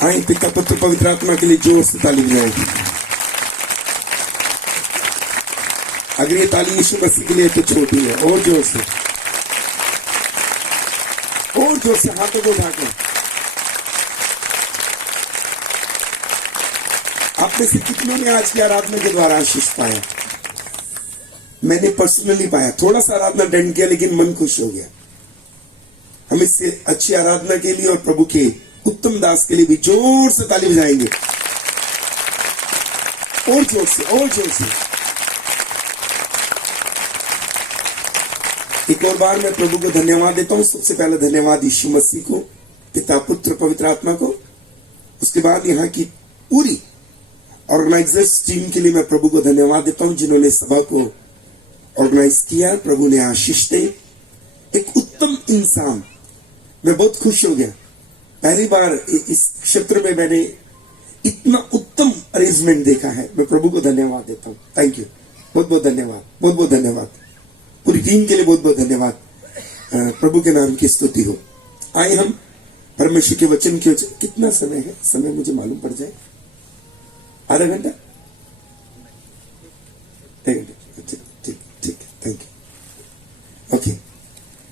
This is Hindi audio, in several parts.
आए पिता पुत्र पवित्र आत्मा के लिए जोर से ताली बजाएं। अगर ये ताली यीशु मसीह के लिए तो छोटी है, और जोर से हाथों को उठाकर। आप में से कितनों ने आज की आराधना के द्वारा आशीष पाया? मैंने पर्सनली पाया। थोड़ा सा आराधना दंड किया लेकिन मन खुश हो गया। हम इससे अच्छी आराधना के लिए और प्रभु के उत्तम दास के लिए भी जोर से ताली बजाएंगे, और जोर से। एक और बार मैं प्रभु को धन्यवाद देता हूं। सबसे पहले धन्यवाद यीशु मसीह को, पिता पुत्र पवित्र आत्मा को। उसके बाद यहाँ की पूरी ऑर्गेनाइजर्स टीम के लिए मैं प्रभु को धन्यवाद देता हूं, जिन्होंने सभा को ऑर्गेनाइज किया। प्रभु ने आशीष दे। एक उत्तम इंसान, मैं बहुत खुश हो गया। पहली बार इस क्षेत्र में मैंने इतना उत्तम अरेंजमेंट देखा है। मैं प्रभु को धन्यवाद देता हूं। थैंक यू, बहुत बहुत धन्यवाद, बहुत बहुत धन्यवाद। पूरी टीम के लिए बहुत बहुत धन्यवाद। प्रभु के नाम की स्तुति हो। आए हम परमेश्वर के वचन के। कितना समय है? समय मुझे मालूम पड़ जाए। आधा घंटा, ठीक, थैंक यू। ओके,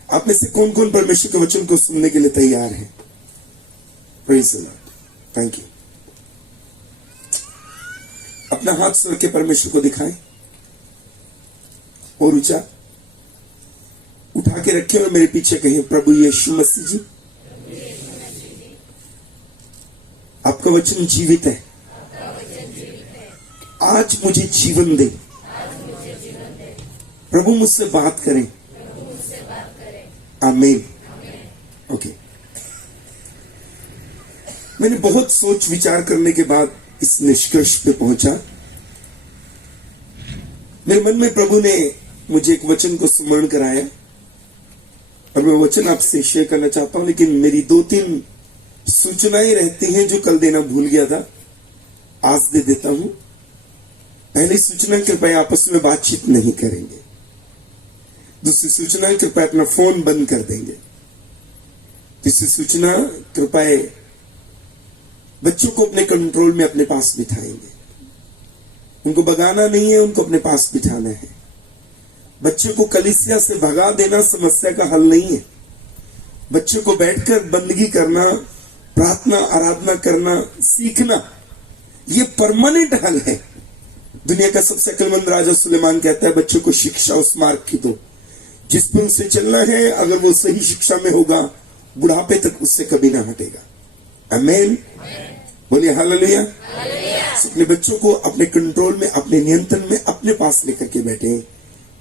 आप में से कौन कौन परमेश्वर के वचन को सुनने के लिए तैयार है? Praise the Lord, thank you. अपना हाथ सर के परमेश्वर को दिखाएं और ऊंचा उठा के रखें और मेरे पीछे कहिए, प्रभु यीशु मसीह जी, आपका वचन जीवित है। आज मुझे जीवन दे। प्रभु मुझसे बात करें। आमीन। ओके, मैंने बहुत सोच विचार करने के बाद इस निष्कर्ष पे पहुंचा। मेरे मन में प्रभु ने मुझे एक वचन को स्मरण कराया और मैं वचन आपसे शेयर करना चाहता हूं, लेकिन मेरी 2-3 सूचनाएं रहती हैं जो कल देना भूल गया था, आज दे देता हूं। पहली सूचना, कृपया आपस में बातचीत नहीं करेंगे। दूसरी सूचना, कृपया अपना फोन बंद कर देंगे। तीसरी सूचना, कृपया बच्चों को अपने कंट्रोल में अपने पास बिठाएंगे। उनको भगाना नहीं है, उनको अपने पास बिठाना है। बच्चों को कलीसिया से भगा देना समस्या का हल नहीं है। बच्चों को बैठकर बंदगी करना, प्रार्थना आराधना करना सीखना, यह परमानेंट हल है। दुनिया का सबसे अक्लमंद राजा सुलेमान कहता है, बच्चों को शिक्षा उस मार्ग की दो जिस पर उसे चलना है। अगर वो सही शिक्षा में होगा, बुढ़ापे तक उससे कभी ना हटेगा। आमीन, बोलिए हालेलुया। अपने बच्चों को अपने कंट्रोल में, अपने नियंत्रण में, अपने पास लेकर के बैठे।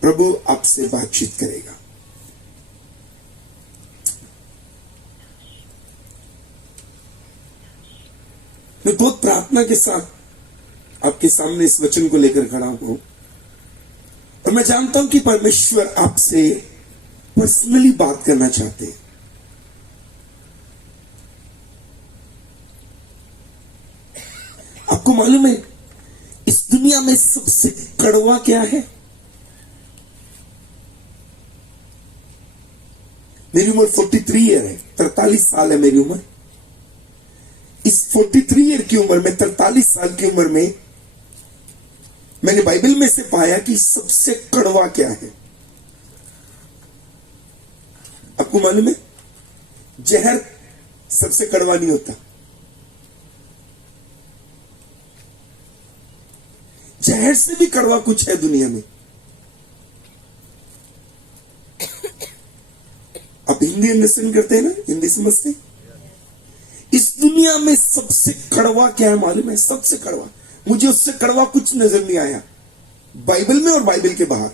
प्रभु आपसे बातचीत करेगा। मैं बहुत प्रार्थना के साथ आपके सामने इस वचन को लेकर खड़ा हूं और मैं जानता हूं कि परमेश्वर आपसे पर्सनली बात करना चाहते हैं। आपको मालूम है इस दुनिया में सबसे कड़वा क्या है? मेरी उम्र 43 ईयर है, 43 साल है मेरी उम्र। इस 43 ईयर की उम्र में, 43 साल की उम्र में मैंने बाइबल में से पाया कि सबसे कड़वा क्या है। आपको मालूम है, जहर सबसे कड़वा नहीं होता। जहर से भी कड़वा कुछ है दुनिया में। आप हिंदी अंडरस्टैंड करते हैं ना? हिंदी समझते हैं? इस दुनिया में सबसे कड़वा क्या है मालूम है? सबसे कड़वा, मुझे उससे कड़वा कुछ नजर नहीं आया बाइबल में और बाइबल के बाहर।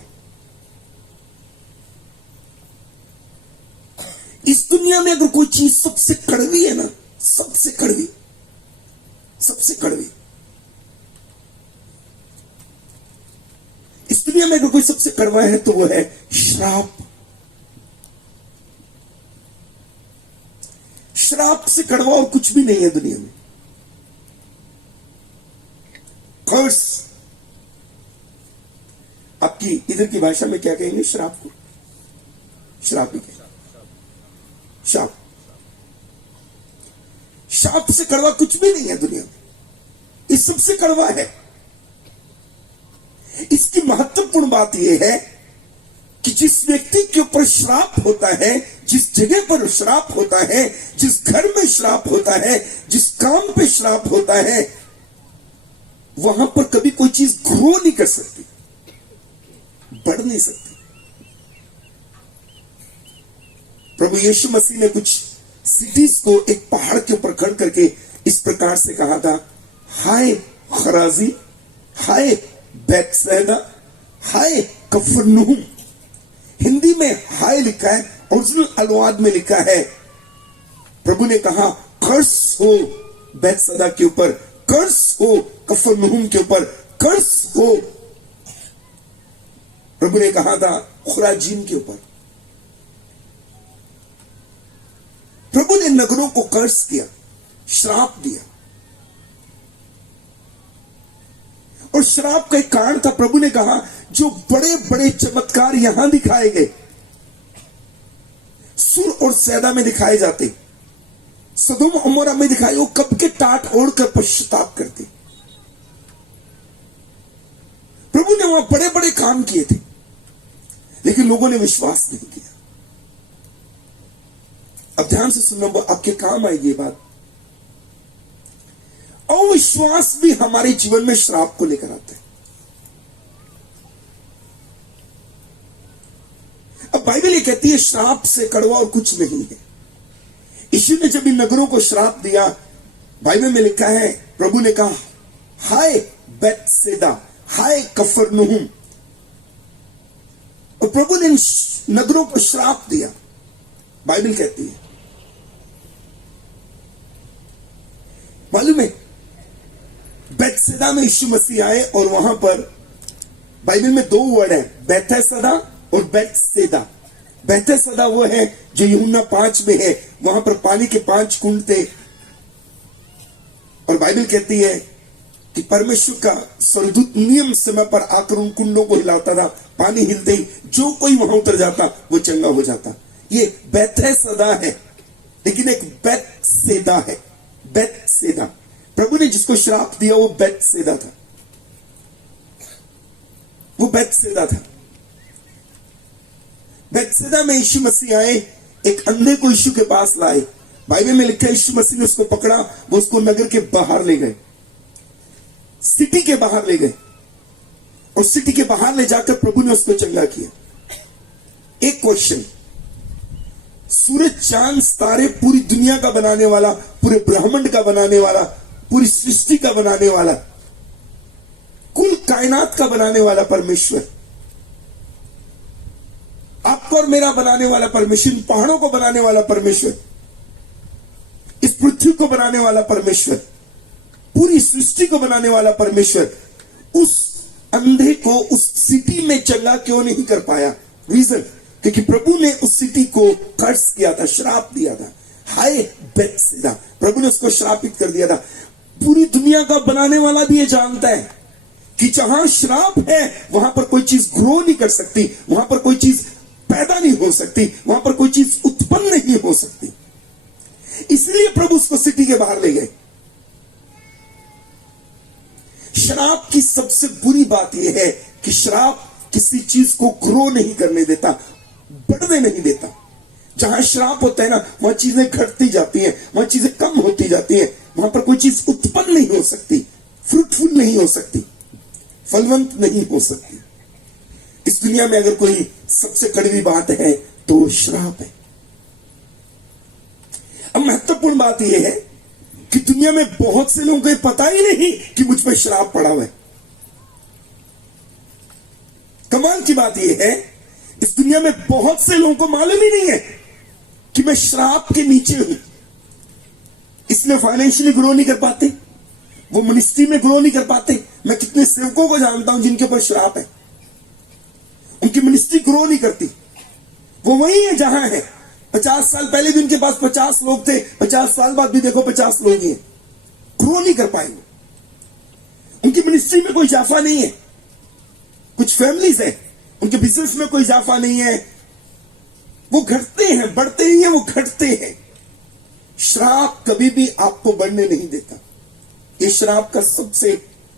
इस दुनिया में अगर कोई चीज सबसे कड़वी है ना, सबसे कड़वी, सबसे कड़वी, इस दुनिया में अगर कोई सबसे कड़वा है तो वो है श्राप। श्राप से कड़वा और कुछ भी नहीं है दुनिया में। कर्स, आपकी इधर की भाषा में क्या कहेंगे श्राप को? श्राप ही कहेंगे। श्राप, शाप से कड़वा कुछ भी नहीं है दुनिया में, ये सबसे कड़वा है। इसकी महत्वपूर्ण बात यह है कि जिस व्यक्ति के ऊपर श्राप होता है, जिस जगह पर श्राप होता है, जिस घर में श्राप होता है, जिस काम पे श्राप होता है, वहां पर कभी कोई चीज ग्रो नहीं कर सकती, बढ़ नहीं सकती। प्रभु यीशु मसीह ने कुछ सिटीज को एक पहाड़ के ऊपर खड़ करके इस प्रकार से कहा था, हाय खराजी, हाय बैतसैदा, हाय कफरनहूम। हिंदी में हाय लिखा है, ओरिजिनल अनुवाद में लिखा है, प्रभु ने कहा कर्स हो बैतसैदा के ऊपर, कर्स हो कफरनहूम के ऊपर, कर्स हो प्रभु ने कहा था खुराजीन के ऊपर। प्रभु ने नगरों को कर्स किया, श्राप दिया। और श्राप का एक कारण था, प्रभु ने कहा जो बड़े बड़े चमत्कार यहां दिखाए गए, सुर और सैदा में दिखाए जाते, सदोम और अमोरा में दिखाए, वो कब के टाट ओढ़कर पश्चाताप करते। प्रभु ने वहां बड़े बड़े काम किए थे, लेकिन लोगों ने विश्वास नहीं किया। अब ध्यान से सुनना, आपके काम आएगी ये बात। अविश्वास भी हमारे जीवन में श्राप को लेकर आता है। अब बाइबल ये कहती है श्राप से कड़वा और कुछ नहीं है। यीशु ने जब इन नगरों को श्राप दिया, बाइबल में लिखा है, प्रभु ने कहा हाय बैतसैदा, हाय कफरनहूम। और प्रभु ने इन नगरों को श्राप दिया। बाइबल कहती है, मालूम है, बैतसैदा में यीशु मसीह आए और वहां पर बाइबल में दो वर्ड है, बैतसैदा और बैतसैदा। बैतसैदा वो है जो यूहन्ना 5 में है, वहां पर पानी के 5 कुंड थे। और बाइबल कहती है कि परमेश्वर का स्वर्गदूत नियम समय पर आकर उन कुंडों को हिलाता था, पानी हिलते ही जो कोई वहां उतर जाता वो चंगा हो जाता। ये बैतसैदा है, लेकिन एक बैतसैदा है, बैतसैदा। प्रभु ने जिसको श्राप दिया वो बैतसैदा था, वो बैतसैदा था। बैतसैदा में यीशु मसीह आए, एक अंधे को यीशु के पास लाए। बाइबल में लिखा है यीशु मसीह ने उसको पकड़ा, वो उसको नगर के बाहर ले गए, सिटी के बाहर ले गए, और सिटी के बाहर ले जाकर प्रभु ने उसको चंगा किया। एक क्वेश्चन, सूरज चांद तारे, पूरी दुनिया का बनाने वाला, पूरे ब्रह्मांड का बनाने वाला, पूरी सृष्टि का बनाने वाला, कुल कायनात का बनाने वाला परमेश्वर, आपको और मेरा बनाने वाला परमेश्वर, पहाड़ों को बनाने वाला परमेश्वर, इस पृथ्वी को बनाने वाला परमेश्वर, पूरी सृष्टि को बनाने वाला परमेश्वर, उस अंधे को उस सिटी में चंगा क्यों नहीं कर पाया? रीजन, क्योंकि प्रभु ने उस सिटी को कर्स किया था, श्राप दिया था। हाय बैतसैदा, प्रभु ने उसको श्रापित कर दिया था। पूरी दुनिया का बनाने वाला भी ये जानता है कि जहां श्राप है वहां पर कोई चीज ग्रो नहीं कर सकती, वहां पर कोई चीज पैदा नहीं हो सकती, वहां पर कोई चीज उत्पन्न नहीं हो सकती। इसलिए प्रभु उसको सिटी के बाहर ले गए। श्राप की सबसे बुरी बात यह है कि श्राप किसी चीज को ग्रो नहीं करने देता, बढ़ने नहीं देता। जहां श्राप होता है ना, वहां चीजें घटती जाती हैं, वहां चीजें कम होती जाती हैं, वहां पर कोई चीज उत्पन्न नहीं हो सकती, फ्रूटफुल नहीं हो सकती, फलवंत नहीं हो सकती। इस दुनिया में अगर कोई सबसे कड़वी बात है तो वो श्राप है। अब महत्वपूर्ण बात यह है कि दुनिया में बहुत से लोगों को ये पता ही नहीं कि मुझ पर श्राप पड़ा हुआ है। कमाल की बात यह है, इस दुनिया में बहुत से लोगों को मालूम ही नहीं है कि मैं श्राप के नीचे हूं। इसमें फाइनेंशियली ग्रो नहीं कर पाते, वो मिनिस्ट्री में ग्रो नहीं कर पाते। मैं कितने सेवकों को जानता हूं जिनके ऊपर श्राप है, उनकी मिनिस्ट्री ग्रो नहीं करती, वो वही है जहां है। 50 साल पहले भी उनके पास 50 लोग थे, 50 साल बाद भी देखो 50 लोग ही हैं, ग्रो नहीं कर पाएंगे। उनकी मिनिस्ट्री में कोई इजाफा नहीं है। कुछ फैमिलीज है, उनके बिजनेस में कोई इजाफा नहीं है, वो घटते हैं, बढ़ते नहीं है, वो घटते हैं। श्राप कभी भी आपको बढ़ने नहीं देता। ये श्राप का सबसे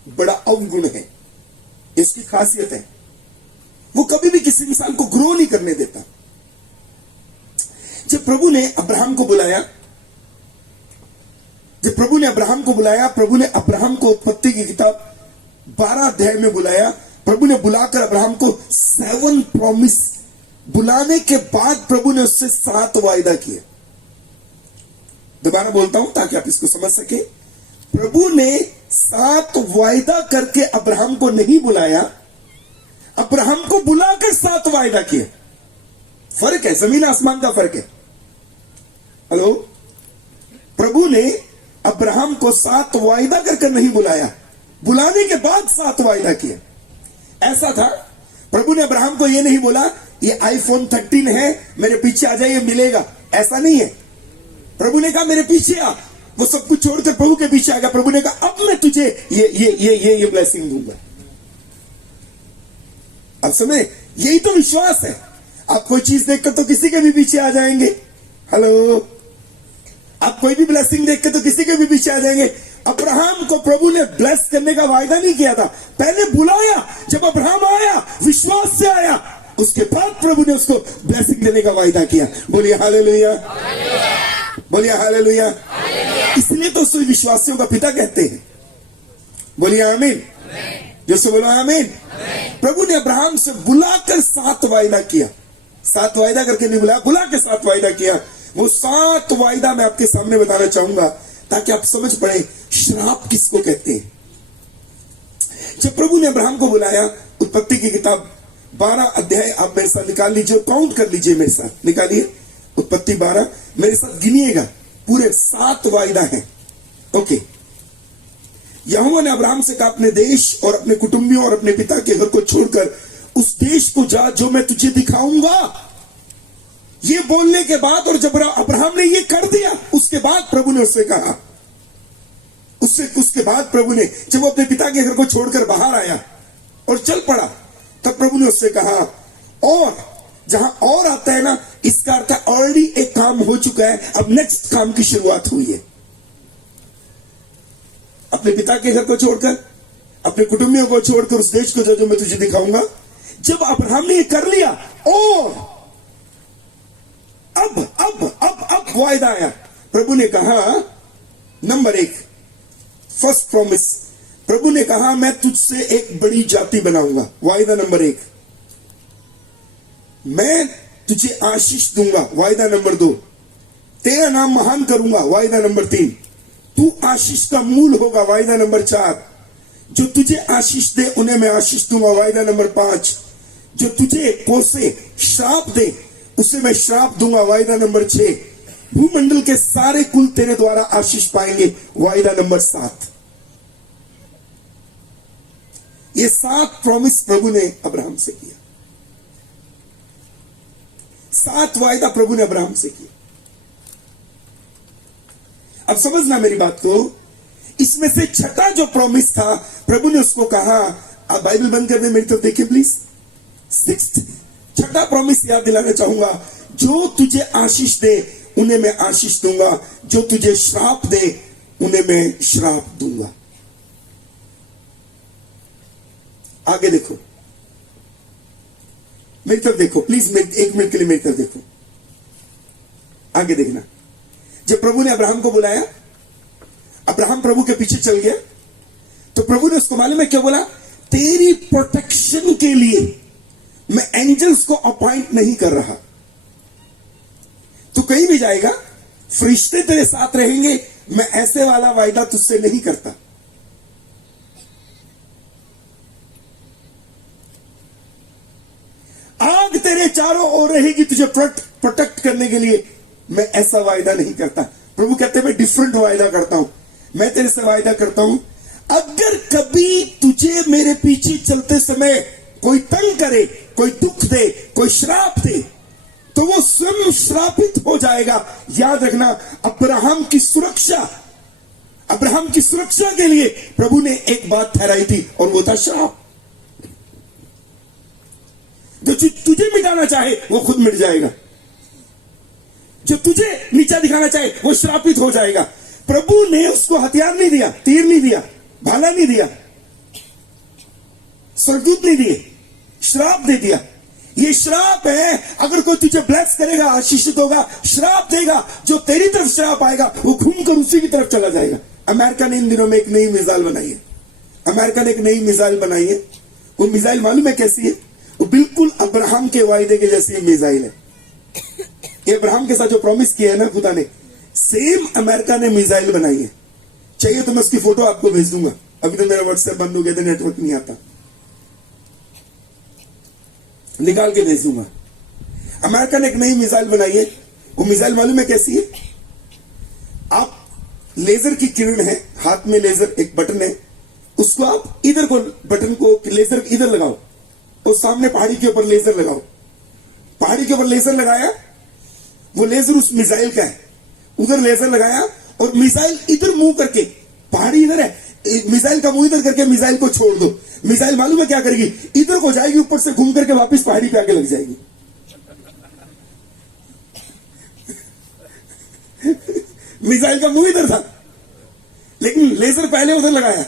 बड़ा अवगुण है, इसकी खासियत है, वो कभी भी किसी इंसान को ग्रो नहीं करने देता। जब प्रभु ने अब्राहम को बुलाया, प्रभु ने अब्राहम को उत्पत्ति की किताब 12 अध्याय में बुलाया। प्रभु ने बुलाकर अब्राहम को 7 प्रॉमिस, बुलाने के बाद प्रभु ने उससे 7 वायदा किए। दोबारा बोलता हूं ताकि आप इसको समझ सके। प्रभु ने 7 वायदा करके अब्राहम को नहीं बुलाया, अब्राहम को बुलाकर 7 वायदा किए। फर्क है, जमीन आसमान का फर्क है। हेलो, प्रभु ने अब्राहम को 7 वायदा करके नहीं बुलाया, बुलाने के बाद 7 वायदा किए। ऐसा था, प्रभु ने अब्राहम को यह नहीं बोला ये आईफोन 13 है, मेरे पीछे आ जाइए मिलेगा, ऐसा नहीं है। प्रभु ने कहा मेरे पीछे आ, वो सब कुछ छोड़कर प्रभु के पीछे आ गया। प्रभु ने कहा अब मैं तुझे ये ब्लेसिंग दूंगा। अब समझे, यही तो विश्वास है। आप कोई चीज देखकर तो किसी के भी पीछे आ जाएंगे। हेलो, आप कोई भी ब्लेसिंग देखकर तो किसी के भी पीछे आ जाएंगे। अब्राहम को प्रभु ने ब्लेस करने का वायदा नहीं किया था, पहले बुलाया। जब अब्राहम आया, विश्वास से आया, उसके बाद प्रभु ने उसको ब्लेसिंग देने का वायदा किया। बोलिए हालेलुया, बोलिए हालेलुया। इसलिए तो उसको विश्वासियों का पिता कहते हैं। बोलिए आमीन, जैसे बोलो आमीन। प्रभु ने अब्राहम से बुलाकर 7 वायदा किया। 7 वायदा करके नहीं बुलाया, बुला के 7 वायदा किया। वो 7 वायदा मैं आपके सामने बताना चाहूंगा ताकि आप समझ पड़े श्राप किसको कहते हैं। जब प्रभु ने अब्राहम को बुलाया, उत्पत्ति की किताब 12 अध्याय आप मेरे साथ निकाल लीजिए, काउंट कर लीजिए, मेरे साथ निकालिए। उत्पत्ति 12 मेरे साथ गिनिएगा, पूरे 7 वायदा हैं। ओके। यहोवा ने अब्राहम से कहा अपने देश और अपने कुटुंबियों और अपने पिता के घर को छोड़कर उस देश को जा जो मैं तुझे दिखाऊंगा। ये बोलने के बाद, और जब अब्राहम ने ये कर दिया, उसके बाद प्रभु ने उससे कहा, उसके बाद प्रभु ने, जब वो अपने पिता के घर को छोड़कर बाहर आया और चल पड़ा, तब प्रभु ने उससे कहा, और जहां और आता है ना, इसका अर्थ ऑलरेडी एक काम हो चुका है, अब नेक्स्ट काम की शुरुआत हुई है। अपने पिता के घर को छोड़कर, अपने कुटुंबियों को छोड़कर उस देश को जो मैं तुझे दिखाऊंगा। जब अब्राहम ने ये कर लिया, और अब वायदा आया। प्रभु ने कहा, नंबर 1 फर्स्ट प्रॉमिस, प्रभु ने कहा मैं तुझसे एक बड़ी जाति बनाऊंगा। वायदा नंबर 1, मैं तुझे आशीष दूंगा। वायदा नंबर 2, तेरा नाम महान करूंगा। वायदा नंबर 3, तू आशीष का मूल होगा। वायदा नंबर 4, जो तुझे आशीष दे उन्हें मैं आशीष दूंगा। वायदा नंबर 5, जो तुझे कोसे श्राप दे उसे मैं श्राप दूंगा। वायदा नंबर 6, भूमंडल के सारे कुल तेरे द्वारा आशीष पाएंगे। वायदा नंबर 7। ये 7 प्रॉमिस प्रभु ने अब्राहम से किया। 7 वायदा प्रभु ने अब्राहम से किया। अब समझना मेरी बात को, इसमें से छठा जो प्रॉमिस था, प्रभु ने उसको कहा, आप बाइबल बंद कर दे, मेरी तरफ देखिए प्लीज। 6th छठा प्रॉमिस याद दिलाना चाहूंगा, जो तुझे आशीष दे उन्हें मैं आशीष दूंगा, जो तुझे श्राप दे उन्हें मैं श्राप दूंगा। आगे देखो, मेरी तरफ देखो प्लीज, 1 मिनट के लिए मेरी तरफ देखो, आगे देखना। जब प्रभु ने अब्राहम को बुलाया, अब्राहम प्रभु के पीछे चल गया, तो प्रभु ने उसको मालूम है क्या बोला, तेरी प्रोटेक्शन के लिए मैं एंजल्स को अपॉइंट नहीं कर रहा। तू कहीं भी जाएगा, फरिश्ते तेरे साथ रहेंगे, मैं ऐसे वाला वायदा तुझसे नहीं करता। आग तेरे चारों ओर रहेगी तुझे प्रोटेक्ट करने के लिए, मैं ऐसा वायदा नहीं करता। प्रभु कहते हैं मैं डिफरेंट वायदा करता हूं। मैं तेरे से वायदा करता हूं, अगर कभी तुझे मेरे पीछे चलते समय कोई तंग करे, कोई दुख दे, कोई श्राप दे, तो वो स्वयं श्रापित हो जाएगा। याद रखना, अब्राहम की सुरक्षा के लिए प्रभु ने एक बात ठहराई थी, और वो था श्राप। जो चीज तुझे मिटाना चाहे वो खुद मिट जाएगा। जो तुझे नीचा दिखाना चाहे वो श्रापित हो जाएगा। प्रभु ने उसको हथियार नहीं दिया, तीर नहीं दिया, भाला नहीं दिया, स्वर्गदूत नहीं दिए, श्राप दे दिया। ये श्राप है, अगर कोई तुझे ब्लेस करेगा आशीषित होगा, श्राप देगा जो तेरी तरफ श्राप आएगा वो घूमकर उसी की तरफ चला जाएगा। अमेरिका ने इन दिनों में एक नई मिसाइल बनाई है। अमेरिका ने एक नई मिसाइल बनाई है। वो मिसाइल मालूम है कैसी है? वो बिल्कुल अब्राहम के वायदे के जैसी मिसाइल है। ये अब्राहम के साथ जो प्रॉमिस किया है ना खुदा ने, सेम अमेरिका ने मिसाइल बनाई है। चाहिए तो मैं उसकी फोटो आपको भेज दूंगा। अभी तो मेरा व्हाट्सएप बंद हो गया था, नेटवर्क नहीं आता, निकाल के भेज दूंगा। अमेरिका ने एक नई मिसाइल बनाई है। वो मिसाइल मालूम है कैसी है? आप लेजर की किरण है, हाथ में लेजर एक बटन है, उसको आप इधर को बटन को लेजर इधर लगाओ और सामने पहाड़ी के ऊपर लेजर लगाओ। पहाड़ी के ऊपर लेजर लगाया, वो लेजर उस मिसाइल का है, उधर लेजर लगाया और मिसाइल इधर मुंह करके, पहाड़ी इधर है, मिसाइल का मुंह इधर करके मिसाइल को छोड़ दो। मिसाइल मालूम है क्या करेगी? इधर को जाएगी, ऊपर से घूम करके वापस पहाड़ी पे आके लग जाएगी। मिसाइल का मुंह इधर था लेकिन लेजर पहले उधर लगाया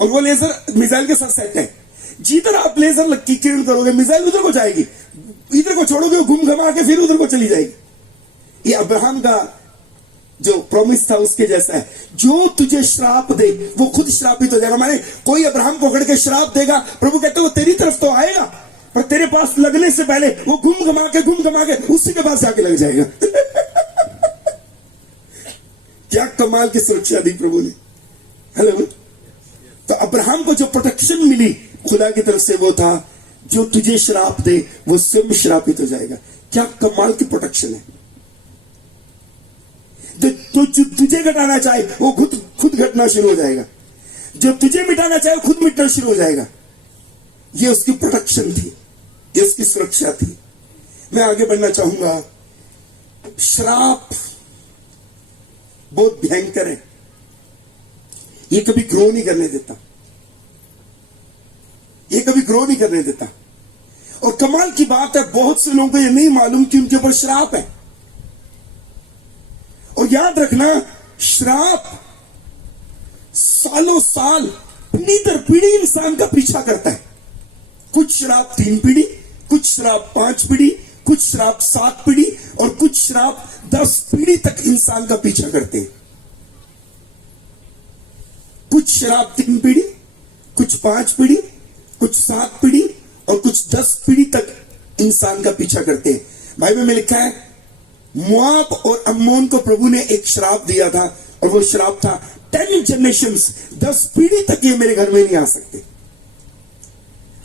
और वो लेजर मिसाइल के साथ सेट है। जिधर आप लेजर की किरण करोगे मिसाइल उधर को जाएगी, इधर को छोड़ोगे वो घूम घमा के फिर उधर को चली जाएगी। ये अब्राहम का जो प्रॉमिस था उसके जैसा है। जो तुझे श्राप दे वो खुद श्रापित हो जाएगा। माने कोई अब्राहम को पकड़ के श्राप देगा, प्रभु कहते वो तेरी तरफ तो आएगा पर तेरे पास लगने से पहले वो घूम घमा के उसी के पास आके लग जाएगा। क्या कमाल की सुरक्षा दी प्रभु ने। हेलो। तो अब्राहम को जो प्रोटेक्शन मिली खुदा की तरफ से वो था, जो तुझे श्राप दे वो स्वयं श्रापित हो जाएगा। क्या कमाल की प्रोटेक्शन है। जो तुझे घटाना चाहे वो खुद घटना शुरू हो जाएगा। जो तुझे मिटाना चाहे खुद मिटना शुरू हो जाएगा। ये उसकी प्रोटेक्शन थी, ये उसकी सुरक्षा थी। मैं आगे बढ़ना चाहूंगा। श्राप बहुत भयंकर है, ये कभी ग्रो नहीं करने देता, ये कभी ग्रो नहीं करने देता। और कमाल की बात है, बहुत से लोगों को ये नहीं मालूम कि उनके ऊपर श्राप है। और याद रखना, श्राप सालों साल पीढ़ी दर पीढ़ी इंसान का पीछा करता है। कुछ श्राप 3 पीढ़ी, कुछ श्राप 5 पीढ़ी, कुछ श्राप 7 पीढ़ी और कुछ श्राप 10 पीढ़ी तक इंसान का पीछा करते हैं। कुछ श्राप 3 पीढ़ी, कुछ 5 पीढ़ी, कुछ 7 पीढ़ी और कुछ 10 पीढ़ी तक इंसान का पीछा करते हैं। बाइबल में लिखा है, मोआब और अम्मोन को प्रभु ने एक श्राप दिया था और वो श्राप था 10 जनरेशंस, 10 पीढ़ी तक ये मेरे घर में नहीं आ सकते।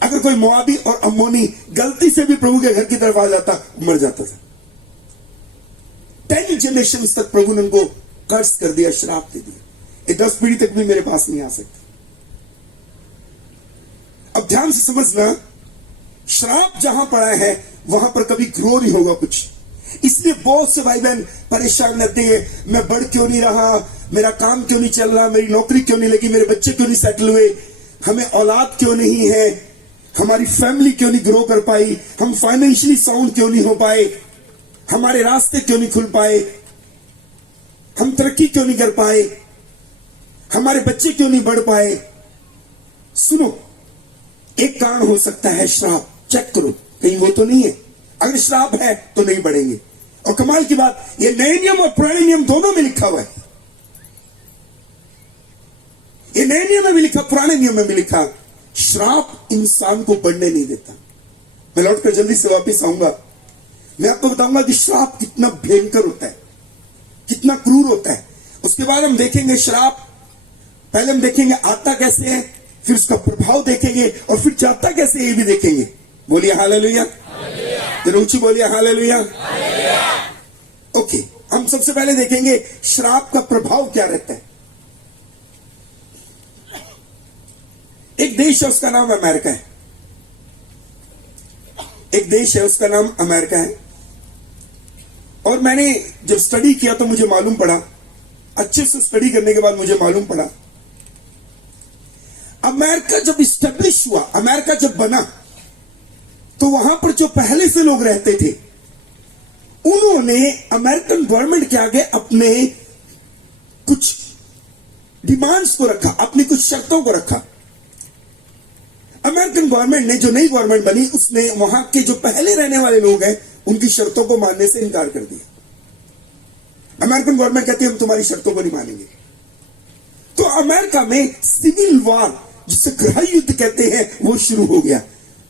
अगर कोई मोआबी और अम्मोनी गलती से भी प्रभु के घर की तरफ आ जाता, मर जाता था। 10 जनरेशंस तक प्रभु ने उनको कर्ज कर दिया, श्राप दे दिया। ये 10 पीढ़ी तक भी मेरे पास नहीं आ सकते। अब ध्यान से समझना, श्राप जहां पड़ा है वहां पर कभी ग्रो नहीं होगा कुछ। इसलिए बहुत से भाई बहन परेशान रहते हैं, मैं बढ़ क्यों नहीं रहा, मेरा काम क्यों नहीं चल रहा, मेरी नौकरी क्यों नहीं लगी, मेरे बच्चे क्यों नहीं सेटल हुए, हमें औलाद क्यों नहीं है, हमारी फैमिली क्यों नहीं ग्रो कर पाई, हम फाइनेंशियली साउंड क्यों नहीं हो पाए, हमारे रास्ते क्यों नहीं खुल पाए, हम तरक्की क्यों नहीं कर पाए, हमारे बच्चे क्यों नहीं बढ़ पाए। सुनो, एक कारण हो सकता है श्राप। चेक करो कहीं वो तो नहीं है। अगर श्राप है तो नहीं बढ़ेंगे। और कमाल की बात, ये नए नियम और पुराने नियम दोनों में लिखा हुआ है। ये नए नियम में भी लिखा, पुराने नियम में भी लिखा, श्राप इंसान को बढ़ने नहीं देता। मैं लौटकर जल्दी से वापस आऊंगा। मैं आपको बताऊंगा कि श्राप कितना भयंकर होता है, कितना क्रूर होता है। उसके बाद हम देखेंगे श्राप, पहले हम देखेंगे आता कैसे है, फिर उसका प्रभाव देखेंगे और फिर जाता कैसे, ये भी देखेंगे। बोलिए हालेलुया। तो ऊंची बोलिए हालेलुया। ओके, हम सबसे पहले देखेंगे श्राप का प्रभाव क्या रहता है। एक देश है, उसका नाम अमेरिका है। एक देश है, उसका नाम अमेरिका है। और मैंने जब स्टडी किया तो मुझे मालूम पड़ा, अच्छे से स्टडी करने के बाद मुझे मालूम पड़ा, अमेरिका जब इस्टेब्लिश हुआ, अमेरिका जब बना, तो वहां पर जो पहले से लोग रहते थे उन्होंने अमेरिकन गवर्नमेंट के आगे अपने कुछ डिमांड्स को रखा, अपनी कुछ शर्तों को रखा। अमेरिकन गवर्नमेंट ने, जो नई गवर्नमेंट बनी, उसने वहां के जो पहले रहने वाले लोग हैं उनकी शर्तों को मानने से इनकार कर दिया। अमेरिकन गवर्नमेंट कहती है हम तुम्हारी शर्तों को नहीं मानेंगे। तो अमेरिका में सिविल वॉर, जिसे गृह युद्ध कहते हैं, वो शुरू हो गया।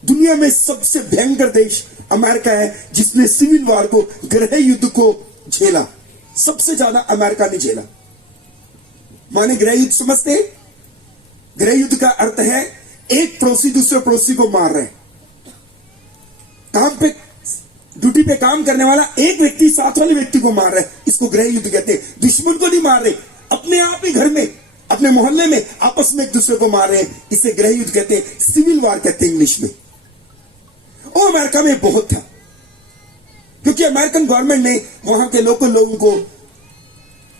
दुनिया में सबसे भयंकर देश अमेरिका है, जिसने सिविल वॉर को, गृह युद्ध को झेला। सबसे ज्यादा अमेरिका ने झेला। माने गृह युद्ध समझते हैं? गृह युद्ध का अर्थ है एक पड़ोसी दूसरे पड़ोसी को मार रहे, काम पे, ड्यूटी पे काम करने वाला एक व्यक्ति साथ वाले व्यक्ति को मार रहा है, इसको गृह युद्ध कहते हैं। दुश्मन को नहीं मार रहे, अपने आप ही घर में, अपने मोहल्ले में आपस में एक दूसरे को मार रहे हैं, इसे गृह युद्ध कहते हैं, सिविल वॉर कहते हैं इंग्लिश में। और अमेरिका में बहुत था, क्योंकि अमेरिकन गवर्नमेंट ने वहां के लोकल लोगों को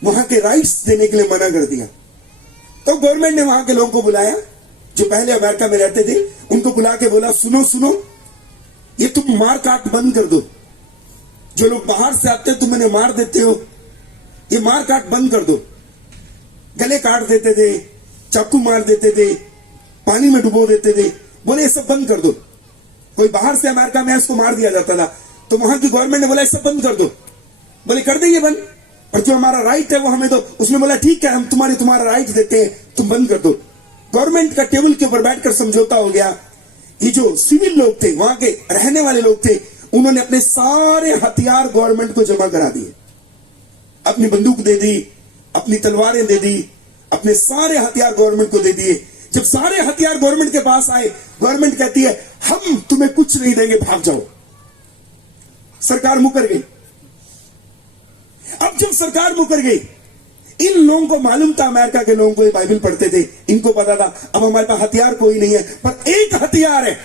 वहां के राइट्स देने के लिए मना कर दिया। तो गवर्नमेंट ने वहां के लोगों को बुलाया, जो पहले अमेरिका में रहते थे, उनको बुला के बोला, सुनो सुनो, ये तुम मार काट बंद कर दो। जो लोग बाहर से आते हैं तुम इन्हें मार देते हो, ये मार काट बंद कर दो। गले काट देते थे, चाकू मार देते थे, पानी में डुबो देते थे, बोले ये सब बंद कर दो। कोई बाहर से अमेरिका में इसको मार दिया जाता था, तो वहां की गवर्नमेंट ने बोला ये सब बंद कर दो। बोले कर देंगे बंद, और जो हमारा राइट है वो हमें दो। उसने बोला ठीक है, हम तुम्हारा राइट देते हैं, तुम बंद कर दो। गवर्नमेंट का टेबल के ऊपर बैठकर समझौता हो गया। ये जो सिविल लोग थे, वहां के रहने वाले लोग थे, उन्होंने अपने सारे हथियार गवर्नमेंट को जमा करा दिए। अपनी बंदूक दे दी, अपनी तलवारें दे दी, अपने सारे हथियार गवर्नमेंट को दे दिए। जब सारे हथियार गवर्नमेंट के पास आए, गवर्नमेंट कहती है हम तुम्हें कुछ नहीं देंगे, भाग जाओ। सरकार मुकर गई। अब जब सरकार मुकर गई, इन लोगों को मालूम था, अमेरिका के लोगों को, ये बाइबल पढ़ते थे, इनको पता था अब हमारे पास हथियार कोई नहीं है, पर एक हथियार है,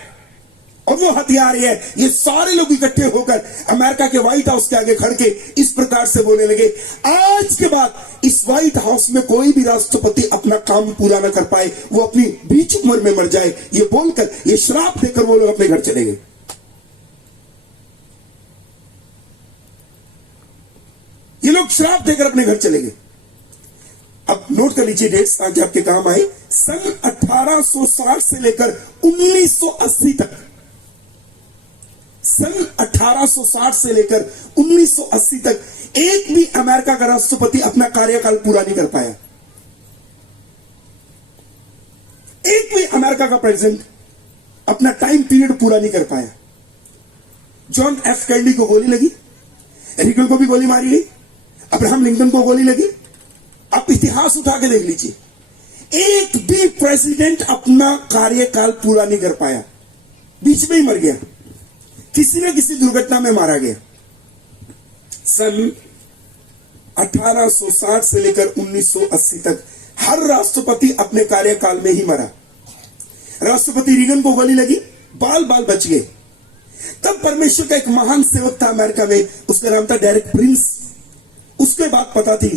और वो हथियार ये है। ये सारे लोग इकट्ठे होकर अमेरिका के व्हाइट हाउस के आगे खड़ के इस प्रकार से बोलने लगे, आज के बाद इस व्हाइट हाउस में कोई भी राष्ट्रपति अपना काम पूरा ना कर पाए, वो अपनी बीच उम्र में मर जाए, ये बोलकर, ये श्राप देकर वो लोग अपने घर चले गए। ये लोग श्राप देकर अपने घर चले गए। अब नोट कर लीजिए डेट्स ताकि आपके काम आए। सन 1860 से लेकर 1980 तक, सन 1860 से लेकर 1980 तक एक भी अमेरिका का राष्ट्रपति अपना कार्यकाल पूरा नहीं कर पाया। एक भी अमेरिका का प्रेसिडेंट अपना टाइम पीरियड पूरा नहीं कर पाया। जॉन एफ कैनेडी को गोली लगी, रीगन को भी गोली मारी गई, अब्राहम लिंकन को गोली लगी। आप इतिहास उठा के देख लीजिए, एक भी प्रेसिडेंट अपना कार्यकाल पूरा नहीं कर पाया, बीच में ही मर गया, किसी न किसी दुर्घटना में मारा गया। सन 1860 से लेकर 1980 तक हर राष्ट्रपति अपने कार्यकाल में ही मरा। राष्ट्रपति रीगन को गोली लगी, बाल बाल बच गए। तब परमेश्वर का एक महान सेवक था अमेरिका में, उसका नाम था डेरेक प्रिंस। उसके बाद पता थी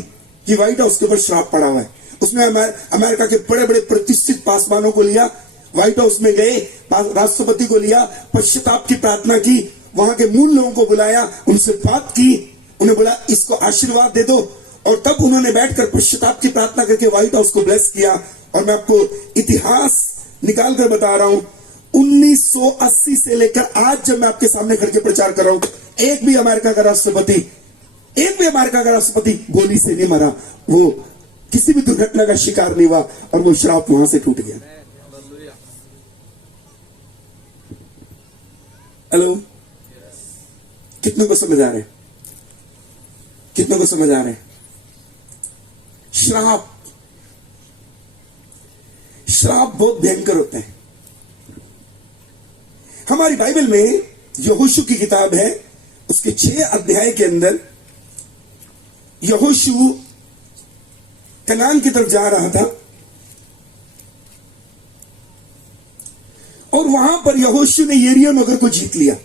कि व्हाइट हाउस के ऊपर श्राप पड़ा हुआ है। उसने अमेरिका के बड़े बड़े प्रतिष्ठित पासवानों को लिया, व्हाइट हाउस में गए, राष्ट्रपति को लिया, पश्चाताप की प्रार्थना की, वहां के मूल लोगों को बुलाया, उनसे बात की, उन्हें बोला इसको आशीर्वाद दे दो, और तब उन्होंने बैठकर पश्चाताप की प्रार्थना करके व्हाइट हाउस को ब्लेस किया। और मैं आपको इतिहास निकाल कर बता रहा हूं, 1980 से लेकर आज जब मैं आपके सामने खड़ के प्रचार कर रहा हूं, एक भी अमेरिका का राष्ट्रपति गोली से नहीं मरा, वो किसी भी दुर्घटना का शिकार नहीं हुआ, और वो श्राप वहां से टूट गया। हेलो, कितनों को समझ आ रहे हैं? कितनों को समझ आ रहे हैं? श्राप बहुत भयंकर होते हैं। हमारी बाइबल में यहोशू की किताब है, उसके 6 अध्याय के अंदर यहोशू कनान की तरफ जा रहा था, और वहां पर यहोशू ने यरीहो नगर को जीत लिया।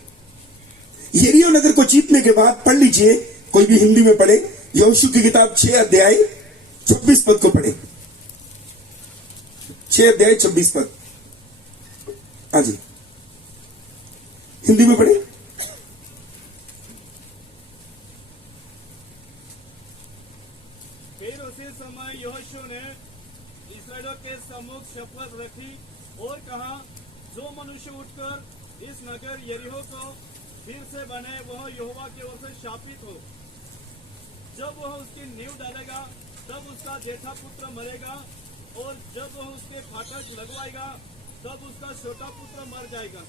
यरीहो नगर को जीतने के बाद, पढ़ लीजिए, कोई भी हिंदी में पढ़े, यहोशू की किताब 6 अध्याय 26 पद को पढ़े। 6 अध्याय 26 पद, हाँ जी, हिंदी में पढ़े। इस्राएलियों के सम्मुख शपथ रखी और कहा, जो मनुष्य उठकर इस नगर यरीहो को फिर से बने वह यहोवा की ओर से शापित हो। जब वह उसकी नींव डालेगा तब उसका जेठा पुत्र मरेगा, और जब वह उसके फाटक लगवाएगा तब उसका छोटा पुत्र मर जाएगा।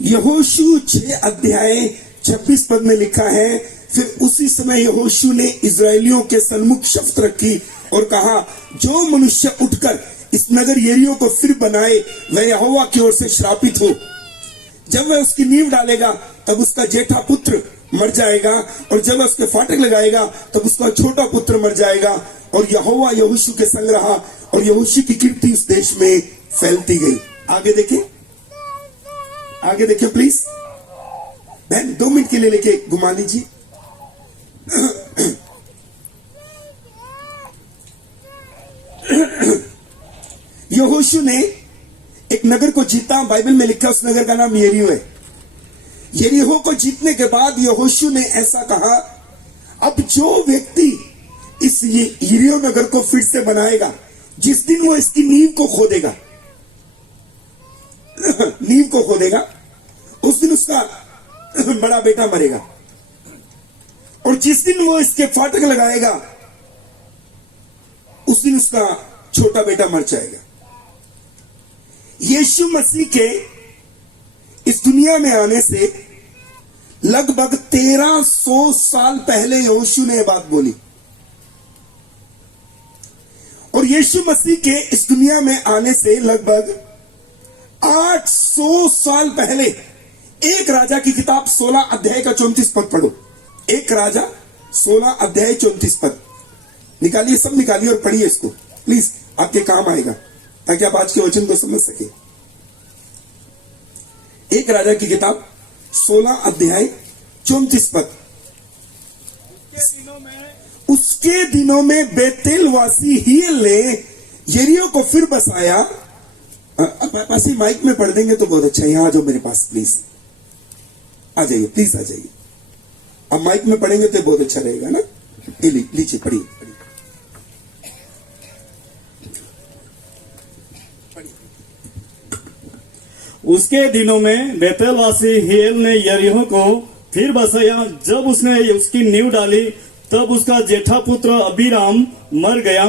यहोशू 6 अध्याय 26 पद में लिखा है, फिर उसी समय यहोशू ने इजरायलियों के सन्मुख शपथ रखी और कहा, जो मनुष्य उठकर इस नगर यरीहो को फिर बनाए वह यहोवा की ओर से श्रापित हो। जब वह उसकी नींव डालेगा तब उसका जेठा पुत्र मर जाएगा, और जब वह उसके फाटक लगाएगा तब उसका छोटा पुत्र मर जाएगा। और यहोवा यहोशू के संग रहा, और यहोशू की कीर्ति उस देश में फैलती गई। आगे देखिए, आगे देखिए प्लीज। बहन 2 मिनट के लिए लेके घुमा लीजिए। यहोशू ने एक नगर को जीता। बाइबल में लिखा उस नगर का नाम यरीहो है। यरीहो को जीतने के बाद यहोशू ने ऐसा कहा, अब जो व्यक्ति इस यरीहो नगर को फिर से बनाएगा, जिस दिन वो इसकी नींव को खोदेगा नींव को खोदेगा, उस दिन उसका बड़ा बेटा मरेगा, और जिस दिन वो इसके फाटक लगाएगा उस दिन उसका छोटा बेटा मर जाएगा। यीशु मसीह के इस दुनिया में आने से लगभग 1300 साल पहले यहोशू ने यह बात बोली, और यीशु मसीह के इस दुनिया में आने से लगभग 800 साल पहले एक राजा की किताब 16 अध्याय का 34 पद पढ़ो। एक राजा 16 अध्याय 34 पद निकालिए, सब निकालिए और पढ़िए इसको प्लीज, आपके काम आएगा ताकि आप आज के वचन को समझ सके। एक राजा की किताब 16 अध्याय 34 पद। उसके दिनों में बेतेलवासी हील ने यरीहो को फिर बसाया। पास ही माइक में पढ़ देंगे तो बहुत अच्छा है। यहां आ जाओ मेरे पास प्लीज, आ जाइए प्लीज, आ जाइए। अब माइक में पढ़ेंगे तो बहुत अच्छा रहेगा ना। लीजिए पढ़िए। उसके दिनों में बेतेलवासी हील ने यरीहो को फिर बसाया। जब उसने उसकी नींव डाली तब उसका जेठा पुत्र अबीराम मर गया,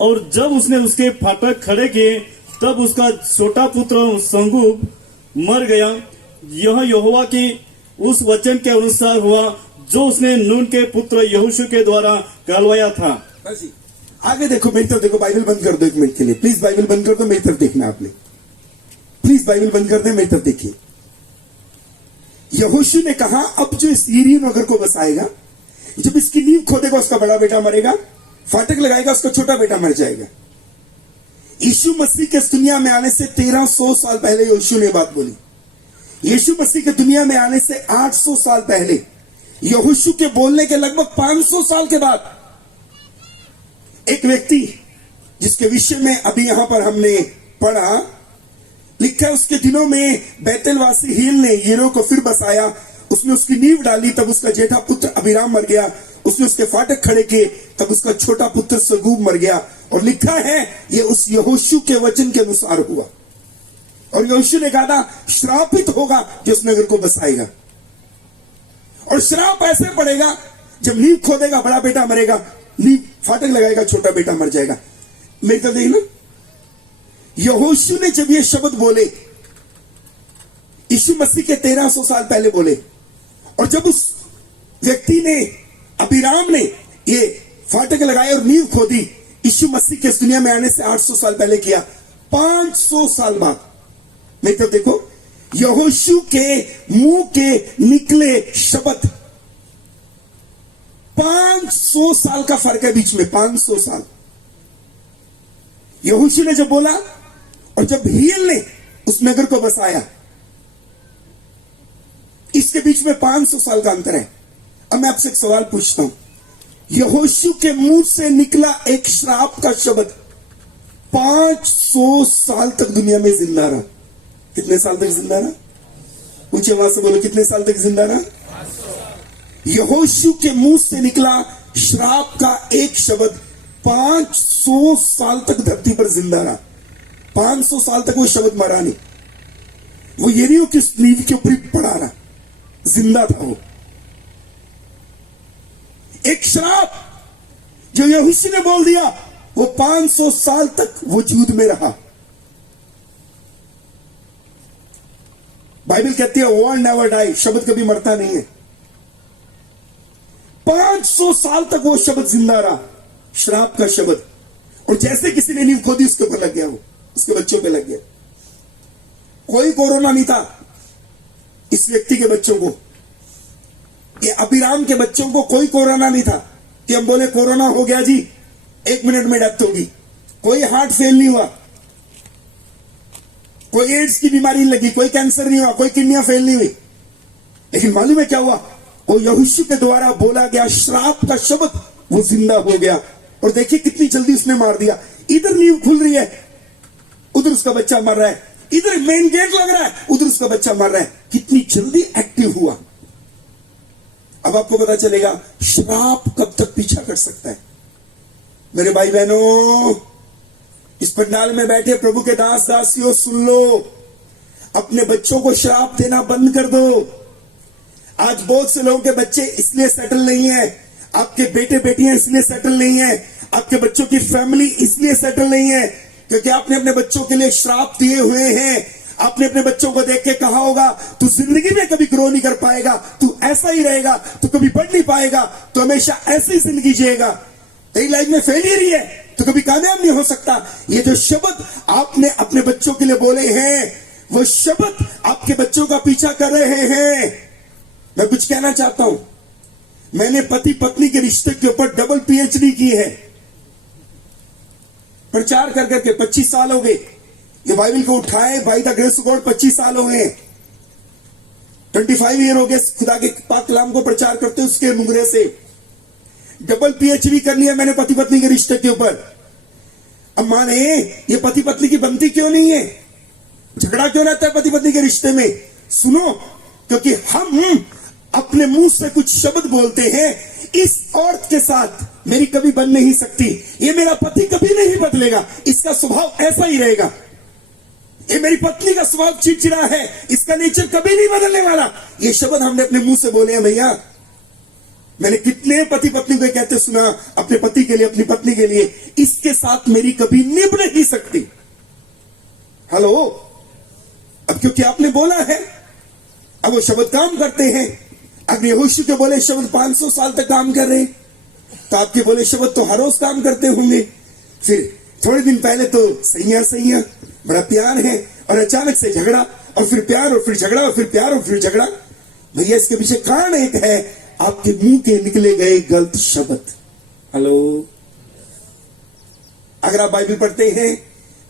और जब उसने उसके फाटक खड़े किए तब उसका छोटा पुत्र संगूब मर गया। यह यहोवा की उस वचन के अनुसार हुआ जो उसने नून के पुत्र यहोशू के द्वारा कहलवाया था। बस आगे देखो, मेरी तरफ देखो। बाइबल बंद कर दो 1 मिनट के लिए प्लीज। बाइबल बंद कर दो, मेरी तरफ देखना आपने प्लीज। बाइबल बंद कर दे, मेरी तरफ देखिए। यहोशू ने कहा, अब जो इस यरीहो नगर को बसाएगा, जब इसकी नींव खोदेगा उसका बड़ा बेटा मरेगा, फाटक लगाएगा उसका छोटा बेटा मर जाएगा। यीशु मसीह के इस दुनिया में आने से 1300 साल पहले यहोशू ने बात बोली। यीशु मसीह के दुनिया में आने से 800 साल पहले, यहोशू के बोलने के लगभग 500 साल के बाद, एक व्यक्ति जिसके विषय में अभी यहां पर हमने पढ़ा, लिखा है उसके दिनों में बेतेलवासी हील ने यरीहो को फिर बसाया। उसने उसकी नींव डाली तब उसका जेठा पुत्र अबीराम मर गया। उसने उसके फाटक खड़े किए तब उसका छोटा पुत्र सगूब मर गया। और लिखा है ये उस यहोशू के वचन के अनुसार हुआ। और यहोशू ने कहा था, श्रापित होगा जो उस नगर को बसाएगा। और श्राप ऐसे पड़ेगा, जब नींव खोदेगा बड़ा बेटा मरेगा, नींव फाटक लगाएगा छोटा बेटा मर जाएगा। मेरी तरफ देखना, यहोशू ने जब ये शब्द बोले, यीशु मसीह के 1300 साल पहले बोले, और जब उस व्यक्ति ने, अबीराम ने ये फाटक लगाए और नींव खोदी, यीशु मसीह के इस दुनिया में आने से 800 साल पहले किया। 500 साल बाद, मेरी तरफ देखो, यहोशू के मुंह के निकले शब्द, 500 साल का फर्क है बीच में। 500 साल यहोशू ने जब बोला और जब हील ने उस नगर को बसाया, इसके बीच में 500 साल का अंतर है। अब मैं आपसे एक सवाल पूछता हूं, यहोशू के मुंह से निकला एक श्राप का शब्द 500 साल तक दुनिया में जिंदा रहा। कितने साल तक जिंदा रहा? ऊंचे आवाज से बोलो, कितने साल तक जिंदा रहा? यहोशू के मुंह से निकला श्राप का एक शब्द 500 साल तक धरती पर जिंदा रहा। 500 साल तक वो शब्द मरा नहीं, वो यरीहो की नींव के ऊपर पड़ा रहा, जिंदा था वो। एक श्राप जो यहोशू ने बोल दिया, वो 500 साल तक वजूद में रहा। बाइबल कहती है वर्ड नेवर डाई, शब्द कभी मरता नहीं है। 500 साल तक वो शब्द जिंदा रहा, श्राप का शब्द। और जैसे किसी ने नींव खोदी उसके ऊपर लग गया, वो उसके बच्चों पे लग गया। कोई कोरोना नहीं था इस व्यक्ति के बच्चों को, ये अभिराम के बच्चों को कोई कोरोना नहीं था कि हम बोले कोरोना हो गया जी 1 मिनट में डेथ होगी। कोई हार्ट फेल नहीं हुआ, कोई एड्स की बीमारी नहीं लगी, कोई कैंसर नहीं हुआ, कोई किडनियां फेल नहीं हुई। लेकिन मालूम है क्या हुआ? वो यहोशू के द्वारा बोला गया श्राप का शब्द वो जिंदा हो गया। और देखिए कितनी जल्दी उसने मार दिया। इधर नींव खुल रही है, उधर उसका बच्चा मर रहा है, इधर मेन गेट लग रहा है, उधर उसका बच्चा मर रहा है। कितनी जल्दी एक्टिव हुआ। अब आपको पता चलेगा श्राप कब तक पीछा कर सकता है। मेरे भाई बहनों, इस पंडाल में बैठे प्रभु के दास दासियों, सुन लो, अपने बच्चों को श्राप देना बंद कर दो। आज बहुत से लोगों के बच्चे इसलिए सेटल नहीं है, आपके बेटे बेटियां इसलिए सेटल नहीं है, आपके बच्चों की फैमिली इसलिए सेटल नहीं है क्योंकि आपने अपने बच्चों के लिए श्राप दिए हुए हैं। आपने अपने बच्चों को देख के कहा होगा तू जिंदगी में कभी ग्रो नहीं कर पाएगा, तू ऐसा ही रहेगा, तू कभी बढ़ नहीं पाएगा, तू हमेशा ऐसी जिंदगी जिएगा, तेरी लाइफ में फेलियर ही है, तो कभी कामयाब नहीं हो सकता। ये जो शब्द आपने अपने बच्चों के लिए बोले हैं, वो शब्द आपके बच्चों का पीछा कर रहे हैं। मैं कुछ कहना चाहता हूं, मैंने पति पत्नी के रिश्ते के ऊपर डबल पीएचडी की है, प्रचार कर करके 25 साल हो गए। ये बाइबल को उठाए by the grace of God 25 साल हो गए, 25 ईयर हो गए खुदा के पाक कलाम को प्रचार करते उसके मुगरे से। डबल पीएचडी कर लिया मैंने पति पत्नी के रिश्ते के ऊपर। अब माने ये पति पत्नी की बनती क्यों नहीं है, झगड़ा क्यों रहता है पति पत्नी के रिश्ते में? सुनो, क्योंकि हम अपने मुंह से कुछ शब्द बोलते हैं, इस औरत के साथ मेरी कभी बन नहीं सकती, ये मेरा पति कभी नहीं बदलेगा, इसका स्वभाव ऐसा ही रहेगा, ये मेरी पत्नी का स्वभाव चिड़चिड़ा है, इसका नेचर कभी नहीं बदलने वाला। ये शब्द हमने अपने मुंह से बोले हैं भैया। मैंने कितने पति पत्नी को कहते सुना अपने पति के लिए, अपनी पत्नी के लिए, इसके साथ मेरी कभी निभ नहीं सकती। हेलो, अब क्योंकि आपने बोला है, अब वो शब्द काम करते हैं। अगर यहोशू के बोले शब्द 500 साल तक काम कर रहे, तो आपके बोले शब्द तो हर रोज काम करते होंगे। फिर थोड़े दिन पहले तो सैया बड़ा प्यार है, और अचानक से झगड़ा, और फिर प्यार, और फिर झगड़ा, और फिर प्यार, और फिर झगड़ा। भैया इसके पीछे कारण एक है, आपके मुंह के निकले गए गलत शब्द। हेलो, अगर आप बाइबल पढ़ते हैं,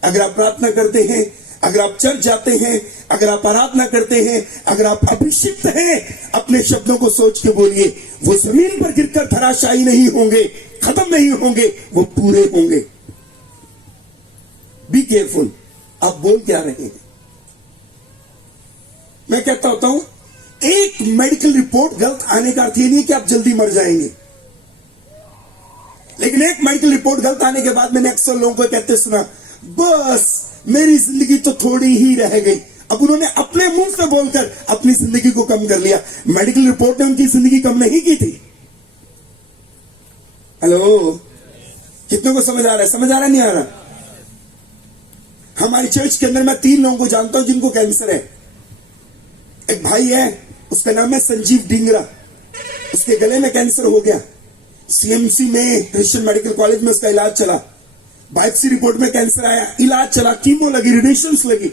अगर आप प्रार्थना करते हैं, अगर आप चर्च जाते हैं, अगर आप आराधना करते हैं, अगर आप अभिषिक्त हैं, अपने शब्दों को सोच के बोलिए, वो जमीन पर गिरकर धराशायी नहीं होंगे, खत्म नहीं होंगे, वो पूरे होंगे। बी केयरफुल, आप बोल क्या रहे हैं। मैं कहता होता हूं, एक मेडिकल रिपोर्ट गलत आने का अर्थ ये नहीं कि आप जल्दी मर जाएंगे, लेकिन एक मेडिकल रिपोर्ट गलत आने के बाद मैंने अक्सर लोगों को कहते सुना, बस मेरी जिंदगी तो थोड़ी ही रह गई। अब उन्होंने अपने मुंह से बोलकर अपनी जिंदगी को कम कर लिया। मेडिकल रिपोर्ट ने उनकी जिंदगी कम नहीं की थी। हेलो, कितनों को समझ आ रहा है? समझ आ रहा नहीं आ रहा? हमारी चर्च के अंदर मैं 3 लोगों को जानता हूं जिनको कैंसर है। एक भाई है, उसका नाम है संजीव डिंगरा, उसके गले में कैंसर हो गया। सीएमसी में क्रिश्चियन मेडिकल कॉलेज में उसका इलाज चला, बायोप्सी रिपोर्ट में कैंसर आया, इलाज चला, कीमो लगी, रेडिएशंस लगी।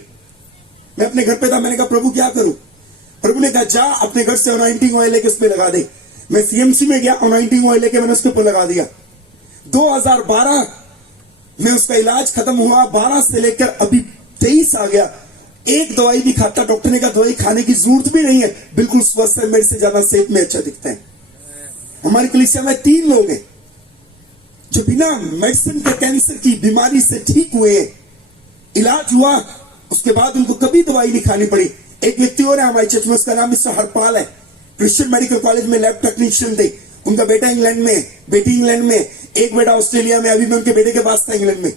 मैं अपने घर पे था, मैंने कहा प्रभु क्या करूं? प्रभु ने कहा जा अपने घर से अनॉइंटिंग ऑयल लेके उस पर लगा दे। मैं सीएमसी में गया, अनॉइंटिंग ऑयल लेके मैंने उसके ऊपर लगा दिया। 2012 में उसका इलाज खत्म हुआ, 12 से लेकर अभी 23 आ गया, एक दवाई भी खाता। डॉक्टर ने कहा दवाई खाने की जरूरत भी नहीं है, बिल्कुल स्वस्थ है, मेरे से ज्यादा सेहत में अच्छा दिखता है। हमारी कलीसिया में 3 लोग हैं जो बिना मेडिसिन के कैंसर की बीमारी से ठीक हुए हैं, इलाज हुआ, उसके बाद उनको कभी दवाई नहीं खानी पड़ी। एक व्यक्ति और है हमारे चर्च में, उसका नाम मिस्टर हरपाल है, क्रिश्चियन मेडिकल कॉलेज में लैब टेक्नीशियन थे। उनका बेटा इंग्लैंड में, बेटी इंग्लैंड में, एक बेटा ऑस्ट्रेलिया में, अभी मैं उनके बेटे के पास था इंग्लैंड में,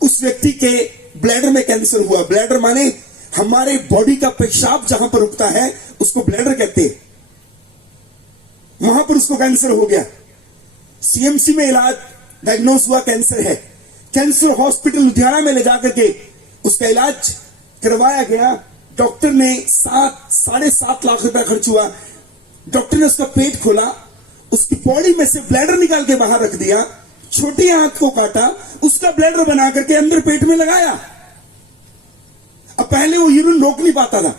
उस व्यक्ति के ब्लैडर में कैंसर हुआ। ब्लैडर माने हमारे बॉडी का पेशाब जहां पर रुकता है उसको ब्लैडर कहते हैं। वहां पर उसको कैंसर हो गया, सीएमसी में इलाज डायग्नोस हुआ, कैंसर है। कैंसर हॉस्पिटल लुधियाना में ले जाकर के उसका इलाज करवाया गया। डॉक्टर ने 7.5 लाख रुपया खर्च हुआ। डॉक्टर ने उसका पेट खोला, उसकी बॉडी में से ब्लैडर निकाल के बाहर रख दिया, छोटी आंत को काटा, उसका ब्लैडर बना करके अंदर पेट में लगाया। अब पहले वो यूरिन रोक नहीं पाता था,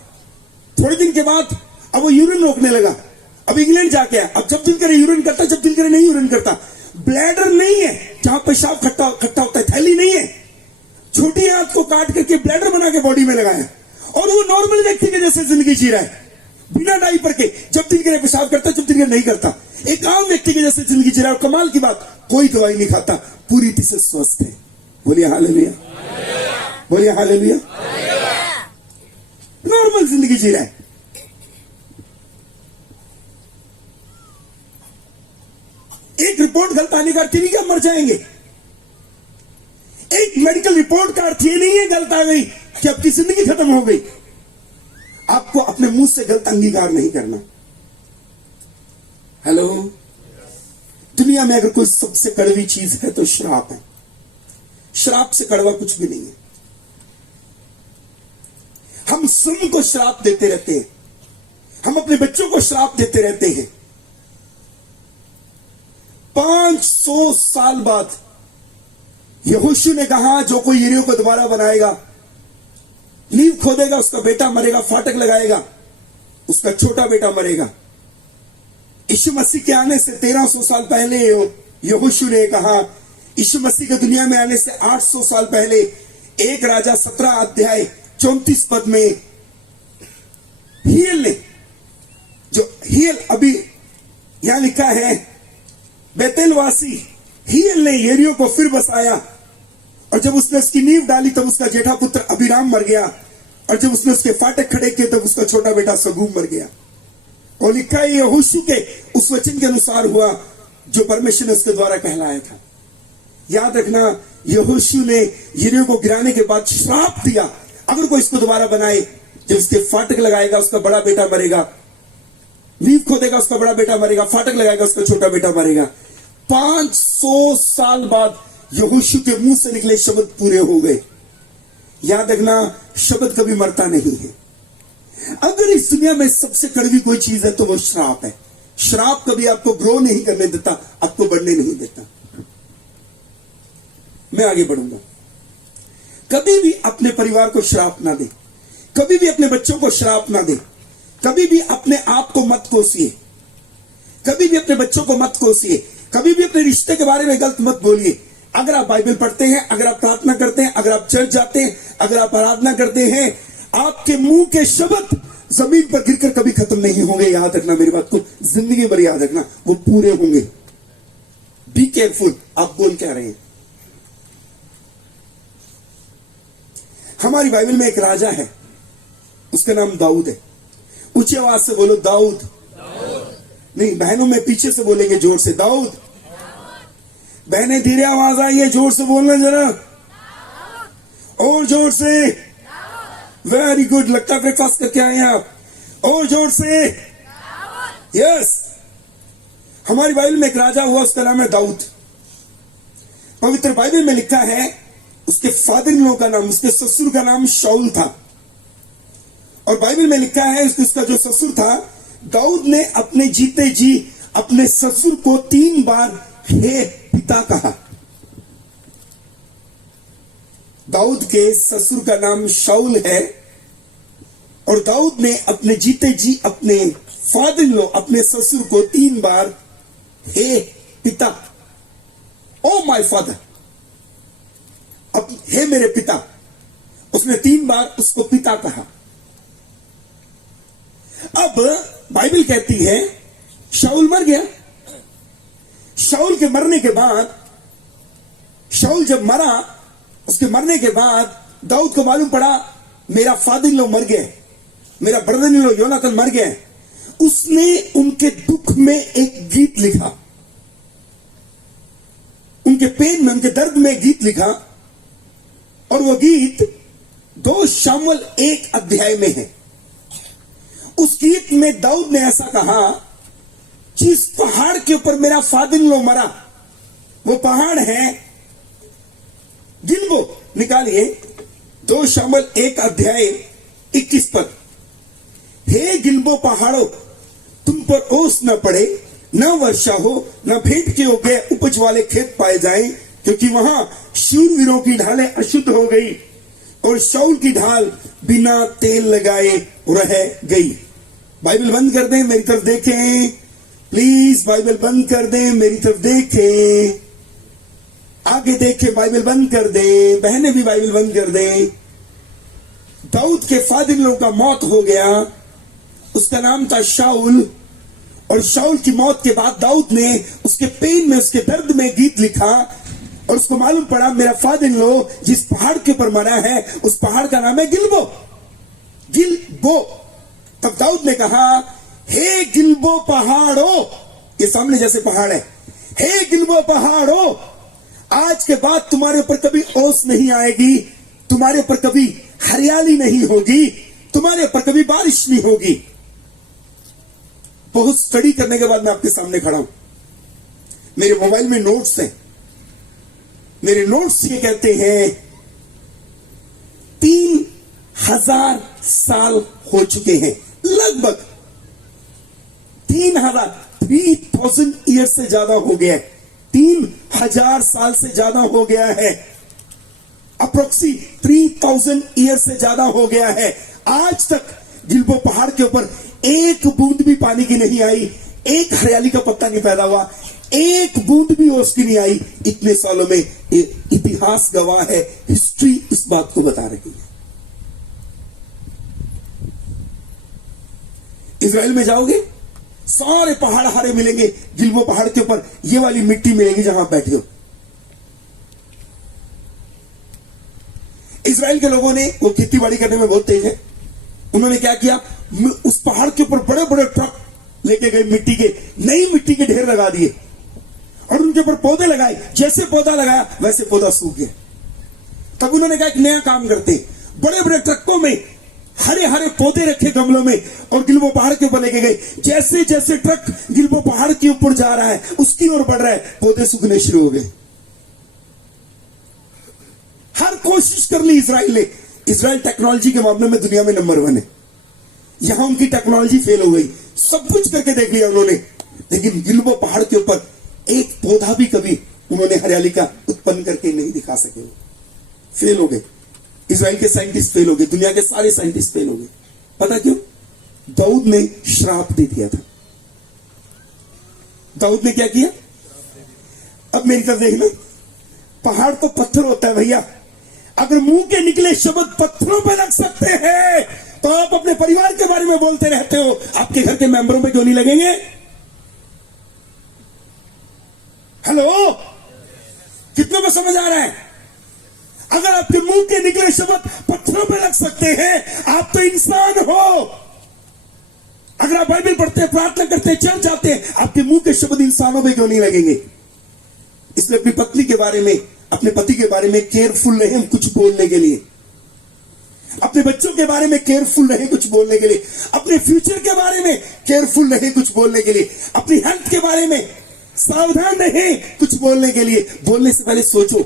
थोड़े दिन के बाद अब वो यूरिन रोकने लगा। अब इंग्लैंड जाके आया, अब जब दिल करे यूरिन करता, जब दिल करे नहीं यूरिन करता। ब्लैडर नहीं है जहां पेशाब खट्टा होता है, थैली नहीं है, छोटी आंत को काट करके ब्लैडर बना के बॉडी में लगाया और वो नॉर्मल व्यक्ति के जैसे जिंदगी जी रहा है, बिना डाई पर के। जब दिल करे पेशाब करता, जब दिल करे नहीं करता, एक आम व्यक्ति के जैसे जिंदगी जी रहा है। कमाल की बात, कोई दवाई नहीं खाता, पूरी तरह से स्वस्थ है। बोलिए हालेलुया, बोलिए हालेलुया। नॉर्मल जिंदगी जी रहा है। एक रिपोर्ट गलत आने का अर्थ नहीं कि हम मर जाएंगे। एक मेडिकल रिपोर्ट का अर्थ ये नहीं है गलत आ गई कि आपकी जिंदगी खत्म हो गई। आपको अपने मुंह से गलत अंगीकार नहीं करना। हेलो, दुनिया में अगर कोई सबसे कड़वी चीज है तो श्राप है। श्राप से कड़वा कुछ भी नहीं है। हम स्वयं को श्राप देते रहते हैं, हम अपने बच्चों को श्राप देते रहते हैं। 500 साल बाद यहोशू ने कहा, जो कोई यरीहो को दोबारा बनाएगा, नींव खोदेगा, उसका बेटा मरेगा, फाटक लगाएगा, उसका छोटा बेटा मरेगा। यीशु मसीह के आने से 1300 साल पहले यहोशू ने कहा। यीशु मसीह के दुनिया में आने से 800 साल पहले एक राजा 17 अध्याय 34 पद में हियल ने, जो हियल अभी यहां लिखा है, बेतेलवासी हियल ने यरीहो को फिर बसाया, और जब उसने उसकी नींव डाली तब उसका जेठा पुत्र अबीराम मर गया, और जब उसने उसके फाटक खड़े किए तब उसका छोटा बेटा सगूम मर गया। और लिखा है यहोशू के उस वचन के अनुसार हुआ जो परमेश्वर ने उसके द्वारा कहलाया था। याद रखना, यहोशू ने यरीहो को गिराने के बाद श्राप दिया, अगर कोई इसको दोबारा बनाए, जब उसके फाटक लगाएगा उसका बड़ा बेटा मरेगा, नींव खोदेगा उसका बड़ा बेटा मरेगा, फाटक लगाएगा उसका छोटा बेटा मरेगा। 500 साल बाद यहोशू के मुंह से निकले शब्द पूरे हो गए। याद रखना, शब्द कभी मरता नहीं है। अगर इस दुनिया में सबसे कड़वी कोई चीज है तो वो श्राप है। श्राप कभी आपको ग्रो नहीं करने देता, आपको बढ़ने नहीं देता। मैं आगे बढ़ूंगा। कभी भी अपने परिवार को श्राप ना दे, कभी भी अपने बच्चों को श्राप ना दे, कभी भी अपने आप को मत कोसिए, कभी भी अपने बच्चों को मत कोसिए, कभी भी अपने रिश्ते के बारे में गलत मत बोलिए। अगर आप बाइबल पढ़ते हैं, अगर आप प्रार्थना करते हैं, अगर आप चर्च जाते हैं, अगर आप आराधना करते हैं, आपके मुंह के शब्द जमीन पर गिरकर कभी खत्म नहीं होंगे। याद रखना मेरी बात को, जिंदगी भर याद रखना, वो पूरे होंगे। बी केयरफुल, आप बोल क्या रहे हैं। हमारी बाइबल में एक राजा है, उसका नाम दाऊद है। ऊंची आवाज से बोलो दाऊद। नहीं, बहनों में पीछे से बोलेंगे जोर से, दाऊद। बहनें धीरे आवाज आई है, जोर से बोलना जरा, और जोर से। वेरी गुड, लगता है ब्रेकफास्ट करके आए हैं आप। और जोर से, यस। हमारी बाइबल में एक राजा हुआ, उसका नाम है दाऊद। पवित्र बाइबल में लिखा है, उसके फादर इन लोगों का नाम, उसके ससुर का नाम शाऊल था। और बाइबल में लिखा है, उसका जो ससुर था, दाऊद ने अपने जीते जी अपने ससुर को 3 बार हे पिता कहा। दाऊद के ससुर का नाम शाऊल है, और दाऊद ने अपने जीते जी अपने फादर इन लॉ, अपने ससुर को 3 बार हे पिता, ओ माय फादर, अब हे मेरे पिता, उसने 3 बार उसको पिता कहा। अब बाइबल कहती है शाऊल मर गया। शाऊल के मरने के बाद, शाऊल जब मरा, उसके मरने के बाद दाऊद को मालूम पड़ा मेरा फादर इन लॉ मर गया, मेरा ब्रदर इन लॉ योनाथन मर गया। उसने उनके दुख में एक गीत लिखा। उनके पेन में, उनके दर्द में गीत लिखा, और वो गीत 2 शामुएल 1 अध्याय में है। उस गीत में दाऊद ने ऐसा कहा, जिस पहाड़ के ऊपर मेरा फादिन लो मरा, वो पहाड़ है गिलबो। निकालिए 2 शामुएल 1 अध्याय 21 पद। हे गिलबो पहाड़ों, तुम पर ओस न पड़े, न वर्षा हो, न भेंट के योग्य उपज वाले खेत पाए जाएं, क्योंकि वहां शूरवीरों की ढालें अशुद्ध हो गई और शाऊल की ढाल बिना तेल लगाए रह गई। बाइबल बंद कर दें, मेरी तरफ देखें प्लीज। बाइबल बंद कर दें, मेरी तरफ देखें, आगे देखें, बाइबल बंद कर दें, बहनें भी बाइबल बंद कर दें। दाऊद के फादिलों का मौत हो गया, उसका नाम था शाऊल, और शाऊल की मौत के बाद दाऊद ने उसके पेन में, उसके दर्द में गीत लिखा, और उसको मालूम पड़ा मेरा फादिल लो जिस पहाड़ के ऊपर मरा है, उस पहाड़ का नाम है गिलबो। गिलबो। तब दाऊद ने कहा, हे गिलबो पहाड़ों, ये सामने जैसे पहाड़ है, हे गिलबो पहाड़ों, आज के बाद तुम्हारे ऊपर कभी ओस नहीं आएगी, तुम्हारे ऊपर कभी हरियाली नहीं होगी, तुम्हारे ऊपर कभी बारिश नहीं होगी। बहुत स्टडी करने के बाद मैं आपके सामने खड़ा हूं। मेरे मोबाइल में नोट्स हैं। मेरे नोट्स ये कहते हैं 3000 साल हो चुके हैं, लगभग 3000 ईयर से ज्यादा हो गया है, 3000 साल से ज्यादा हो गया है, अप्रोक्सी 3000 ईयर से ज्यादा हो गया है। आज तक गिलबो पहाड़ के ऊपर एक बूंद भी पानी की नहीं आई, एक हरियाली का पत्ता नहीं पैदा हुआ, एक बूंद भी ओस की नहीं आई। इतने सालों में इतिहास गवाह है, हिस्ट्री इस बात को बता रही है। इजराइल में जाओगे, सारे पहाड़ हरे मिलेंगे, गिलबो पहाड़ के ऊपर ये वाली मिट्टी मिलेगी जहां आप बैठे हो। इजराइल के लोगों ने, वो खेती बाड़ी करने में बहुत तेज है, उन्होंने क्या किया, उस पहाड़ के ऊपर बड़े बड़े ट्रक लेके गए, मिट्टी के, नई मिट्टी के ढेर लगा दिए, और उनके ऊपर पौधे लगाए। जैसे पौधा लगाया वैसे पौधा सूख गया। तब उन्होंने कहा एक नया काम करते, बड़े बड़े ट्रकों में हरे हरे पौधे रखे गमलों में, और गिलबो पहाड़ के ऊपर लेके गए। जैसे जैसे ट्रक गिलबो पहाड़ के ऊपर जा रहा है, उसकी ओर बढ़ रहा है, पौधे सूखने शुरू हो गए। हर कोशिश कर ली इजराइल ने। इजराइल टेक्नोलॉजी के मामले में दुनिया में नंबर 1 है। यहां उनकी टेक्नोलॉजी फेल हो गई, सब कुछ करके देख लिया उन्होंने, लेकिन गिलबो पहाड़ के ऊपर एक पौधा भी कभी उन्होंने हरियाली का उत्पन्न करके नहीं दिखा सके। फेल हो गए। इजराइल के साइंटिस्ट फेल हो गए, दुनिया के सारे साइंटिस्ट फेल हो गए। पता क्यों? दाऊद ने श्राप दे दिया था। दाऊद ने क्या किया? अब मेरी तरफ देखना, पहाड़ तो पत्थर होता है भैया, अगर मुंह के निकले शब्द पत्थरों पर लग सकते हैं, तो आप अपने परिवार के बारे में बोलते रहते हो, आपके घर के मेंबरों पे क्यों नहीं लगेंगे? हेलो, कितनों को समझ आ रहा है? अगर आपके मुंह के निकले शब्द पत्थरों पे लग सकते हैं, आप तो इंसान हो। अगर आप बाइबल पढ़ते हैं, प्रार्थना करते हैं, चर्च जाते हैं, आपके मुंह के शब्द इंसानों पे क्यों नहीं लगेंगे? इसलिए अपनी पत्नी के बारे में, अपने पति के बारे में केयरफुल रहें कुछ बोलने के लिए, अपने बच्चों के बारे में केयरफुल रहें कुछ बोलने के लिए, अपने फ्यूचर के बारे में केयरफुल रहें कुछ बोलने के लिए, अपनी हेल्थ के बारे में सावधान रहें कुछ बोलने के लिए। बोलने से पहले सोचो।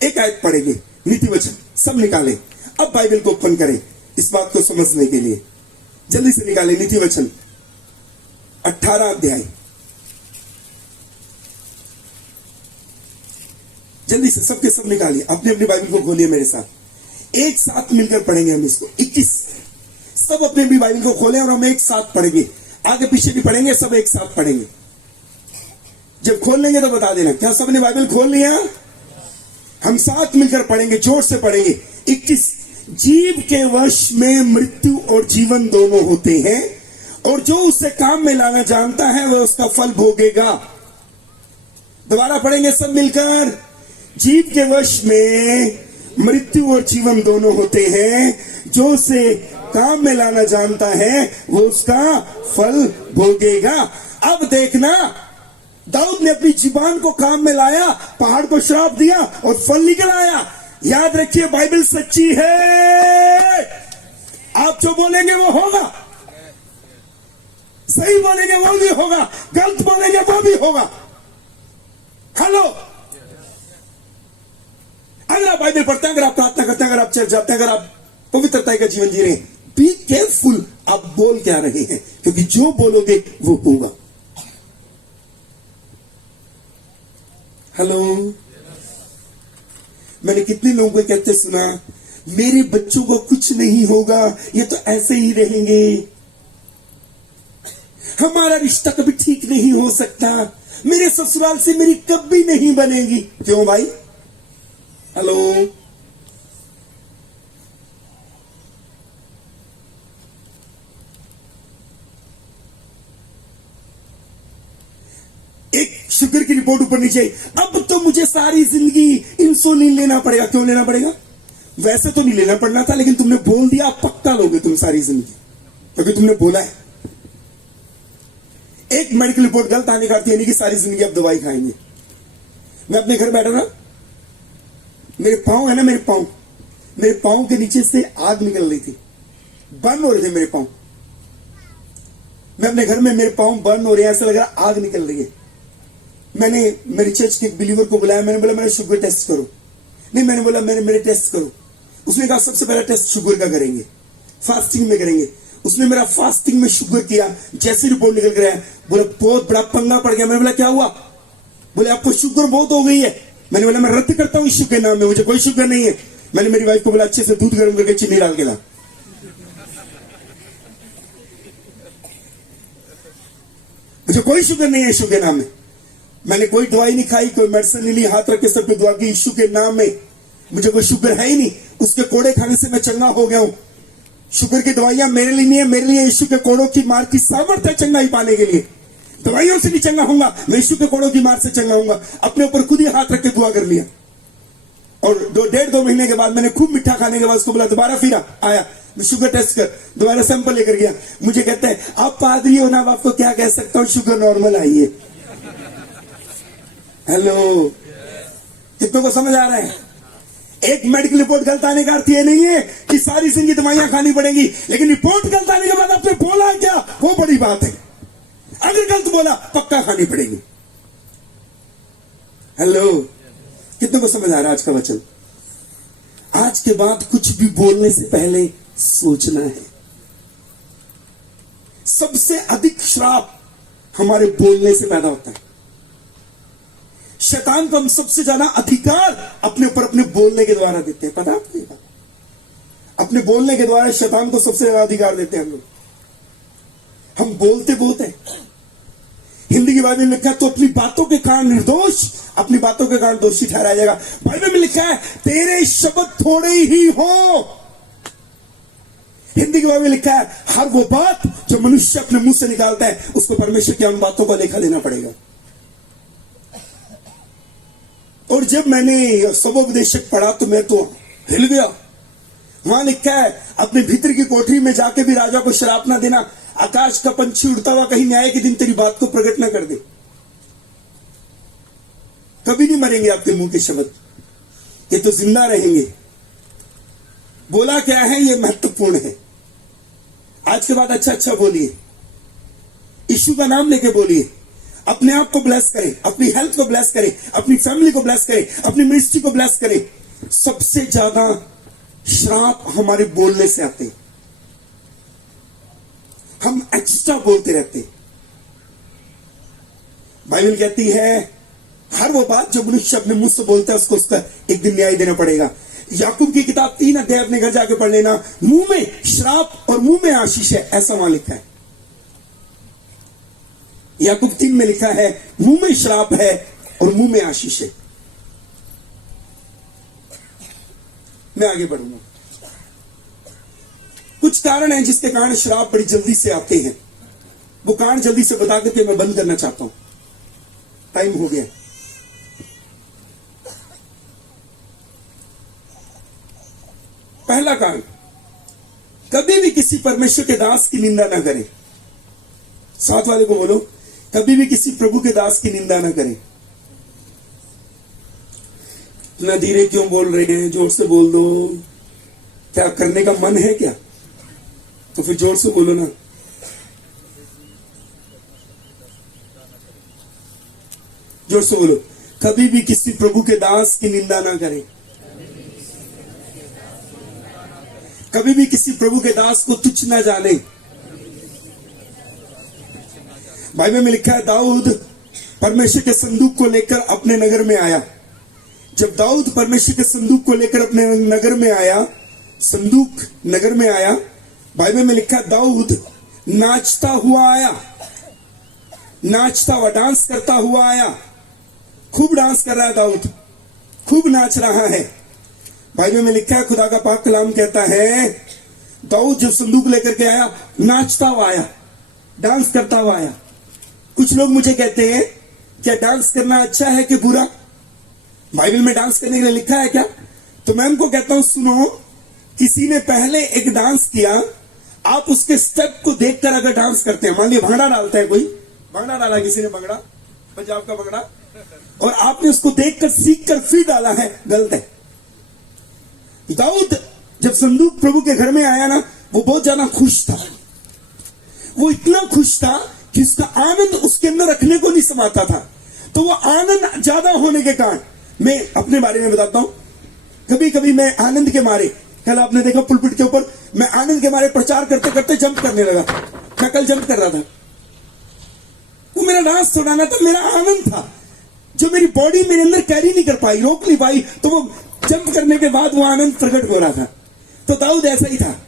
एक आयत पढ़ेंगे, नीति वचन, सब निकालें। अब बाइबल को ओपन करें इस बात को समझने के लिए। जल्दी से निकालें नीति वचन 18 अध्याय, जल्दी से सबके सब निकालिए। अपनी अपनी बाइबल को खोलिए, मेरे साथ एक साथ मिलकर पढ़ेंगे हम इसको। 21 सब अपने भी बाइबल को खोलें और हम एक साथ पढ़ेंगे। आगे पीछे भी पढ़ेंगे, सब एक साथ पढ़ेंगे। जब खोल लेंगे तो बता देना। क्या सबने बाइबल खोल लिया? हम साथ मिलकर पढ़ेंगे, जोर से पढ़ेंगे। 21 जीव के वश में मृत्यु और जीवन दोनों होते हैं, और जो उसे काम में लाना जानता है वह उसका फल भोगेगा। दोबारा पढ़ेंगे सब मिलकर। जीव के वश में मृत्यु और जीवन दोनों होते हैं, जो उसे काम में लाना जानता है वो उसका फल भोगेगा। अब देखना, दाऊद ने अपनी जीवान को काम में लाया, पहाड़ को श्राप दिया और फल निकल आया। याद रखिए, बाइबल सच्ची है। आप जो बोलेंगे वो होगा, सही बोलेंगे वो भी होगा, गलत बोलेंगे वो भी होगा। हेलो, अगर आप बाइबल पढ़ते हैं, अगर आप प्रार्थना करते हैं, अगर आप चर्च जाते हैं, अगर आप पवित्रता का जीवन जी रहे हैं, बी केयरफुल आप बोल क्या रहे हैं, क्योंकि जो बोलोगे वो होगा। हेलो, मैंने कितने लोगों को कहते सुना, मेरे बच्चों को कुछ नहीं होगा, ये तो ऐसे ही रहेंगे, हमारा रिश्ता कभी ठीक नहीं हो सकता, मेरे ससुराल से मेरी कभी नहीं बनेगी। क्यों भाई? हेलो, एक शुगर की रिपोर्ट ऊपर नीचे, अब तो मुझे सारी जिंदगी इंसुलिन लेना पड़ेगा। क्यों लेना पड़ेगा? वैसे तो नहीं लेना पड़ना था, लेकिन तुमने बोल दिया, अब पक्का लोगे तुम सारी जिंदगी, क्योंकि तुमने बोला है। एक मेडिकल रिपोर्ट गलत आने का अर्थ यानी कि सारी जिंदगी अब दवाई खाएंगे। मैं अपने घर बैठा था, मेरे पांव है ना, मेरे पांव के नीचे से आग निकल रही थी, बर्न हो रहे थे मेरे पांव। मैं अपने घर में, मेरे पांव बर्न हो रहे हैं, ऐसा लग रहा आग निकल रही है। मैंने मेरे चर्च के एक बिलीवर को बुलाया, मैंने बोला मेरा शुगर टेस्ट करो। नहीं, मैंने बोला मेरे टेस्ट करो। उसने कहा सबसे पहला टेस्ट शुगर का करेंगे, फास्टिंग में करेंगे। उसने मेरा फास्टिंग में शुगर किया, जैसे रिपोर्ट निकल गया, बोला बहुत बड़ा पंगा पड़ गया। मैंने बोला क्या हुआ? बोले आपको शुगर बहुत हो गई है। मैंने बोला मैं रद्द करता हूं इस शुगर नाम में, मुझे कोई शुगर नहीं है। मैंने मेरी वाइफ को बोला अच्छे से दूध गर्म करके चीनी डाल के ला। मुझे कोई शुगर नहीं है शुगर नाम में। मैंने कोई दवाई नहीं खाई, कोई मेडिसिन नहीं ली, हाथ रख के सर पे दुआ की, यीशु के नाम में मुझे कोई शुगर है ही नहीं। उसके कोड़े खाने से मैं चंगा हो गया हूं। शुगर की दवाइयां मेरे लिए नहीं है, मेरे लिए यीशु के कोड़ों की मार की सामर्थ्य है चंगाई पाने के लिए। दवाइयों से नहीं चंगा होऊंगा, मैं यीशु के कोड़ों की मार से चंगा होऊंगा। अपने ऊपर खुद ही हाथ रख के दुआ कर लिया। और 1.5-2 महीने के बाद मैंने खूब मीठा खाने के बाद उसको बोला दोबारा फिर आया, शुगर टेस्ट कर, दोबारा सैंपल लेकर गया। मुझे कहते हैं आप पादरी हो ना, अब आपको क्या कह सकता हूं, शुगर नॉर्मल आई है। हेलो, कितनों को समझ आ रहा है? एक मेडिकल रिपोर्ट गलत आने का अर्थ ये नहीं है कि सारी जिंदगी दवाइयां खानी पड़ेगी, लेकिन रिपोर्ट गलत आने के बाद आपने बोला क्या, वो बड़ी बात है। अगर गलत बोला पक्का खानी पड़ेगी। हेलो, कितनों को समझ आ रहा है आज का वचन? आज के बाद कुछ भी बोलने से पहले सोचना है। सबसे अधिक श्राप हमारे बोलने से पैदा होता है। शैतान को हम सबसे ज्यादा अधिकार अपने ऊपर अपने बोलने के द्वारा देते हैं। पता है आपको ये बात? अपने बोलने के द्वारा शैतान को सबसे ज्यादा अधिकार देते हैं हम लोग। हम बोलते बहुत हैं। हिंदी की बाइबल में लिखा है तो अपनी बातों के कारण निर्दोष, अपनी बातों के कारण दोषी ठहराया जाएगा। बाइबल में लिखा है तेरे शब्द थोड़े ही हो। हिंदी की बाइबल में लिखा है हर वो बात जो मनुष्य अपने मुंह से निकालता है उसको परमेश्वर की उन बातों का लेखा देना पड़ेगा। और जब मैंने सबोपदेशक पढ़ा तो मैं तो हिल गया। वहां लिखा है अपने भीतर की कोठरी में जाके भी राजा को शराप ना देना, आकाश का पंछी उड़ता हुआ कहीं न्याय के दिन तेरी बात को प्रकट ना कर दे। कभी नहीं मरेंगे आपके मुंह के शब्द, ये तो जिंदा रहेंगे। बोला क्या है ये महत्वपूर्ण है। आज के बाद अच्छा अच्छा बोलिए, यीशु का नाम लेके बोलिए, अपने आप को ब्लेस करें, अपनी हेल्थ को ब्लेस करें, अपनी फैमिली को ब्लेस करें, अपनी मिनिस्ट्री को ब्लेस करें। सबसे ज्यादा श्राप हमारे बोलने से आते हैं। हम एक्स्ट्रा बोलते रहते हैं। बाइबल कहती है हर वो बात जो मनुष्य अपने मुंह से बोलता है उसको उसका एक दिन न्याय देना पड़ेगा। याकूब की किताब 3 अध्याय अपने घर जाके पढ़ लेना। मुंह में श्राप और मुंह में आशीष है, ऐसा वहां लिखा है। याकूब 3 में लिखा है मुंह में श्राप है और मुंह में आशीष है। मैं आगे बढ़ूंगा। कुछ कारण हैं जिसके कारण श्राप बड़ी जल्दी से आते हैं। वो कारण जल्दी से बता करके मैं बंद करना चाहता हूं, टाइम हो गया। पहला कारण, कभी भी किसी परमेश्वर के दास की निंदा ना करें। साथ वाले को बोलो कभी भी किसी प्रभु के दास की निंदा ना करें। इतना धीरे क्यों बोल रहे हैं? जोर से बोल दो। क्या करने का मन है क्या? तो फिर जोर से बोलो ना। जोर से बोलो। कभी भी किसी प्रभु के दास की निंदा ना करें। कभी भी किसी प्रभु के दास को तुच्छ ना जाने। बाइबल में लिखा है, दाऊद परमेश्वर के संदूक को लेकर अपने नगर में आया। जब दाऊद परमेश्वर के संदूक को लेकर अपने नगर में आया, संदूक नगर में आया, बाइबल में लिखा है दाऊद नाचता हुआ आया। नाचता हुआ, डांस करता हुआ आया। खूब डांस कर रहा है दाऊद, खूब नाच रहा है। बाइबल में लिखा है, खुदा का पाक कलाम कहता है, दाऊद जब संदूक लेकर के आया, नाचता हुआ आया, डांस करता हुआ आया। कुछ लोग मुझे कहते हैं, क्या डांस करना अच्छा है कि बुरा? बाइबल में डांस करने के लिए लिखा है क्या? तो मैं उनको कहता हूं, सुनो, किसी ने पहले एक डांस किया, आप उसके स्टेप को देखकर अगर डांस करते हैं, मान लिया भंगड़ा डालता है कोई, भंगड़ा डाला किसी ने, भंगड़ा, पंजाब का भंगड़ा, और आपने उसको देखकर सीखकर फिर डाला है, गलत है। दाऊद जब संदूक प्रभु के घर में आया ना, वो बहुत ज्यादा खुश था। वो इतना खुश था कि उसका आनंद उसके अंदर रखने को नहीं समाता था। तो वो आनंद ज्यादा होने के कारण, मैं अपने बारे में बताता हूं, कभी कभी मैं आनंद के मारे, कल आपने देखा पुलपिट के ऊपर, मैं आनंद के मारे प्रचार करते करते जंप करने लगा। मैं कल जंप कर रहा था। वो मेरा डांस थोड़ा ना था, मेरा आनंद था, जो मेरी बॉडी मेरे अंदर कैरी नहीं कर पाई, रोक नहीं पाई। तो वो जंप करने के बाद वो आनंद प्रकट हो रहा था। तो दाऊद ऐसा ही था।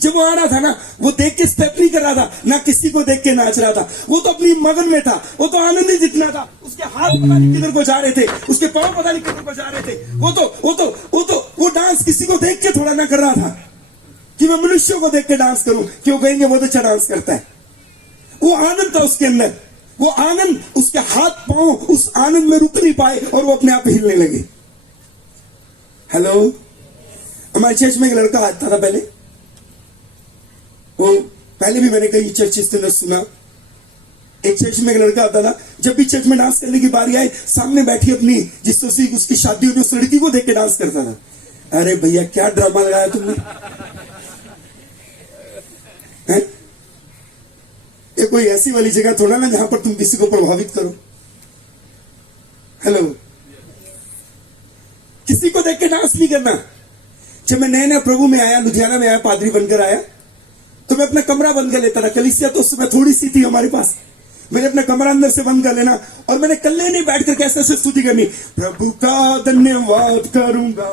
जब वो आ रहा था ना, वो देख के स्टेप नहीं कर रहा था, ना किसी को देख के नाच रहा था। वो तो अपनी मगन में था। वो तो आनंद ही जितना था। उसके हाथ पता नहीं किधर को जा रहे थे, उसके पांव पता नहीं किधर को जा रहे थे। वो डांस किसी को देख के थोड़ा ना कर रहा था कि मैं मनुष्यों को देख के डांस करूं, क्यों कहेंगे बहुत अच्छा डांस करता है। वो आनंद था उसके अंदर। वो आनंद, उसके हाथ पांव उस आनंद में रुक नहीं पाए और वो अपने आप हिलने लगे। हेलो, हमारे चर्च में एक लड़का आता था पहले। वो पहले भी मैंने कई चर्चेस के अंदर सुना। एक चर्च में एक लड़का आता था, जब भी चर्च में डांस करने की बारी आए, सामने बैठी अपनी जिससे उसकी शादी हुई उस लड़की को देख के डांस करता था। अरे भैया, क्या ड्रामा लगाया तुमने? है? ये कोई ऐसी वाली जगह थोड़ा ना जहां पर तुम किसी को प्रभावित करो। हेलो, किसी को देख के डांस नहीं करना। जब मैं नया नया प्रभु में आया, लुधियाना में आया, पादरी बनकर आया, तो मैं अपना कमरा बंद कर लेता था। कलीसिया तो उस समय थोड़ी सी थी हमारे पास। मैंने अपना कमरा अंदर से बंद कर लेना और मैंने कल्ले नहीं बैठकर कैसे ऐसे स्तुति करनी, प्रभु का धन्यवाद करूंगा,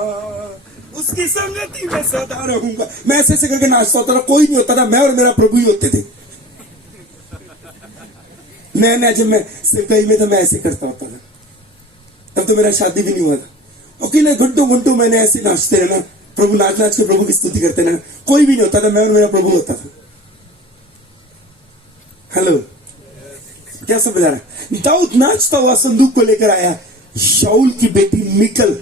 उसकी संगति में सदा रहूंगा। मैं ऐसे ऐसे करके नाचता होता था। कोई नहीं होता था, मैं और मेरा प्रभु ही होते थे। नया नया जब मैं सिरकई में था, मैं ऐसे करता होता था। तब तो मेरा शादी भी नहीं हुआ था। अकेले घंटों घंटों मैंने ऐसे नाचते रहना, प्रभु नाच नाच के प्रभु की स्तुति करते रहना। कोई भी नहीं होता था, मैं और मेरा प्रभु होता था। हेलो, क्या समझ आ रहा है? दाऊद नाचता हुआ संदूक को लेकर आया। शाऊल की बेटी मिकल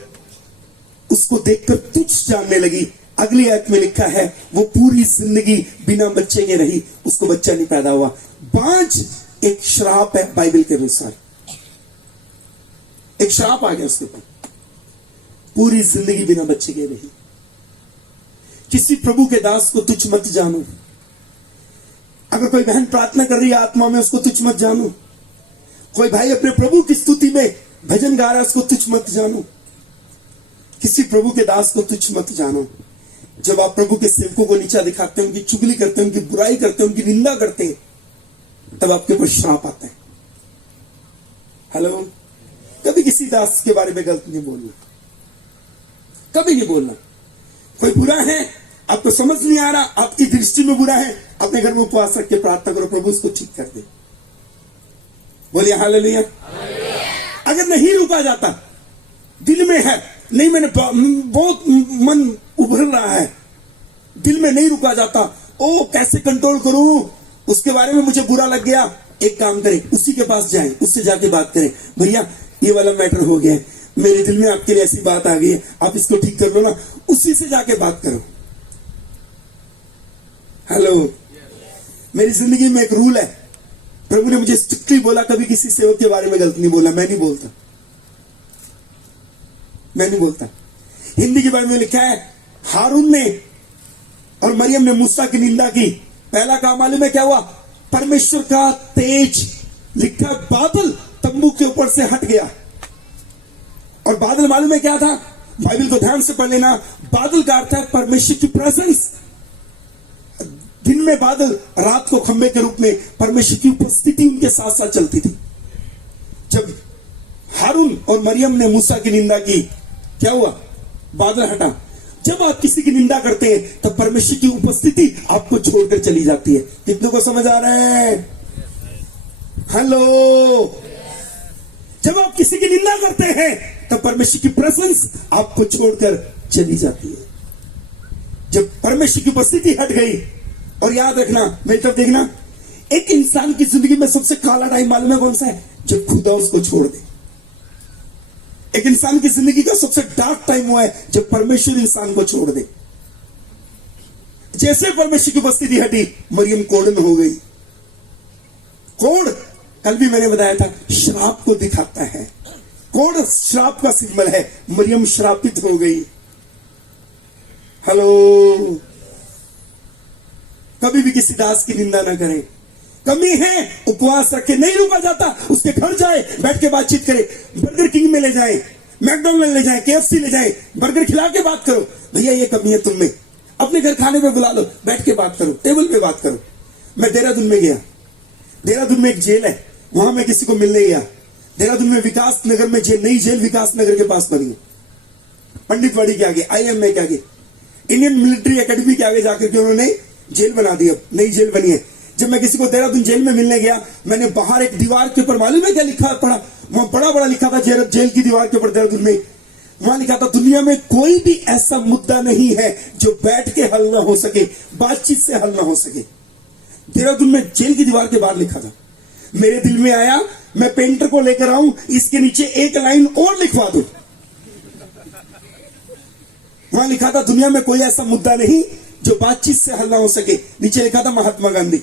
उसको देखकर तुच्छ जानने लगी। अगली आयत में लिखा है, वो पूरी जिंदगी बिना बच्चे के रही, उसको बच्चा नहीं पैदा हुआ। बांझ एक श्राप है बाइबल के अनुसार। एक श्राप आ गया उसके ऊपर, पूरी जिंदगी बिना बच्चे के रही। किसी प्रभु के दास को तुच्छ मत जानो। अगर कोई बहन प्रार्थना कर रही है आत्मा में, उसको तुच्छ मत जानो। कोई भाई अपने प्रभु की स्तुति में भजन गा रहा है, उसको तुच्छ मत जानो। किसी प्रभु के दास को तुच्छ मत जानो। जब आप प्रभु के सेवकों को नीचा दिखाते हैं, उनकी चुगली करते हैं, उनकी बुराई करते हैं, उनकी निंदा करते हैं, तब आपके ऊपर श्राप आता है। हेलो, कभी किसी दास के बारे में गलत नहीं बोलना, कभी नहीं बोलना। कोई बुरा है, आपको समझ नहीं आ रहा, आपकी दृष्टि में बुरा है, अपने घर में उपवास रख के प्रार्थना करो, प्रभु उसको ठीक कर दे। बोलिए हालेलुया। अगर नहीं रुका जाता, दिल में है, नहीं, मैंने बहुत मन उभर रहा है, दिल में नहीं रुका जाता, ओ कैसे कंट्रोल करूं, उसके बारे में मुझे बुरा लग गया, एक काम करें, उसी के पास जाएं, उससे जाके बात करें, भैया ये वाला मैटर हो गया है, मेरे दिल में आपके लिए ऐसी बात आ गई है, आप इसको ठीक कर लो ना, उसी से जाके बात करो। हेलो, मेरी जिंदगी में एक रूल है, प्रभु ने मुझे स्ट्रिक्टली बोला कभी किसी सेवक के बारे में गलत नहीं बोला। मैं नहीं बोलता। हिंदी की बाइबल में लिखा है हारून ने और मरियम ने मूसा की निंदा की। पहला काम मालूम है क्या हुआ? परमेश्वर का तेज, लिखा बादल तंबू के ऊपर से हट गया। और बादल मालूम है क्या था? बाइबल को ध्यान से पढ़ लेना। बादल का अर्थ है परमेश्वर की प्रेजेंस। दिन में बादल, रात को खंबे के रूप में परमेश्वर की उपस्थिति उनके साथ साथ चलती थी। जब हारून और मरियम ने मूसा की निंदा की, क्या हुआ? बादल हटा। जब आप किसी की निंदा करते हैं तब परमेश्वर की उपस्थिति आपको छोड़कर चली जाती है। कितनों को समझ आ रहा है? हेलो। जब आप किसी की निंदा करते हैं तब परमेश्वर की प्रेजेंस आपको छोड़कर चली जाती है। जब परमेश्वर की उपस्थिति हट गई, और याद रखना, मेरी तरफ देखना, एक इंसान की जिंदगी में सबसे काला टाइम मालूम है कौन सा है? जब खुदा उसको छोड़ दे। एक इंसान की जिंदगी का सबसे डार्क टाइम हुआ है जब परमेश्वर इंसान को छोड़ दे। जैसे परमेश्वर की उपस्थिति हटी, मरियम कोढ़ हो गई। कोढ़, कल भी मैंने बताया था, श्राप को दिखाता है। कोढ़ श्राप का सिंबल है। मरियम श्रापित हो गई। हेलो। कभी भी किसी दास की निंदा ना करें। कमी है, उपवास रखे, नहीं रुका जाता, उसके घर जाए, बैठ के बातचीत करे। बर्गर किंग में ले जाए, मैकडॉनल्ड ले जाए, KFC ले जाए, बर्गर खिला के बात करो। भैया ये कमी है तुम में। अपने घर खाने पे बुला लो, बैठ के बात करो, टेबल पे बात करो। मैं देहरादून में गया। देहरादून में एक जेल है, वहां मैं किसी को मिलने गया। देहरादून में विकास नगर में जेल, नई जेल विकास नगर के पास बनी है, पंडितवाड़ी के आगे, IMA के आगे, इंडियन मिलिट्री एकेडमी के आगे जाकर के उन्होंने जेल बना दी। अब नई जेल बनी है। जब मैं किसी को देहरादून जेल में मिलने गया, मैंने बाहर एक दीवार के ऊपर मालूम है क्या लिखा पड़ा? वहां बड़ा बड़ा लिखा था जेल की दीवार के ऊपर देहरादून में। वहां लिखा था दुनिया में कोई भी ऐसा मुद्दा नहीं है जो बैठ के हल ना हो सके, बातचीत से हल ना हो सके। देहरादून में जेल की दीवार के बाहर लिखा था। मेरे दिल में आया मैं पेंटर को लेकर आऊं, इसके नीचे एक लाइन और लिखवा दूं। वहां लिखा था दुनिया में कोई ऐसा मुद्दा नहीं जो बातचीत से हल ना हो सके। नीचे लिखा था महात्मा गांधी।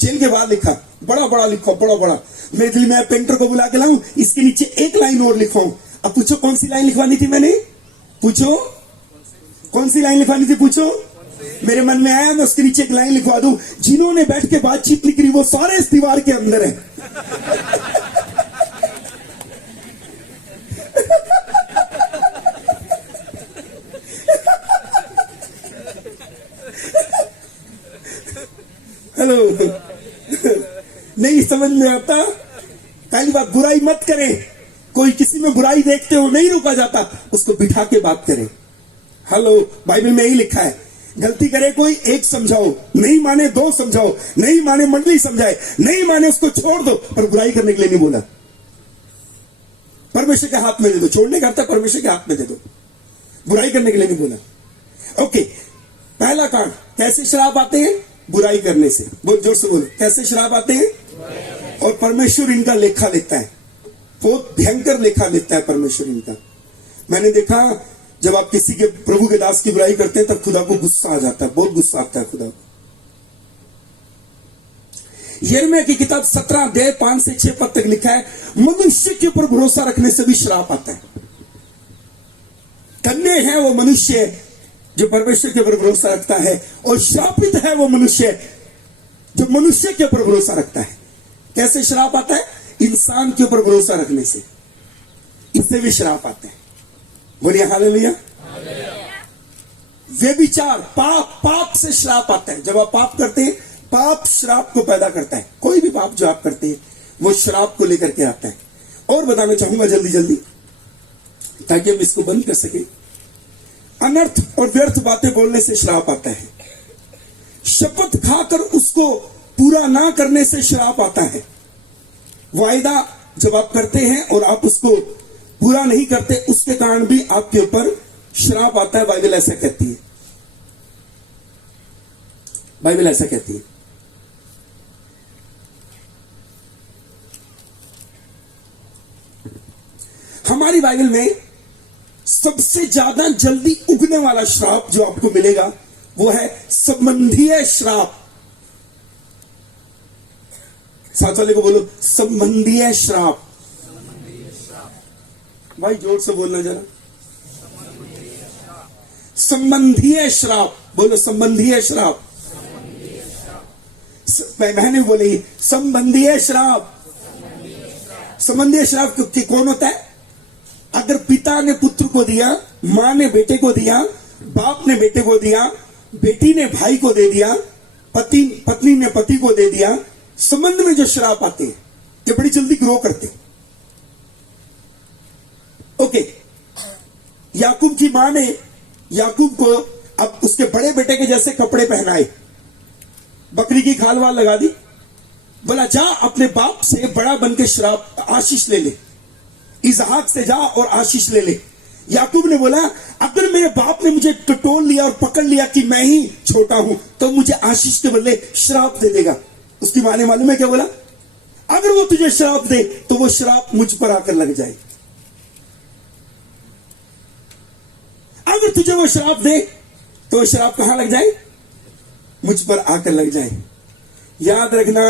जेल के बाहर लिखा, बड़ा बड़ा लिखो, बड़ा बड़ा। मेरे दिल में पेंटर को बुला के लाऊं, इसके नीचे एक लाइन और लिखवाऊं। अब पूछो कौन सी लाइन लिखवानी थी मैंने? पूछो कौन सी लाइन लिखवानी थी? पूछो। मेरे मन में आया मैं उसके नीचे एक लाइन लिखवा दूं, जिन्होंने बैठ के बातचीत नहीं करी वो सारे इस दीवार के अंदर है। हेलो। नहीं समझ में आता? पहली बात, बुराई मत करें। कोई किसी में बुराई देखते हो, नहीं रुका जाता, उसको बिठा के बात करें। हेलो। बाइबल में यही लिखा है, गलती करे कोई एक समझाओ, नहीं माने दो समझाओ, नहीं माने मंडली समझाए, नहीं माने उसको छोड़ दो, पर बुराई करने के लिए नहीं बोला। परमेश्वर के हाथ में दे दो। छोड़ने का अर्थ है परमेश्वर के हाथ में दे दो, बुराई करने के लिए नहीं बोला। ओके। पहला कारण, कैसे श्राप आते हैं? बुराई करने से। बोल, जोर से बोल, कैसे श्राप आते हैं? और परमेश्वर इनका लेखा लेता है, बहुत भयंकर लेखा लेता है परमेश्वर इनका। मैंने देखा जब आप किसी के प्रभु के दास की बुराई करते हैं तब खुदा को गुस्सा आ जाता है, बहुत गुस्सा आता है खुदा को। यिर्मयाह की किताब 17 अध्याय 5 से 6 पद तक लिखा है, मनुष्य के ऊपर भरोसा रखने से भी श्राप आता है। धन्य है वो मनुष्य जो परमेश्वर के ऊपर भरोसा रखता है, और श्रापित है वो मनुष्य जो मनुष्य के ऊपर भरोसा रखता है। कैसे श्राप आता है? इंसान के ऊपर भरोसा रखने से, इससे भी श्राप आते हैं। बोलिए हालेलुया। व्यभिचार, पाप से श्राप आता है। जब आप पाप करते हैं, पाप श्राप को पैदा करता है। कोई भी पाप जो आप करते हैं वो श्राप को लेकर के आता है। और बताना चाहूंगा जल्दी जल्दी ताकि हम इसको बंद कर सके। अनर्थ और व्यर्थ बातें बोलने से श्राप आता है। शपथ खाकर उसको पूरा ना करने से श्राप आता है। वायदा जब आप करते हैं और आप उसको पूरा नहीं करते, उसके कारण भी आपके ऊपर श्राप आता है। बाइबल ऐसा कहती है, बाइबल ऐसा कहती है। हमारी बाइबल में सबसे ज्यादा जल्दी उगने वाला श्राप जो आपको मिलेगा वो है संबंधीय श्राप। साथ वाले को बोलो, संबंधीय श्राप। भाई जोर से बोलना जरा, संबंधीय श्राप बोलो, संबंधीय श्राप। बहने बोले संबंधीय श्राप। संबंधीय श्राप कौन होता है? अगर पिता ने पुत्र को दिया, मां ने बेटे को दिया, बाप ने बेटे को दिया, बेटी ने भाई को दे दिया, पत्नी ने पति को दे दिया, संबंध में जो श्राप आते हैं ये बड़ी जल्दी ग्रो करते हैं। ओके, याकूब की मां ने याकूब को अब उसके बड़े बेटे के जैसे कपड़े पहनाए, बकरी की खाल वाल लगा दी, बोला जा अपने बाप से बड़ा बन के श्राप आशीष ले ले, इसहाक से जा और आशीष ले ले। याकूब ने बोला अगर मेरे बाप ने मुझे टटोल लिया और पकड़ लिया कि मैं ही छोटा हूं तो मुझे आशीष के बदले श्राप दे देगा। उसकी मां ने मालूम है क्या बोला? अगर वो तुझे श्राप दे तो वो श्राप मुझ पर आकर लग जाए। अगर तुझे वो श्राप दे तो वो श्राप कहां लग जाए? मुझ पर आकर लग जाए। याद रखना,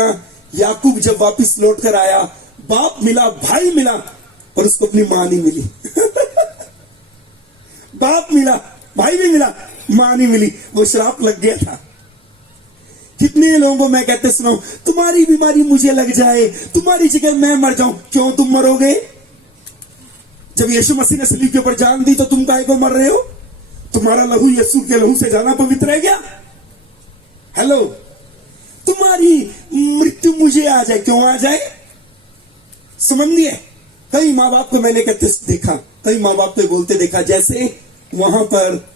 याकूब जब वापस लौट कर आया, बाप मिला, भाई मिला, और उसको अपनी मां नहीं मिली। बाप मिला, भाई भी मिला, मां नहीं मिली, वो श्राप लग गया था। कितने लोगों को मैं कहते सुनाऊं, तुम्हारी बीमारी मुझे लग जाए, तुम्हारी जगह मैं मर जाऊं। क्यों तुम मरोगे? जब यीशु मसीह ने सलीब के ऊपर जान दी तो तुम काहे को मर रहे हो? तुम्हारा लहू यीशु के लहू से ज्यादा पवित्र है क्या? हेलो, तुम्हारी मृत्यु मुझे आ जाए, क्यों आ जाए? समझिए, कई माँ बाप को मैंने कहते देखा, कई माँ बाप को बोलते देखा, जैसे वहां पर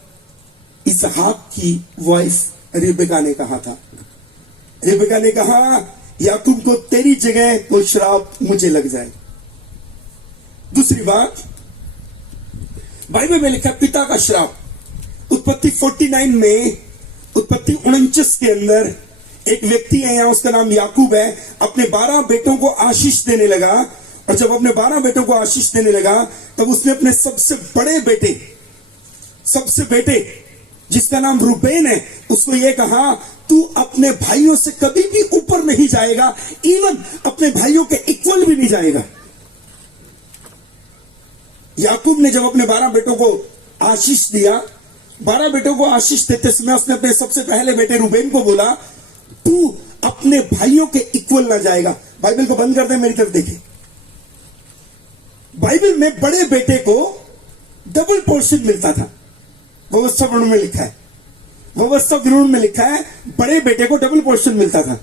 इसहाक की वाइफ रिबेका ने कहा था। रिबेका ने कहा याकूब को तेरी जगह कोई श्राप मुझे लग जाए। दूसरी बात, बाइबल में लिखा पिता का श्राप। उत्पत्ति 49 में, उत्पत्ति 49 के अंदर एक व्यक्ति है, यहां उसका नाम याकूब है, अपने 12 बेटों को आशीष देने लगा। और जब अपने 12 बेटों को आशीष देने लगा तब उसने अपने सबसे बेटे जिसका नाम रूबेन है, उसको यह कहा तू अपने भाइयों से कभी भी ऊपर नहीं जाएगा, इवन अपने भाइयों के इक्वल भी नहीं जाएगा। याकूब ने जब अपने 12 बेटों को आशीष दिया, 12 बेटों को आशीष देते समय उसने अपने सबसे पहले बेटे रूबेन को बोला तू अपने भाइयों के इक्वल ना जाएगा। बाइबल को बंद कर दे, मेरी तरफ देखे। बाइबल में बड़े बेटे को डबल पोर्शन मिलता था। व्यवस्था विवरण में लिखा है, व्यवस्था विवरण में लिखा है बड़े बेटे को डबल पोर्शन मिलता था।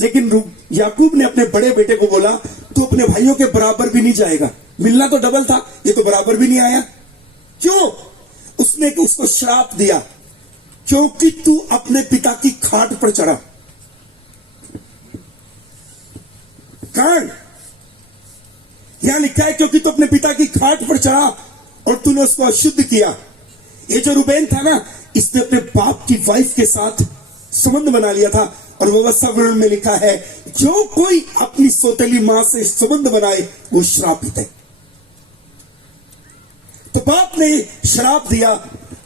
लेकिन याकूब ने अपने बड़े बेटे को बोला तू अपने भाइयों के बराबर भी नहीं जाएगा। मिलना तो डबल था, ये तो बराबर भी नहीं आया। क्यों? उसने उसको श्राप दिया, क्योंकि तू अपने पिता की खाट पर चढ़ा। कारण यहां लिखा है क्योंकि तू अपने पिता की खाट पर चढ़ा और तूने उसको अशुद्ध किया। ये जो रूबेन था ना, इसने अपने बाप की वाइफ के साथ संबंध बना लिया था। और व्यवस्था विवरण में लिखा है जो कोई अपनी सौतेली मां से संबंध बनाए वो श्रापित है। तो बाप ने श्राप दिया।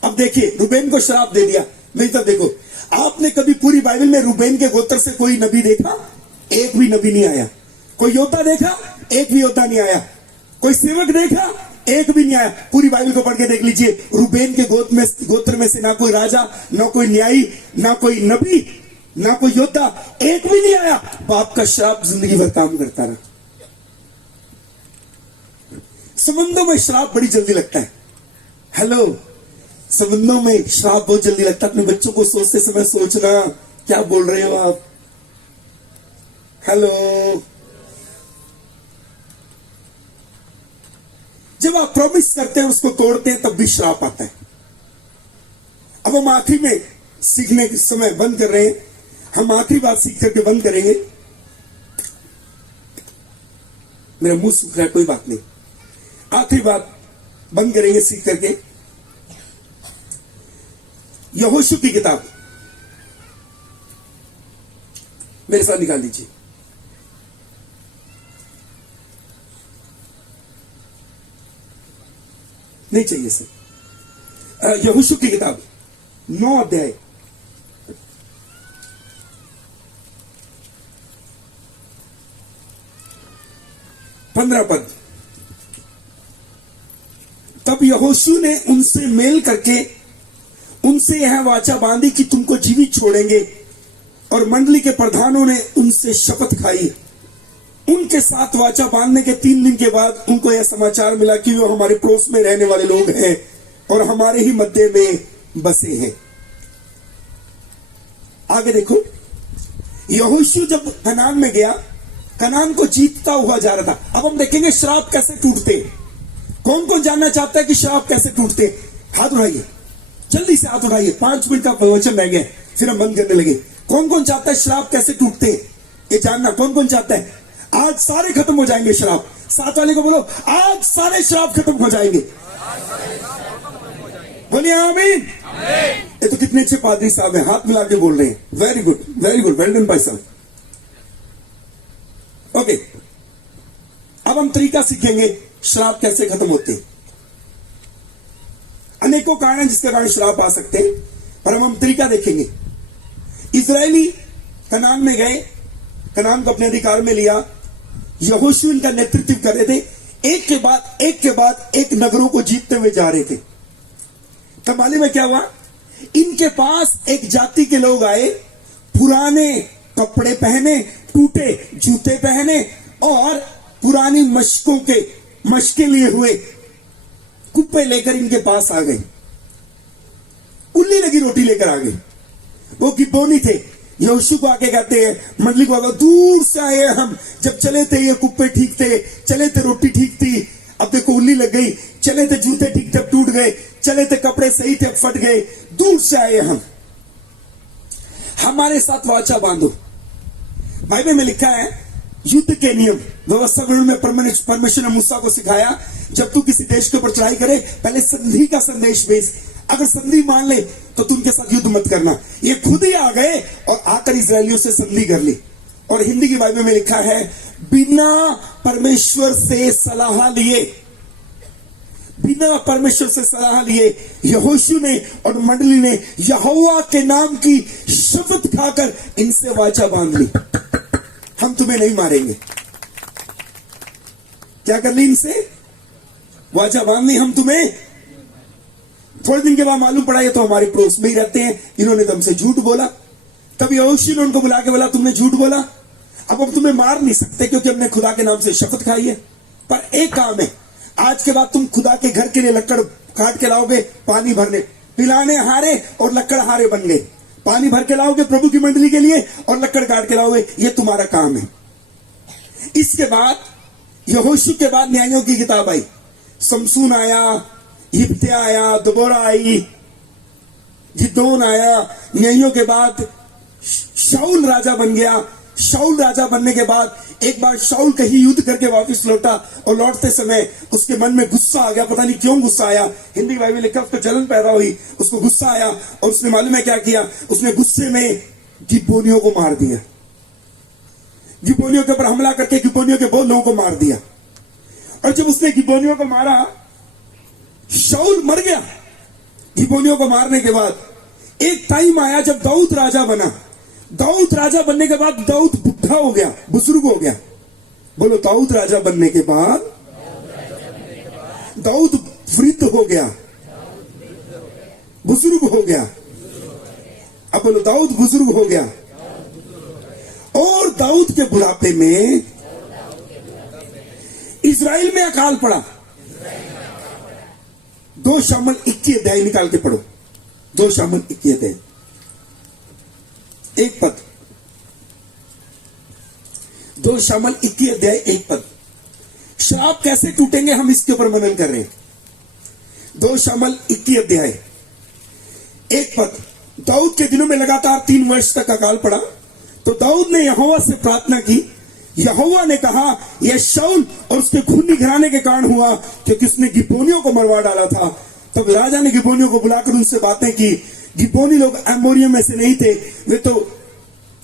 अब देखिए, रूबेन को श्राप दे दिया। नहीं तो देखो, आपने कभी पूरी बाइबल में रूबेन के गोत्र से कोई नबी देखा? एक भी नबी नहीं आया। कोई योद्धा देखा? एक भी योद्धा नहीं आया। कोई सेवक देखा? एक भी नहीं आया। पूरी बाइबल को पढ़ के देख लीजिए, रूबेन के गोत्र में से ना कोई राजा, ना कोई न्यायी, ना कोई नबी, ना कोई योद्धा, एक भी नहीं आया। बाप का श्राप जिंदगी भर काम करता रहा। संबंधों में श्राप बड़ी जल्दी लगता है। हेलो, संबंधों में श्राप बहुत जल्दी लगता है। अपने बच्चों को सोचते समय सोचना क्या बोल रहे हो आप। हेलो, जब आप प्रॉमिस करते हैं उसको तोड़ते हैं तब भी श्राप आता है। अब हम आखिरी में सीखने के समय बंद कर रहे हैं। हम आखिरी बात सीख करके बंद करेंगे। मेरा मुंह सूख रहा है, कोई बात नहीं। आखिरी बात बंद करेंगे सीख करके। यहोशू की किताब मेरे साथ निकाल लीजिए। नहीं चाहिए सर। यहोशू की किताब 9 अध्याय, 15 पद। तब यहोशू ने उनसे मेल करके उनसे यह वाचा बांधी कि तुमको जीवित छोड़ेंगे, और मंडली के प्रधानों ने उनसे शपथ खाई। उनके साथ वाचा बांधने के 3 दिन के बाद उनको यह समाचार मिला कि वो हमारे पड़ोस में रहने वाले लोग हैं और हमारे ही मध्य में बसे हैं। आगे देखो, यहोशू जब कनान में गया, कनान को जीतता हुआ जा रहा था। अब हम देखेंगे श्राप कैसे टूटते। कौन कौन जानना चाहता है कि श्राप कैसे टूटते? हाथ उठाइए, जल्दी से हाथ उठाइए। 5 मिनट का प्रवचन रह गया, फिर हम बंद करने लगे। कौन कौन चाहता है श्राप कैसे टूटते, ये जानना? कौन कौन चाहता है? आज सारे खत्म हो जाएंगे श्राप। साथ वाले को बोलो, आज सारे श्राप खत्म हो जाएंगे। बोलिए आमीन। ये तो कितने अच्छे पादरी साहब हैं, हाथ मिला के बोल रहे हैं। Very good, very good, well done भाई साहब। ओके, अब हम तरीका सीखेंगे श्राप कैसे खत्म होते हैं। अनेकों कारण हैं जिसके कारण श्राप आ सकते हैं, पर हम तरीका देखेंगे। इजरायली कनान में गए, कनान को अपने अधिकार में लिया। यहोशू इनका नेतृत्व कर रहे थे, एक के बाद एक नगरों को जीतते हुए जा रहे थे। तब मालूम है क्या हुआ? इनके पास एक जाति के लोग आए, पुराने कपड़े पहने, टूटे जूते पहने और पुरानी मशकें लिए हुए कुप्पे लेकर इनके पास आ गए। उल्ली लगी रोटी लेकर आ गए। वो गिबोनी थे। यहोशू को आके कहते हैं, मंडली को आगे, दूर से आए हम, जब चले थे ये कुप्पे ठीक थे, चले थे रोटी ठीक थी, अब देखो उल्ली लग गई। चले थे जूते ठीक थे, अब टूट गए। चले थे कपड़े सही थे, अब फट गए। दूर से आए हम, हमारे साथ वाचा बांधो। बाइबल में लिखा है युद्ध के नियम व्यवस्था में परमेश्वर ने मूसा को सिखाया, जब तू किसी देश के ऊपर चढ़ाई करे पहले संधि का संदेश भेज। अगर संधि मान ले तो तू उनके साथ युद्ध मत करना। ये खुद ही आ गए और आकर इजरायलियों से संधि कर ली। और हिंदी की बाइबल में लिखा है, बिना परमेश्वर से सलाह लिए, बिना परमेश्वर से सलाह लिए यहोशू ने और मंडली ने यहोवा के नाम की शपथ खाकर इनसे वाचा बांध ली, हम तुम्हें नहीं मारेंगे। क्या कर ली? इनसे वाचा बांध ली, हम तुम्हें। थोड़े दिन के बाद मालूम पड़ा ये तो हमारे पड़ोस में ही रहते हैं, इन्होंने तो हमसे झूठ बोला। तब यहोशू ने उनको बुला के बोला, तुमने झूठ बोला, अब हम तुम्हें मार नहीं सकते क्योंकि हमने खुदा के नाम से शपथ खाई है। पर एक काम है, आज के बाद तुम खुदा के घर के लिए लकड़ काट के लाओगे, पानी भरने, पिलाने हारे और लकड़ हारे बन गए। पानी भर के लाओगे प्रभु की मंडली के लिए और लकड़ काट के लाओगे, ये तुम्हारा काम है। इसके बाद यहोशू के बाद न्यायों की किताब आई। समसून आया, यिप्त्याह आया, दबोरा आई, गिदोन आया। न्यायों के बाद शाऊल राजा बन गया। शाऊल राजा बनने के बाद एक बार शाऊल कहीं युद्ध करके वापस लौटा और लौटते समय उसके मन में गुस्सा आ गया। पता नहीं क्यों गुस्सा आया, हिंदी बाइबल लिखा उसको जलन पैदा हुई, उसको गुस्सा आया और उसने मालूम है क्या किया? उसने गुस्से में गिबोनियों को मार दिया। गिबोनियों के ऊपर हमला करके गिबोनियों के बहुत लोगों को मार दिया। और जब उसने गिबोनियों को मारा, शाऊल मर गया। गिबोनियों को मारने के बाद एक टाइम आया जब दाऊद राजा बना। दाऊद राजा बनने के बाद दाऊद बुढ़ा हो गया, बुजुर्ग हो गया। बोलो, दाऊद राजा बनने के बाद दाऊद वृद्ध हो गया, बुजुर्ग हो गया। अब बोलो, दाऊद बुजुर्ग हो गया। और दाऊद के बुढ़ापे में इजराइल में अकाल पड़ा। 2 शामुएल 21 अध्याय निकाल के पढ़ो। 2 शामुएल 21 अध्याय, 1 पद। 2 शामुएल 21 अध्याय 1 पद। श्राप कैसे टूटेंगे हम इसके ऊपर मनन कर रहे हैं। 2 शामुएल 21 अध्याय 1 पद। दाऊद के दिनों में लगातार 3 वर्ष तक अकाल पड़ा। तो दाऊद ने यहोवा से प्रार्थना की। यहोवा ने कहा, यह शाऊल और उसके खूनी घराने के कारण हुआ क्योंकि उसने गिबोनियों को मरवा डाला था। तब राजा ने गिबोनियों को बुलाकर उनसे बातें की। गिबोनी लोग एमोरियों में से नहीं थे, वे तो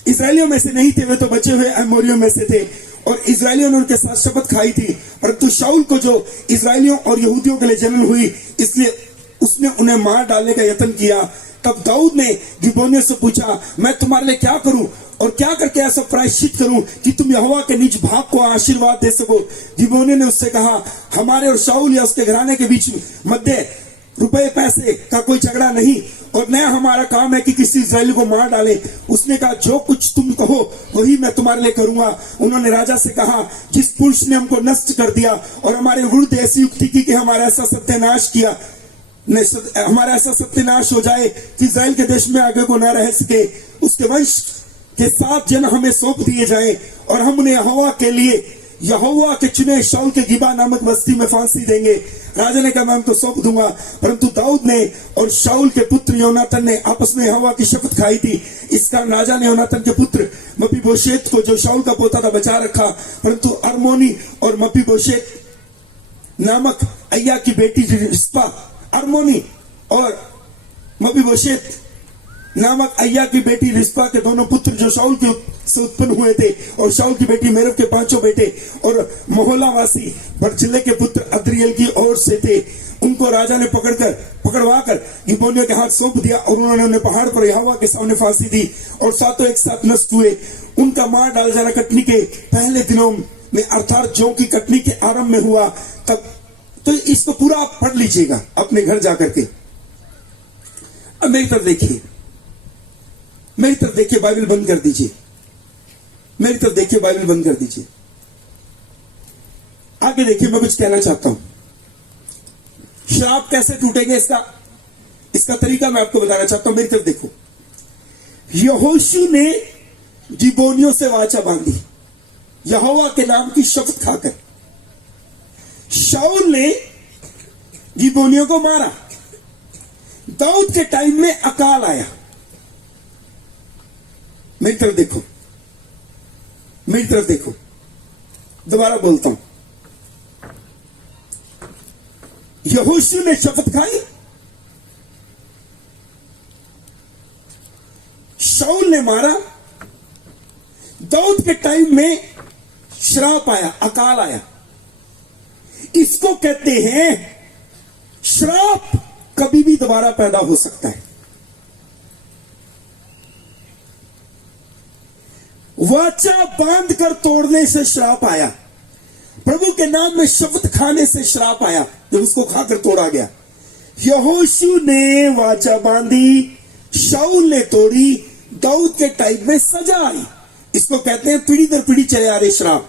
इजरायलियों में से नहीं थे, वे तो बचे हुए एमोरियों में से थे। और इजरायलियों ने उनके साथ शपथ खाई थी, परंतु शाऊल को जो इजरायलियों और यहूदियों के लिए जलन हुई, इसलिए उसने उन्हें मार डालने का यत्न किया। तब दाऊद ने गिबोनियों से पूछा, मैं तुम्हारे लिए क्या करूं? और क्या करके ऐसा प्रायश्चित करूं कि तुम यहोवा के निज भाग को आशीर्वाद दे सको। गिबोनियों ने उससे कहा, हमारे और शाऊल या उसके घराने के बीच मध्य रुपए पैसे का कोई झगड़ा नहीं, और न हमारा काम है कि किसी इस्राएली को मार डाले। उसने कहा, जो कुछ तुम कहो वही मैं तुम्हारे लिए करूंगा। उन्होंने राजा से कहा, जिस पुरुष ने हमको नष्ट कर दिया और हमारे विरुद्ध ऐसी युक्ति की कि हमारा ऐसा सत्यानाश किया, हमारा ऐसा सत्यानाश हो जाए कि इस्राएल के देश में आगे को न रह सके, उसके वंश के 7 जन हमें सौंप दिए जाएं और हम उन्हें यहोवा के लिए यहोवा के चुने शाऊल के गिबा नामक बस्ती में फांसी देंगे। राजा ने कहा, मैं उनको सौंप दूंगा। परंतु दाऊद ने और शाऊल के पुत्र योनातन ने आपस में यहोवा की शपथ खाई थी। इस कारण राजा ने योनातन के पुत्र मपीबोशेत को, जो शाऊल का पोता था, बचा रखा। परंतु अरमोनी और मपीबोशेत नामक अय्या की बेटी रिस्पा, अरमोनी और मपीबोशेत नामक अय्या की बेटी रिस्पा के दोनों पुत्र जो शाऊल के से उत्पन्न हुए थे, और शाऊल की बेटी मेरब के 5 बेटे और मोहलावासी बर्जिल्ले के पुत्र अद्रियल की ओर से थे, उनको राजा ने पकड़वाकर गिबोनियों के हाथ सौंप दिया और उन्होंने उन्हें पहाड़ पर यहोवा के सामने फांसी दी और 7 एक साथ नष्ट हुए। उनका मार डाला जाना कटनी के पहले दिनों में, अर्थात जौ की कटनी के आरंभ में हुआ तब। तो इसको पूरा आप पढ़ लीजिएगा अपने घर जाकर के। अब मेरी तरफ देखिए, मेरी तरफ देखिए, बाइबल बंद कर दीजिए, मेरी तरफ देखिए, बाइबल बंद कर दीजिए। आगे देखिए, मैं कुछ कहना चाहता हूं। श्राप कैसे टूटेंगे, इसका तरीका मैं आपको बताना चाहता हूं। मेरी तरफ देखो, यहोशू ने गिबोनियों से वाचा बांधी यहोवा के नाम की शपथ खाकर। शाऊल ने गिबोनियों को मारा। दाऊद के टाइम में अकाल आया। मेरी तरफ देखो, मेरी तरफ देखो, दोबारा बोलता हूं। यहोशू ने शपथ खाई, शाऊल ने मारा। दाऊद के टाइम में श्राप आया, अकाल आया। इसको कहते हैं श्राप कभी भी दोबारा पैदा हो सकता है। वाचा बांध कर तोड़ने से श्राप आया, प्रभु के नाम में शपथ खाने से श्राप आया जब उसको खाकर तोड़ा गया। यहोशू ने वाचा बांधी, शाऊल ने तोड़ी, दाऊद के टाइम में सजा आई। इसको कहते हैं पीढ़ी दर पीढ़ी चले आ रहे श्राप।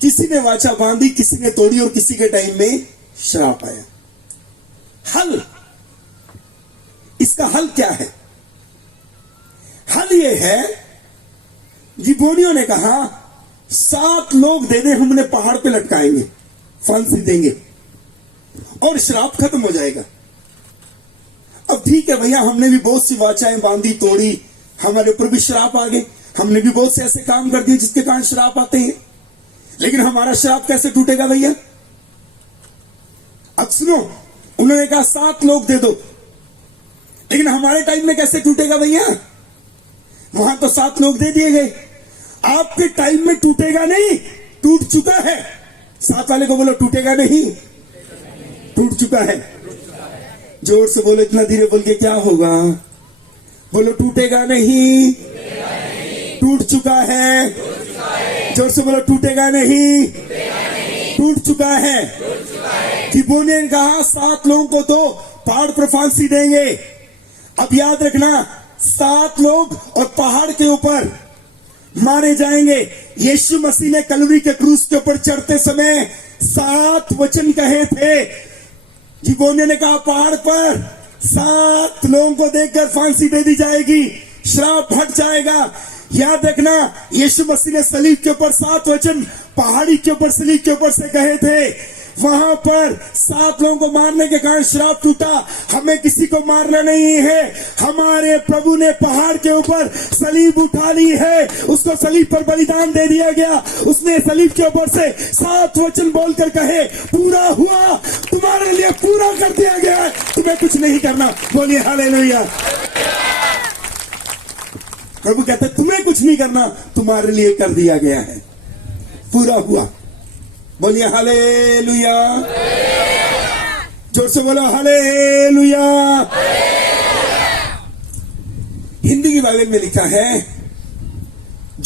किसी ने वाचा बांधी, किसी ने तोड़ी और किसी के टाइम में श्राप आया। हल, इसका हल क्या है? हल यह है, गिबोनियों ने कहा 7 लोग दे दे, हम उन्हें पहाड़ पे लटकाएंगे, फांसी देंगे और श्राप खत्म हो जाएगा। अब ठीक है भैया, हमने भी बहुत सी वाचाएं बांधी, तोड़ी, हमारे ऊपर भी श्राप आ गए, हमने भी बहुत से ऐसे काम कर दिए जिसके कारण श्राप आते हैं, लेकिन हमारा श्राप कैसे टूटेगा भैया? अब सुनो, उन्होंने कहा 7 लोग दे दो, लेकिन हमारे टाइम में कैसे टूटेगा भैया? वहां तो 7 लोग दे दिए गए, आपके टाइम में टूटेगा नहीं, टूट चुका है। 7 वाले को बोलो, टूटेगा नहीं, टूट चुका है। जोर से बोलो, इतना धीरे बोल के क्या होगा? बोलो, टूटेगा नहीं, टूट चुका है। जोर से बोलो, टूटेगा नहीं, टूट चुका है। गिबोनियों ने कहा 7 लोगों को तो पहाड़ पर फांसी देंगे। अब याद रखना, 7 लोग और पहाड़ के ऊपर मारे जाएंगे। यीशु मसीह ने कलवरी के क्रूस के ऊपर चढ़ते समय 7 वचन कहे थे। गिबोनियों ने कहा पहाड़ पर 7 लोगों को देखकर फांसी दे दी जाएगी, श्राप हट जाएगा। याद रखना, यीशु मसीह ने सलीब के ऊपर 7 वचन पहाड़ी के ऊपर, सलीब के ऊपर से कहे थे। वहां पर 7 लोगों को मारने के कारण श्राप टूटा। हमें किसी को मारना नहीं है, हमारे प्रभु ने पहाड़ के ऊपर सलीब उठा ली है, उसको सलीब पर बलिदान दे दिया गया। उसने सलीब के ऊपर से 7 वचन बोलकर कहे, पूरा हुआ, तुम्हारे लिए पूरा कर दिया गया है, तुम्हें कुछ नहीं करना। बोलिए हालेलुया। प्रभु कहते तुम्हें कुछ नहीं करना, तुम्हारे लिए कर दिया गया है, पूरा हुआ। बोलिए हालेलुया। जोर से बोलो हालेलुया। हिंदी की बाइबल में लिखा है,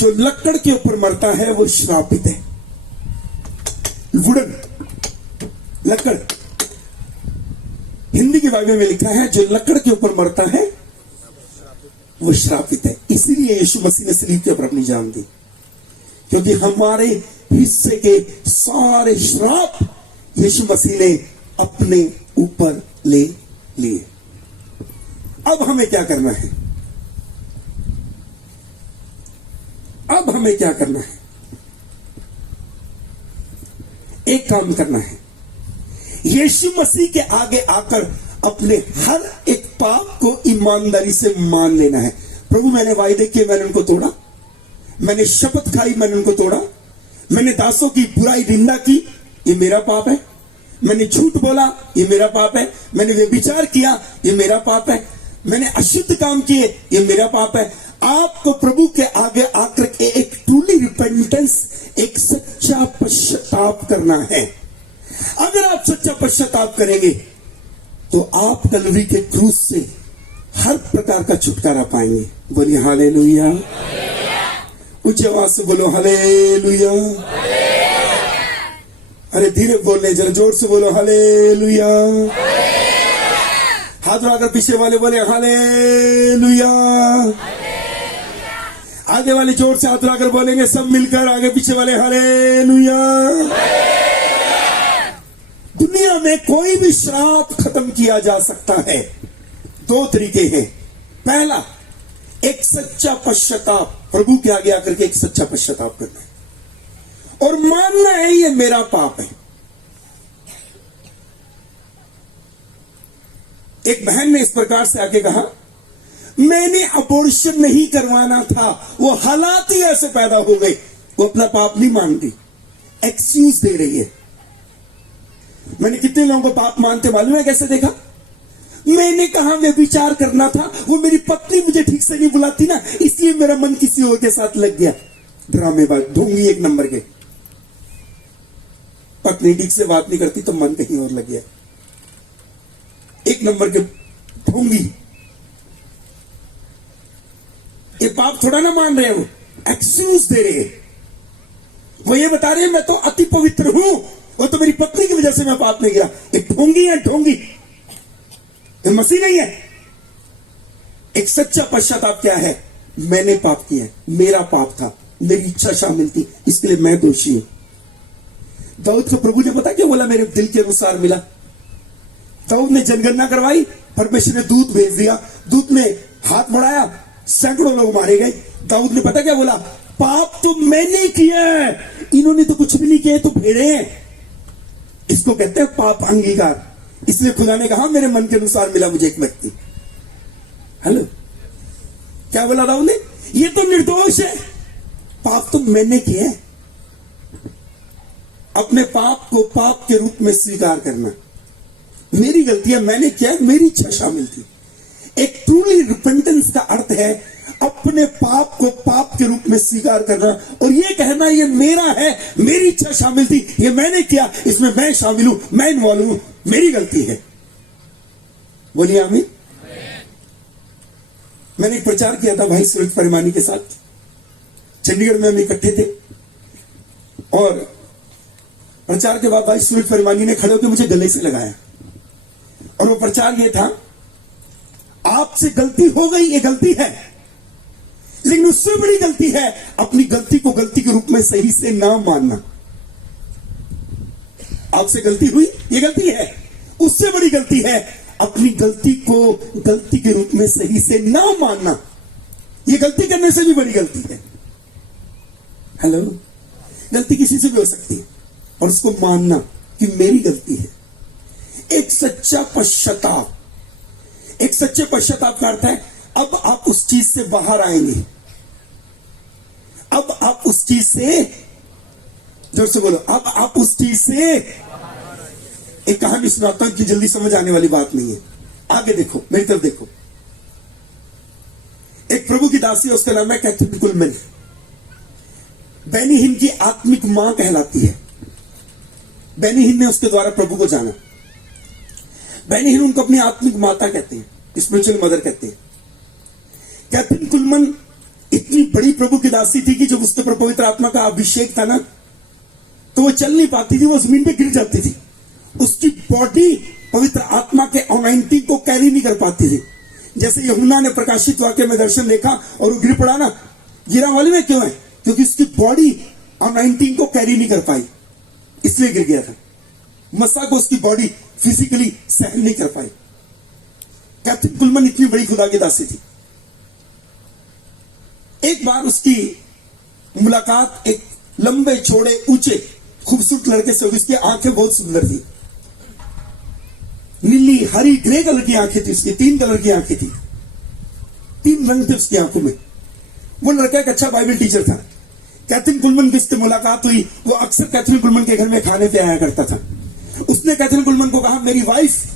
जो लकड़ के ऊपर मरता है वो श्रापित है। वुडन, लकड़, हिंदी की बाइबल में लिखा है जो लकड़ के ऊपर मरता है वो श्रापित है। इसीलिए यीशु मसीह ने सलीब के ऊपर अपनी जान दी, क्योंकि हमारे हिस्से के सारे श्राप यीशु मसीह ने अपने ऊपर ले लिए। अब हमें क्या करना है? अब हमें क्या करना है? एक काम करना है, यीशु मसीह के आगे आकर अपने हर एक पाप को ईमानदारी से मान लेना है। प्रभु, मैंने वायदे किए, मैंने उनको तोड़ा, मैंने शपथ खाई, मैंने उनको तोड़ा, मैंने दासों की बुराई निंदा की, ये मेरा पाप है, मैंने झूठ बोला, ये मेरा पाप है, मैंने व्यभिचार किया, ये मेरा पाप है, मैंने अशुद्ध काम किए, ये मेरा पाप है। आपको प्रभु के आगे आकर के एक ट्रूली रिपेंटेंस, एक सच्चा पश्चाताप करना है। अगर आप सच्चा पश्चाताप करेंगे तो आप कलवरी के क्रूस से हर प्रकार का छुटकारा पाएंगे। बोलिए हालेलुया, ऊंची आवाज से बोलो हालेलुया। अरे धीरे बोलने, जरा जोर से बोलो हालेलुया। हाथ उठाकर पीछे वाले बोले हालेलुया। आगे वाले जोर से हाथ उठाकर बोलेंगे, सब मिलकर आगे पीछे वाले हालेलुया। दुनिया में कोई भी श्राप खत्म किया जा सकता है। दो तरीके हैं। पहला, एक सच्चा पश्चाताप, प्रभु के आगे आकर के एक सच्चा पश्चाताप करना है और मानना है ये मेरा पाप है। एक बहन ने इस प्रकार से आके कहा, मैंने अबॉर्शन नहीं करवाना था, वो हालात ही ऐसे पैदा हो गए। वो अपना पाप नहीं मानती, एक्सक्यूज दे रही है। मैंने कितने लोगों को पाप मानते मालूम है कैसे देखा? मैंने कहा व्यभिचार करना था, वो मेरी पत्नी मुझे ठीक से नहीं बुलाती ना, इसलिए मेरा मन किसी और के साथ लग गया। ड्रामेबाज, ढोंगी एक नंबर के। पत्नी ठीक से बात नहीं करती तो मन कहीं और लग गया। एक नंबर के ढोंगी। ये पाप थोड़ा ना मान रहे, वो एक्सक्यूज दे रहे। वो ये बता रहे हैं मैं तो अति पवित्र हूं, वो तो मेरी पत्नी की वजह से मैं पाप में गिरा। ये ढोंगी है, ढोंगी, ये मसीह नहीं है। एक सच्चा पश्चाताप क्या है? मैंने पाप किया, मेरा पाप था, मेरी इच्छा शामिल थी, इसके लिए मैं दोषी हूं। दाऊद को प्रभु ने पता क्या बोला? मेरे दिल के अनुसार मिला। दाऊद ने जनगणना करवाई, परमेश्वर ने दूत भेज दिया, दूत ने हाथ बढ़ाया, सैकड़ों लोग मारे गए। दाऊद ने पता क्या बोला? पाप तो मैंने किया है, इन्होंने तो कुछ भी नहीं किया, तो भेड़े हैं। इसको कहते हैं पाप अंगीकार। इसलिए खुदा ने कहा मेरे मन के अनुसार मिला मुझे एक व्यक्ति। हेलो, क्या बोला दाऊद ने? ये तो निर्दोष है, पाप तो मैंने किया है। अपने पाप को पाप के रूप में स्वीकार करना, मेरी गलती है, मैंने किया, मेरी इच्छा शामिल थी। एक ट्रूली रिपेंटेंस का अर्थ है अपने पाप को पाप के रूप में स्वीकार करना और ये कहना ये मेरा है, मेरी इच्छा शामिल थी, ये मैंने किया, इसमें मैं शामिल हूं, मैं इन्वॉल्व हूं, मेरी गलती है। बोलिए आमीन। मैंने एक प्रचार किया था भाई सूरज परिमानी के साथ, चंडीगढ़ में हम इकट्ठे थे और प्रचार के बाद भाई सूरज परिमानी ने खड़े होकर मुझे गले से लगाया और वो प्रचार ये था, आपसे गलती हो गई, ये गलती है, लेकिन उससे बड़ी गलती है अपनी गलती को गलती के रूप में सही से ना मानना। आपसे गलती हुई, ये गलती है, उससे बड़ी गलती है अपनी गलती को गलती के रूप में सही से ना मानना। ये गलती करने से भी बड़ी गलती है। हेलो, गलती किसी से भी हो सकती है और उसको मानना कि मेरी गलती है। एक सच्चा पश्चाताप, एक सच्चे पश्चाताप का अर्थ है अब आप उस चीज से बाहर आएंगे, अब आप उस चीज से, जोर से बोलो, अब आप उस चीज से। एक कहानी सुनाता हूं कि जल्दी समझ आने वाली बात नहीं है, आगे देखो, मेरी तरफ देखो। एक प्रभु की दासी है, उसका नाम है कैथरीन कुलमैन। बेनी हिन की आत्मिक मां कहलाती है। बेनी हिन ने उसके द्वारा प्रभु को जाना। बेनी हिन उनको अपनी आत्मिक माता कहते हैं, स्पिरिचुअल मदर कहते हैं। कैथरीन कुलमैन इतनी बड़ी प्रभु की दासी थी कि जब उसके ऊपर पवित्र आत्मा का अभिषेक था ना, तो वो चल नहीं पाती थी, वो जमीन पे गिर जाती थी। उसकी बॉडी पवित्र आत्मा के अनॉइंटिंग को कैरी नहीं कर पाती थी। जैसे यूहन्ना ने प्रकाशित वाक्य में दर्शन देखा और वो गिर पड़ा ना, गिरा वाले में क्यों है? क्योंकि उसकी बॉडी अनॉइंटिंग को कैरी नहीं कर पाई, इसलिए गिर गया था। मसा को उसकी बॉडी फिजिकली सहन नहीं कर पाई। कैथरीन कुलमन इतनी बड़ी खुदा की दासी थी। एक बार उसकी मुलाकात एक लंबे चौड़े ऊंचे खूबसूरत लड़के से हुई। उसकी आंखें बहुत सुंदर थी, नीली हरी ग्रे कलर की आंखें थी उसकी, 3 कलर की आंखें थी, 3 रंग थे उसकी आंखों में। वो लड़का एक अच्छा बाइबल टीचर था। कैथरीन कुलमन की उससे मुलाकात हुई। वो अक्सर कैथरीन कुलमन के घर में खाने पे आया करता था। उसने कैथरीन कुलमन को कहा, मेरी वाइफ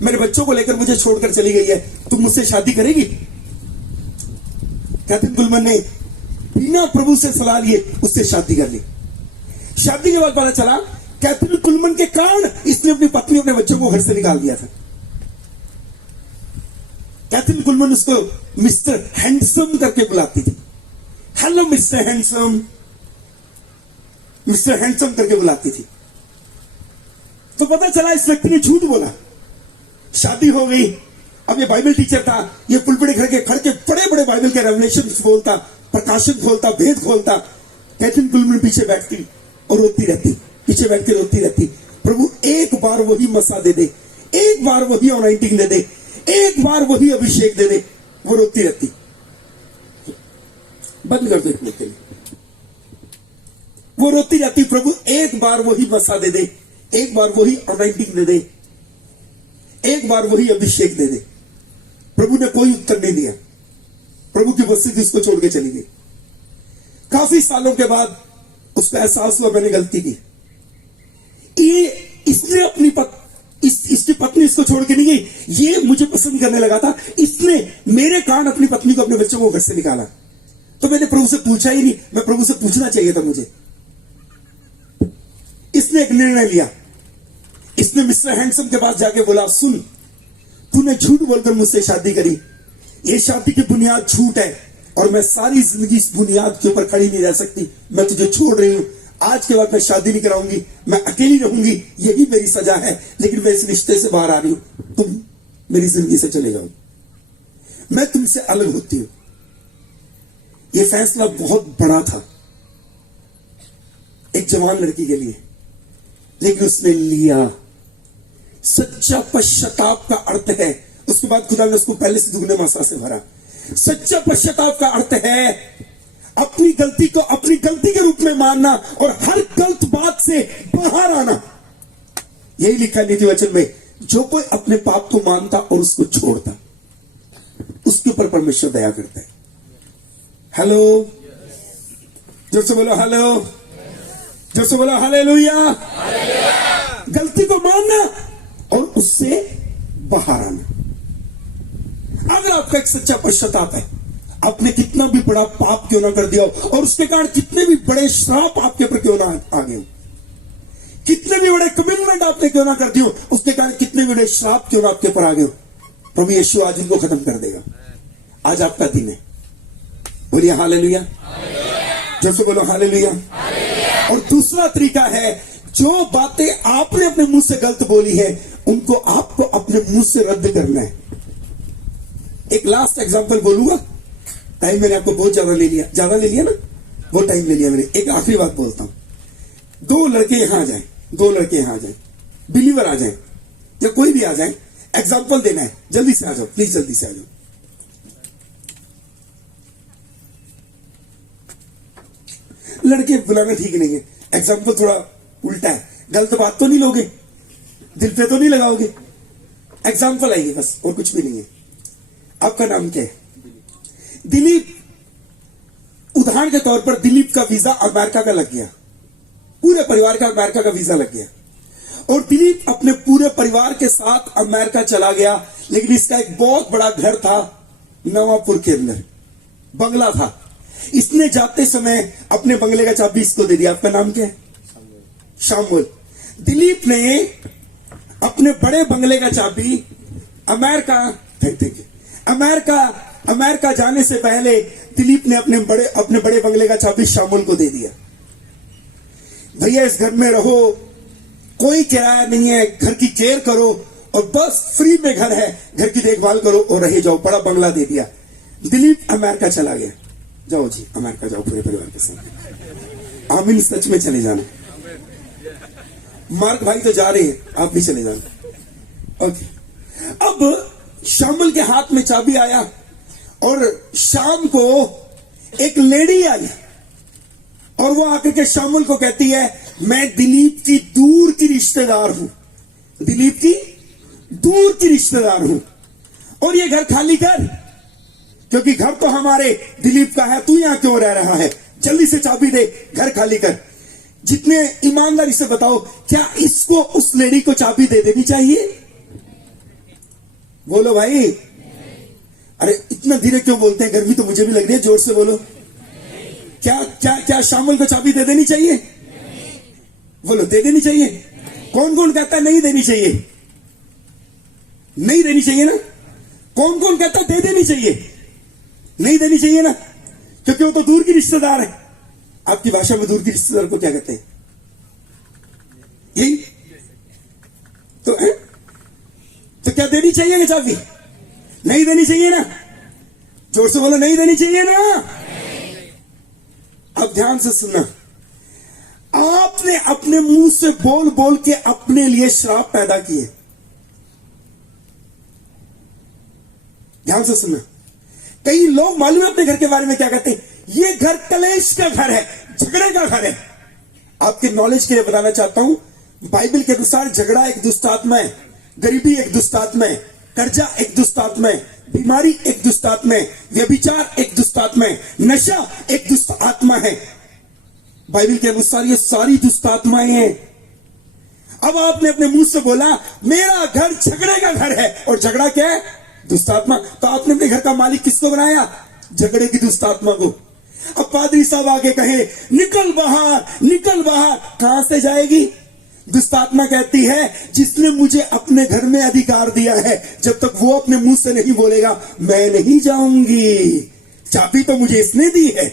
मेरे बच्चों को लेकर मुझे छोड़कर चली गई है, तुम मुझसे शादी करेगी? कैथरीन कुलमन ने बिना प्रभु से सलाह लिए उससे शादी कर ली। शादी के बाद पता चला कैथरीन कुलमन के कारण इसने अपनी पत्नी अपने बच्चों को घर से निकाल दिया था। कैथरीन कुलमन उसको मिस्टर हैंडसम करके बुलाती थी। Hello mister handsome, mister handsome करके बुलाती थी। तो पता चला इस व्यक्ति ने झूठ बोला। शादी हो गई। अब ये बाइबल टीचर था, ये पुलपड़े घर के खड़ के बड़े बड़े बाइबल के रेवलेशन बोलता, प्रकाशन खोलता, भेद खोलता। कैथरीन कुलमन पीछे बैठती और रोती रहती, पीछे बैठ के रोती रहती। प्रभु एक बार वही मसा दे दे, एक बार वही अनॉइंटिंग दे दे, एक बार वही अभिषेक दे दे। वो रोती रहती। बंद कर दो एक मिनट के लिए। वो रोती रहती, प्रभु एक बार वही मसा दे दे, एक बार वही अनॉइंटिंग दे दे, एक बार वही अभिषेक दे दे। प्रभु ने कोई उत्तर नहीं दिया। प्रभु की उपस्थिति उसको छोड़ के चली गई। काफी सालों के बाद उसको एहसास हुआ, मैंने गलती की। ये इसने अपनी इसकी पत्नी इसको छोड़ के नहीं गई, ये मुझे पसंद करने लगा था, इसने मेरे कारण अपनी पत्नी को अपने बच्चों को घर से निकाला। तो मैंने प्रभु से पूछा ही नहीं, मैं प्रभु से पूछना चाहिए था मुझे। इसने एक निर्णय लिया। इसने मिस्टर हैंडसम के पास जाके बोला, सुन, तूने झूठ बोलकर मुझसे शादी करी, ये शादी की बुनियाद झूठ है और मैं सारी जिंदगी इस बुनियाद के ऊपर खड़ी नहीं रह सकती। मैं तुझे छोड़ रही हूं, आज के बाद मैं शादी नहीं कराऊंगी, मैं अकेली रहूंगी, यही मेरी सजा है। लेकिन मैं इस रिश्ते से बाहर आ रही हूं, तुम मेरी जिंदगी से चले जाओ, मैं तुमसे अलग होती हूं। यह फैसला बहुत बड़ा था एक जवान लड़की के लिए, लेकिन उसने लिया। सच्चा पश्चाताप का अर्थ है, उसके बाद खुदा ने उसको पहले से दुगने मासा से भरा। सच्चा पश्चाताप का अर्थ है अपनी गलती को अपनी गलती के रूप में मानना और हर गलत बात से बाहर आना। यही लिखा नीति वचन में, जो कोई अपने पाप को मानता और उसको छोड़ता, उसके ऊपर परमेश्वर दया करता है। हेलो, जोर से बोलो हेलो, जोर से बोलो हालेलुया। गलती को मानना और उससे बाहर आना। अगर आपका एक सच्चा पश्चाताप है, आपने कितना भी बड़ा पाप क्यों ना कर दिया हो और उसके कारण कितने भी बड़े श्राप आपके ऊपर क्यों ना आ गए हो, कितने भी बड़े कमिटमेंट आपने क्यों ना कर दिए हो, उसके कारण कितने भी बड़े श्राप क्यों ना आपके ऊपर आ गए हो, प्रभु यीशु आज इनको खत्म कर देगा। आज आपका दिन है। बोलिए हालेलुया, जब से बोलो हालेलुया। और दूसरा तरीका है, जो बातें आपने अपने मुंह से गलत बोली है उनको आपको अपने मुंह से रद्द करना है। एक लास्ट एग्जांपल बोलूंगा, टाइम मैंने आपको बहुत ज्यादा ले लिया ना, वो टाइम ले लिया मैंने। एक आखिरी बात बोलता हूं। 2 लड़के यहां आ जाए, 2 लड़के यहां आ जाए, बिलीवर आ जाए या कोई भी आ जाए, एग्जांपल देना है, जल्दी से आ जाओ प्लीज, जल्दी से आ जाओ। लड़के बुलाना ठीक नहीं है, एग्जांपल थोड़ा उल्टा है। गलत बात तो नहीं लोगे, दिल पे तो नहीं लगाओगे, एग्जांपल आएगी बस, और कुछ भी नहीं है। आपका नाम क्या है? दिलीप। उदाहरण के तौर पर दिलीप का वीजा अमेरिका का लग गया, पूरे परिवार का अमेरिका का वीजा लग गया और दिलीप अपने पूरे परिवार के साथ अमेरिका चला गया। लेकिन इसका एक बहुत बड़ा घर था नवापुर के अंदर, बंगला था। इसने जाते समय अपने बंगले का चाबी इसको दे दिया। आपका नाम क्या है? शामुल। दिलीप ने अपने बड़े बंगले का चाबी अमेरिका जाने से पहले दिलीप ने अपने बड़े बंगले का चाबी शामुल को दे दिया। भैया इस घर में रहो, कोई किराया नहीं है, घर की केयर करो और बस फ्री में घर है, घर की देखभाल करो और रह जाओ। बड़ा बंगला दे दिया। दिलीप अमेरिका चला गया। जाओ जी अमेरिका जाओ पूरे परिवार के साथ। आमीन, सच में चले जाना। मार्क भाई तो जा रहे हैं, आप भी चले जाना। ओके, अब शामुल के हाथ में चाबी आया और शाम को एक लेडी आई और वो आकर के शामुल को कहती है, मैं दिलीप की दूर की रिश्तेदार हूं, दिलीप की दूर की रिश्तेदार हूं और ये घर खाली कर, क्योंकि घर तो हमारे दिलीप का है, तू यहां क्यों रह रहा है, जल्दी से चाबी दे, घर खाली कर। जितने ईमानदारी से बताओ, क्या इसको उस लेडी को चाबी दे देनी चाहिए? बोलो भाई। अरे इतना धीरे क्यों बोलते हैं, गर्मी तो मुझे भी लग रही है, जोर से बोलो। क्या क्या क्या शामुल को चाबी दे देनी चाहिए? बोलो, दे देनी चाहिए। कौन कौन कहता है नहीं देनी चाहिए? नहीं देनी चाहिए ना? कौन कौन कहता है दे देनी चाहिए? नहीं देनी चाहिए ना, क्योंकि वो तो दूर की रिश्तेदार है। आपकी भाषा में दूर की रिश्तेदार को क्या कहते हैं? यही तो है। तो क्या देनी चाहिए ना चाबी? नहीं देनी चाहिए ना? जोर से बोलो, नहीं देनी चाहिए ना? अब ध्यान से सुनना, आपने अपने मुंह से बोल बोल के अपने लिए श्राप पैदा किए। ध्यान से सुनना, कई लोग मालूम है अपने घर के बारे में क्या कहते हैं, ये घर कलेश का घर है, झगड़े का घर है। आपके नॉलेज के लिए बताना चाहता हूं, बाइबल के अनुसार झगड़ा एक दुष्ट आत्मा है, गरीबी एक दुष्ट आत्मा है, कर्जा एक दुष्ट आत्मा है, बीमारी एक दुष्ट आत्मा है, व्यभिचार एक दुष्ट आत्मा है, नशा एक दुष्ट आत्मा है। बाइबल के अनुसार ये सारी दुष्ट आत्माएं हैं। अब आपने अपने मुंह से बोला मेरा घर झगड़े का घर है, और झगड़ा क्या है? दुष्ट आत्मा। तो आपने अपने घर का मालिक किसको बनाया? झगड़े की दुष्ट आत्मा को। अब पादरी साहब आगे कहे निकल बाहर, निकल बाहर, कहां से जाएगी? दुष्ट आत्मा कहती है जिसने मुझे अपने घर में अधिकार दिया है, जब तक वो अपने मुंह से नहीं बोलेगा मैं नहीं जाऊंगी, चाबी तो मुझे इसने दी है।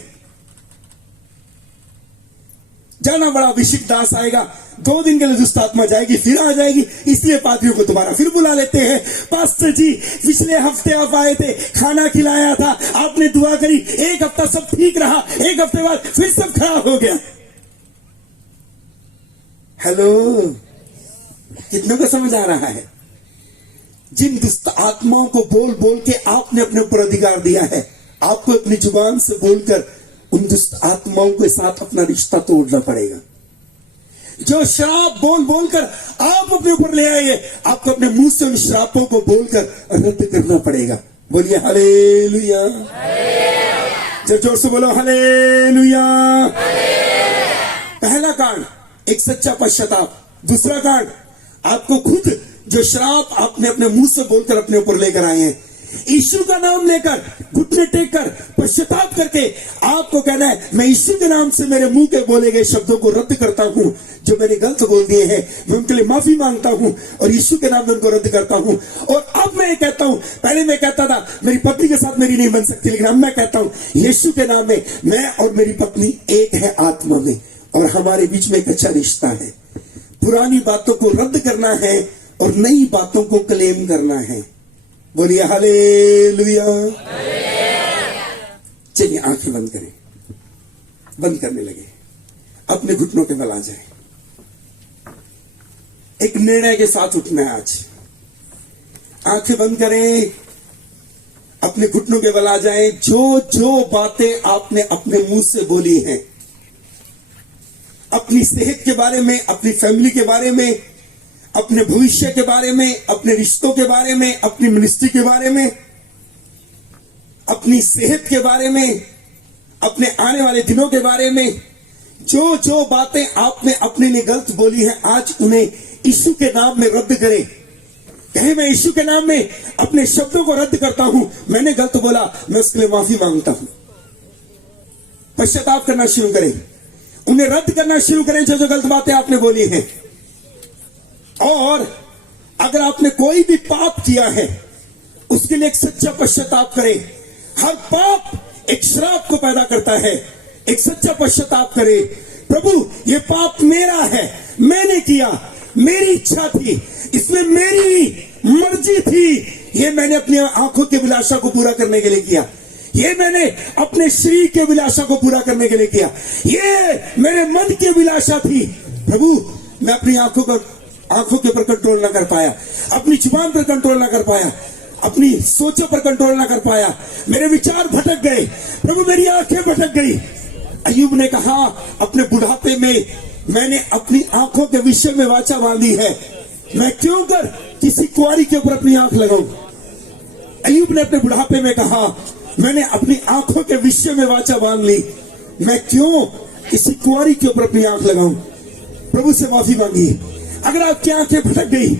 जाना बड़ा अभिषेक दास आएगा, 2 दिन के लिए दुष्ट आत्मा जाएगी, फिर आ जाएगी, इसलिए पादरियों को दोबारा फिर बुला लेते हैं। पास्टर जी पिछले हफ्ते आप आए थे, खाना खिलाया था, आपने दुआ करी, 1 हफ्ता सब ठीक रहा, 1 हफ्ते बाद फिर सब खराब हो गया। हेलो, कितनों को समझ आ रहा है? जिन दुष्ट आत्माओं को बोल बोल के आपने अपने ऊपर अधिकार दिया है, आपको अपनी जुबान से बोलकर उन दुष्ट आत्माओं के साथ अपना रिश्ता तोड़ना पड़ेगा। जो श्राप बोल बोलकर आप अपने ऊपर ले आए, आपको अपने मुंह से उन श्रापों को बोलकर रद्द करना पड़ेगा। बोलिए हालेलुया। जब जोर से बोलो हालेलुया। पहला कांड एक सच्चा पश्चाताप। दूसरा कांड आपको खुद जो श्राप आपने अपने मुंह से बोलकर अपने ऊपर लेकर आए हैं, यीशु का नाम लेकर घुटने टेक कर पश्चाताप करके आपको कहना है मैं यीशु के नाम से मेरे मुंह के बोले गए शब्दों को रद्द करता हूं, जो मैंने गलत बोल दिए हैं मैं उनके लिए माफी मांगता हूं और यीशु के नाम में उनको रद्द करता हूं। और अब मैं कहता हूं, पहले मैं कहता था मेरी पत्नी के साथ मेरी नहीं बन सकती, लेकिन अब मैं कहता हूं यीशु के नाम में मैं और मेरी पत्नी एक है आत्मा में, और हमारे बीच में एक अच्छा रिश्ता है। पुरानी बातों को रद्द करना है और नई बातों को क्लेम करना है। बोलिए हालेलुया। चलिए आंखें बंद करें, बंद करने लगे, अपने घुटनों के बल आ जाए। एक निर्णय के साथ उठना है आज। आंखें बंद करें, अपने घुटनों के बल आ जाए। जो जो बातें आपने अपने मुंह से बोली हैं, अपनी सेहत के बारे में, अपनी फैमिली के बारे में, अपने भविष्य के बारे में, अपने रिश्तों के बारे में, अपनी मिनिस्ट्री के बारे में, अपनी सेहत के बारे में, अपने आने वाले दिनों के बारे में, जो जो बातें आपने अपने लिए गलत बोली हैं, आज उन्हें यीशु के नाम में रद्द करें। कहे मैं यीशु के नाम में अपने शब्दों को रद्द करता हूं, मैंने गलत बोला, मैं उसके लिए माफी मांगता हूं। पश्चाताप करना शुरू करें, उन्हें रद्द करना शुरू करें जो जो गलत बातें आपने बोली हैं। और अगर आपने कोई भी पाप किया है, उसके लिए एक सच्चा पश्चाताप करें। हर पाप एक श्राप को पैदा करता है। एक सच्चा पश्चाताप करे, प्रभु ये पाप मेरा है, मैंने किया, मेरी इच्छा थी, इसमें मेरी मर्जी थी, ये मैंने अपनी आंखों की अभिलाषा को पूरा करने के लिए किया, ये मैंने अपने शरीर की अभिलाषा को पूरा करने के लिए किया, ये मेरे मन की अभिलाषा थी। प्रभु मैं अपनी आंखों के ऊपर कंट्रोल ना कर पाया, अपनी जुबान पर कंट्रोल ना कर पाया, अपनी सोचों पर कंट्रोल ना कर पाया, मेरे विचार भटक गए, प्रभु मेरी आंखें भटक गई। अय्यूब ने कहा अपने बुढ़ापे में मैंने अपनी आंखों के विषय में वाचा बांधी है, मैं क्यों कर किसी कुंवारी के ऊपर अपनी आंख लगाऊं। अय्यूब ने अपने बुढ़ापे में कहा मैंने अपनी आंखों के विषय में वाचा बांध ली, मैं क्यों किसी कुंवारी के ऊपर अपनी आंख लगाऊं। प्रभु से माफी मांगिए। अगर आपकी आंखें भटक गई,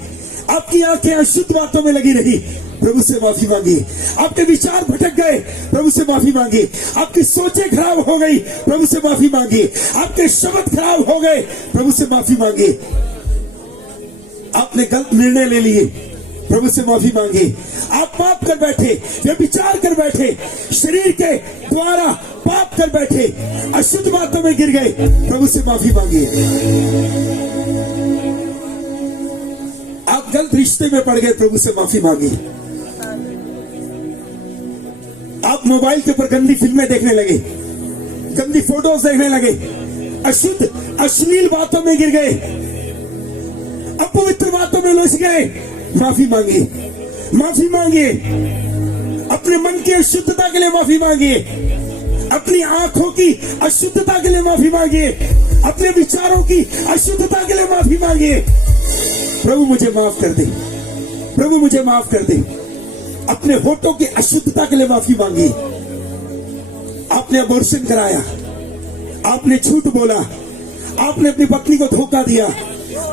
आपकी आंखें अशुद्ध बातों में लगी रही, प्रभु से माफी मांगिए। आपके विचार भटक गए, प्रभु से माफी मांगिए। आपकी सोचें खराब हो गई, प्रभु से माफी मांगिए। आपके शब्द खराब हो गए, प्रभु से माफी मांगिए। आपने गलत निर्णय ले लिए, प्रभु से माफी मांगिए। आप पाप कर बैठे, व्यभिचार कर बैठे, शरीर के द्वारा पाप कर बैठे, अशुद्ध बातों में गिर गए, प्रभु से माफी मांगिए। आप गलत रिश्ते में पड़ गए, प्रभु से माफी मांगिए। आप मोबाइल के ऊपर गंदी फिल्में देखने लगे, गंदी फोटोज देखने लगे, अशुद्ध अश्लील बातों में गिर गए, अपवित्र बातों में उलझ गए, माफी मांगिए। माफी मांगिए। अपने मन की अशुद्धता के लिए माफी मांगिए, अपनी आंखों की अशुद्धता के लिए माफी मांगिए, अपने विचारों की अशुद्धता के लिए माफी मांगिए। प्रभु मुझे माफ कर दे, प्रभु मुझे माफ कर दे। अपने होठों की अशुद्धता के लिए माफी मांगी। आपने अबॉर्शन कराया, आपने झूठ बोला, आपने अपनी पत्नी को धोखा दिया,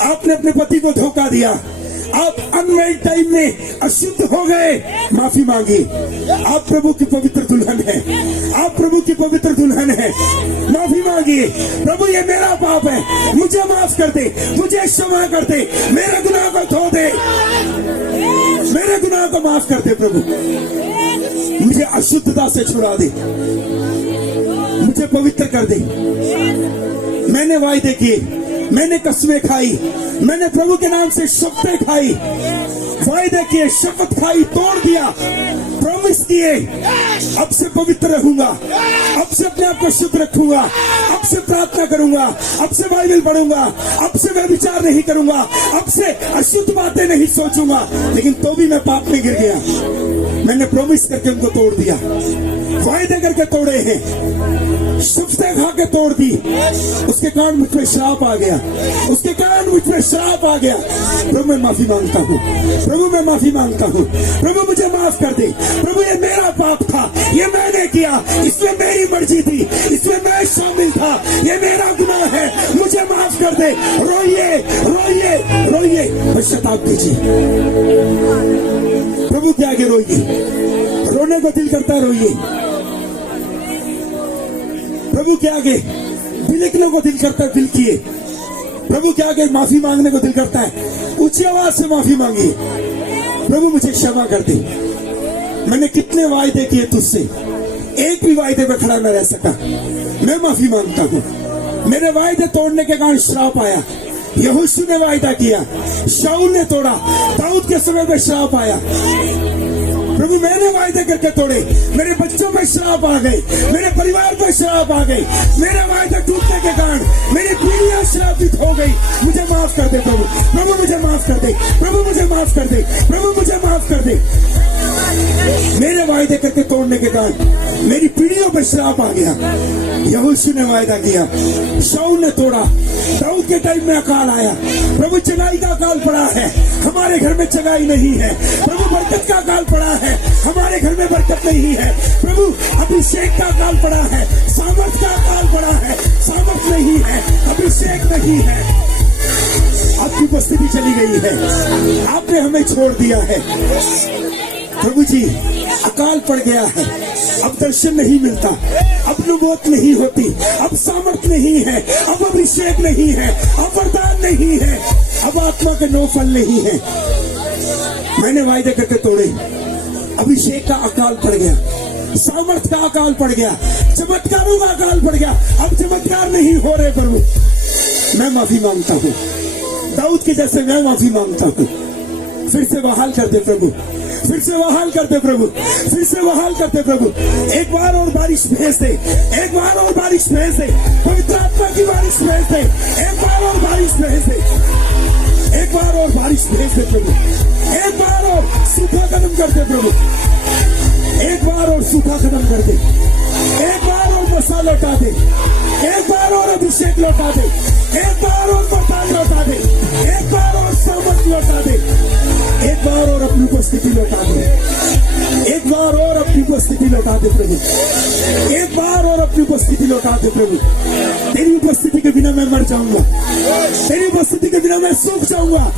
आपने अपने पति को धोखा दिया, आप अनमेरिड टाइम में अशुद्ध हो गए, माफी मांगी। आप प्रभु की पवित्र दुल्हन है, आप प्रभु की पवित्र दुल्हन है, माफी मांगिए। प्रभु ये मेरा पाप है, मुझे माफ कर दे, मुझे क्षमा कर दे, मेरे गुनाह को धो दे, मेरे गुनाह को माफ कर दे। प्रभु मुझे अशुद्धता से छुड़ा दे, मुझे पवित्र कर दे। मैंने वायदे किए, मैंने कस्में खाई, मैंने प्रभु के नाम से शपथें खाई, वायदे किए, शपथ खाई, तोड़ दिया, प्रॉमिस किए, अब से पवित्र रहूंगा, अब से अपने आप को शुद्ध रखूंगा, अब से प्रार्थना करूंगा, अब से बाइबल पढ़ूंगा, अब से मैं विचार नहीं करूंगा, अब से अशुद्ध बातें नहीं सोचूंगा। लेकिन तो भी मैं पाप में गिर गया, मैंने प्रॉमिस करके उनको तोड़ दिया, वायदे करके तोड़े हैं, शपथें खा के तोड़ दी, उसके कारण मुझ पे श्राप आ गया, उसके कारण मुझ पे श्राप आ गया। प्रभु मैं माफी मांगता हूँ, प्रभु मैं माफी मांगता हूँ, प्रभु मुझे माफ कर दे। प्रभु ये मेरा पाप था, ये मैंने किया, इसमें मेरी मर्जी थी, इसमें मैं शामिल था, ये मेरा गुनाह है, मुझे माफ कर दे। रोइए रोइए रोइए, पश्चाताप कीजिए, प्रभु के आगे रोइए। रोने को दिल करता है, रोइए। प्रभु के आगे बिलखने को दिल करता है, बिलखिए। प्रभु के आगे माफी मांगने को दिल करता है, ऊंची आवाज से माफी मांगिए। प्रभु मुझे क्षमा कर दे, मैंने कितने वायदे किए तुझसे, एक भी वायदे में खड़ा न रह सका, मैं माफी मांगता हूँ। मेरे वायदे तोड़ने के कारण श्राप आया। यहोशू ने वायदा किया, शाऊल ने तोड़ा, दाऊद के समय में श्राप आया। प्रभु मैंने वायदे करके तोड़े, मेरे बच्चों पे श्राप आ गए, मेरे परिवार पे श्राप आ गए, मेरे वायदे टूटने के कारण मेरी पीढ़ियां श्रापित हो गई। मुझे माफ कर दे प्रभु, प्रभु मुझे माफ कर दे, प्रभु मुझे माफ कर दे, प्रभु मुझे माफ कर दे। मेरे वायदे करके तोड़ने के कारण मेरी पीढ़ियों पर श्राप आ गया। यहोशू ने वायदा किया, शाऊल ने तोड़ा, दाऊद के टाइम में अकाल आया। प्रभु चंगाई का अकाल पड़ा है, हमारे घर में चंगाई नहीं है। प्रभु बरकत का अकाल पड़ा है, हमारे घर में बरकत नहीं है। प्रभु अभिषेक का अकाल पड़ा है, सामर्थ का अकाल पड़ा है, सामर्थ नहीं है, अभिषेक नहीं है। आपकी उपस्थिति चली गई है, आपने हमें छोड़ दिया है। प्रभु जी अकाल पड़ गया है, अब दर्शन नहीं मिलता, अब नबूवत नहीं होती, अब सामर्थ नहीं है, अब अभिषेक नहीं है, अब वरदान नहीं है, अब आत्मा के 9 फल नहीं है। मैंने वायदे करके तोड़े, अभिषेक का अकाल पड़ गया, सामर्थ का अकाल पड़ गया, चमत्कारों का अकाल पड़ गया। अब चमत्कार नहीं हो रहे प्रभु, मैं माफी मांगता हूँ। दाऊद के जैसे मैं माफी मांगता हूँ। फिर से बहाल कर दे प्रभु, फिर से बहाल कर दे प्रभु, फिर से बहाल कर दे प्रभु। एक बार और बारिश भेज दे, एक बार और बारिश भेज दे, पवित्र आत्मा की बारिश भेज दे, एक बार और बारिश भेज दे, एक बार और बारिश भेज दे प्रभु। एक बार और सूखा खत्म कर दे प्रभु, एक बार और सूखा खत्म कर दे, एक बार और बसा लौटा दे, एक बार और अभिषेक लौटा दे, एक बार और वरदान लौटा दे, एक बार और सामर्थ लौटा दे, एक बार और अपनी उपस्थिति लौटा दे, एक बार और अपनी उपस्थिति लौटा दे प्रभु, एक बार और अपनी उपस्थिति लौटा दे प्रभु। तेरी उपस्थिति के बिना मैं मर जाऊंगा, तेरी उपस्थिति के बिना मैं सूख जाऊंगा।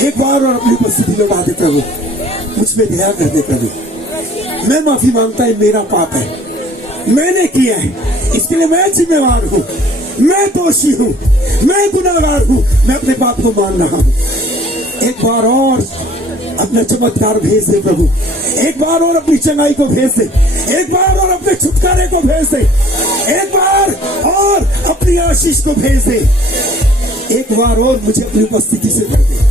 एक बार और अपनी उपस्थिति लौटा दे प्रभु, मुझ पे दया कर दे प्रभु। मैं माफी मांगता है, मेरा पाप है, मैंने किया है, इसके लिए मैं जिम्मेवार हूँ, मैं दोषी हूँ, मैं गुनाहगार हूँ, मैं अपने पाप को मान रहा हूँ। एक बार और अपना चमत्कार भेज दे प्रभु, एक बार और अपनी चंगाई को भेज दे, एक बार और अपने छुटकारे को भेज दे, एक बार और अपनी आशीष को भेज दे, एक बार और मुझे अपनी उपस्थिति से भर दे।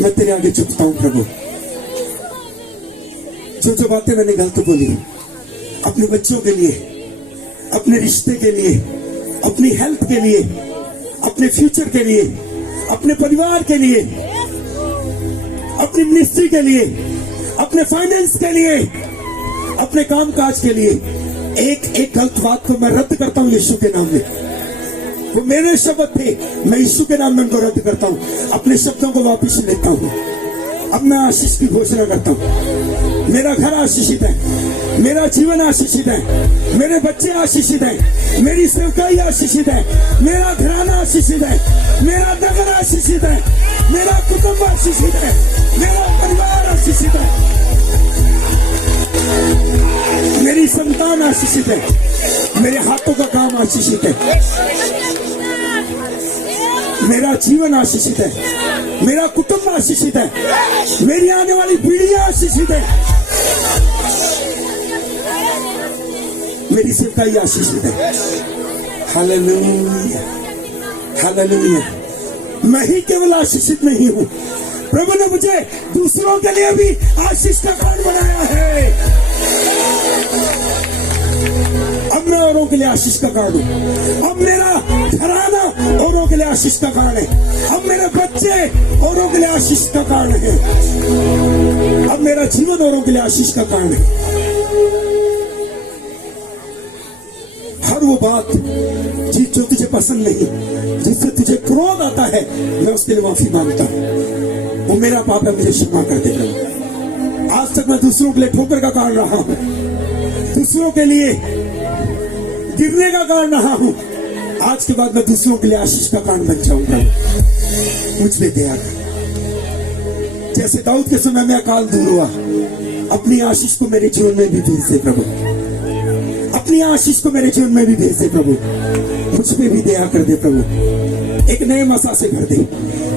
मैं तेरे आगे झुकता हूँ प्रभु। जो बातें मैंने गलत बोली, अपने बच्चों के लिए, अपने रिश्ते के लिए, अपनी हेल्थ के लिए, अपने फ्यूचर के लिए, अपने परिवार के लिए, अपनी मिनिस्ट्री के लिए, अपने फाइनेंस के लिए, अपने कामकाज के लिए, एक एक गलत बात को मैं रद्द करता हूं यीशु के नाम में। वो मेरे शब्द थे, मैं यीशु के नाम में उनको रद्द करता हूं, अपने शब्दों को वापिस लेता हूं। अब मैं आशीष की घोषणा करता हूं। मेरा घर आशीषित है, मेरा जीवन आशीषित है, मेरे बच्चे आशीषित हैं, मेरी सेवकाई आशीषित है, मेरा घराना आशीषित है, मेरा नगर आशीषित है, मेरा कुटुंब आशीषित है, मेरा परिवार आशीषित है, मेरी संतान आशीषित है, मेरे हाथों का काम आशीषित है, मेरा जीवन आशीषित है, मेरा कुटुंब आशीषित है, मेरी आने वाली पीढ़ियां आशीषित है, मेरी सेवकाई आशीषित है। Hallelujah, hallelujah. मैं ही केवल आशीषित नहीं हूं, प्रभु ने मुझे दूसरों के लिए भी आशीष का कारण बनाया है। अब मैं औरों के लिए आशीष का कारण हूं। अब मेरा घराना औरों के लिए आशीष का कारण है। अब मेरे बच्चे औरों के लिए आशीष का कारण है। अब मेरा जीवन औरों के लिए आशीष का कारण है। हर वो बात जो तुझे पसंद नहीं, जिससे तुझे क्रोध आता है, मैं उसके लिए माफी मांगता हूं। वो मेरा पाप है, मुझे क्षमा कर दे प्रभु। आज तक मैं दूसरों के लिए ठोकर का कारण रहा हूं, दूसरों के लिए गिरने का कारण रहा हूं। आज के बाद मैं दूसरों के लिए आशीष का कारण बन जाऊंगा। मुझ पे दया कर। जैसे दाऊद के समय में अकाल दूर हुआ, अपनी आशीष को मेरे जीवन में भी भेज दे प्रभु। अपनी आशीष को मेरे जीवन में भी भेज दे प्रभु। मुझ पे भी दया कर दे प्रभु। एक नए मसा से भर दे।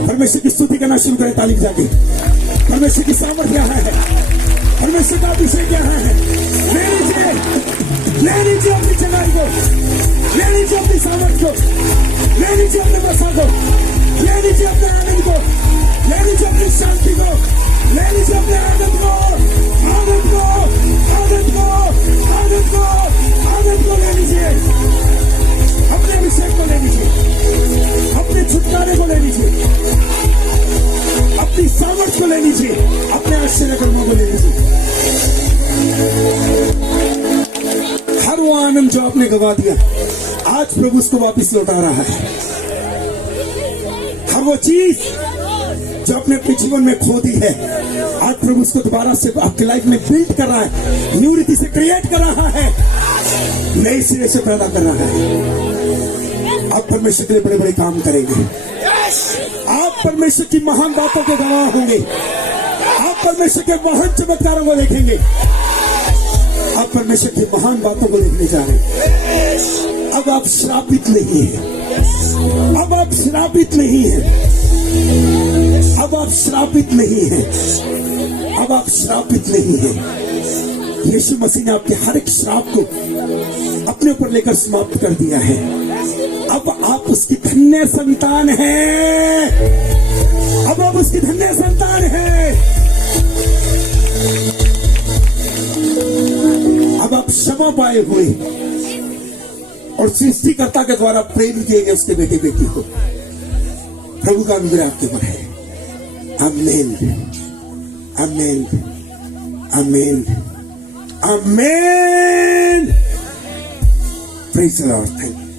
परमेश्वर की स्तुति करना शुरू करें तालीम जाके। परमेश्वर की सामर्थ्य यहाँ है, परमेश्वर का अभिषेक यहाँ है। ले लीजिए अपनी चंगाई को, ले लीजिए अपनी सामर्थ्य को, ले लीजिए अपने मसा को, ले लीजिए अपने आनंद को, ले लीजिए अपनी शांति को, ले लीजिए अपने आनंद को, आनंद को, आनंद को, आनंद को, आनंद को ले लीजिए। अपने अभिषेक को ले लीजिए, अपने छुटकारे को ले लीजिए, अपनी सामर्थ्य को ले लीजिए, अपने आश्चर्य कर्मों को ले लीजिए। हर वो आनंद जो आपने गवा दिया, आज प्रभु उसको वापस लौटा रहा है। हर वो चीज जो आपने अपने जीवन में खो दी है, आज प्रभु उसको दोबारा से आपकी लाइफ में बिल्ड कर रहा है, न्यू रीति से क्रिएट कर रहा है, नए सिरे से पैदा कर रहा है। आप परमेश्वर के लिए बड़े बड़े काम करेंगे। आप परमेश्वर की महान बातों के गवाह होंगे। आप परमेश्वर के महान चमत्कारों को देखेंगे। आप परमेश्वर की महान बातों को देखने जा रहे हैं। अब आप श्रापित नहीं हैं। अब आप श्रापित नहीं हैं। अब आप श्रापित नहीं हैं। अब आप श्रापित नहीं हैं। यीशु मसीह ने आपके हर एक श्राप को अपने ऊपर लेकर समाप्त कर दिया है। अब आप उसकी धन्य संतान हैं। अब आप उसकी धन्य संतान हैं। अब आप क्षमा पाए हुए और सृष्टिकर्ता के द्वारा प्रेम किए गए उसके बेटे बेटी को प्रभु का अनुग्रह आपके ऊपर है। आमीन, आमीन, आमीन, आमीन। Praise the Lord. Thank you.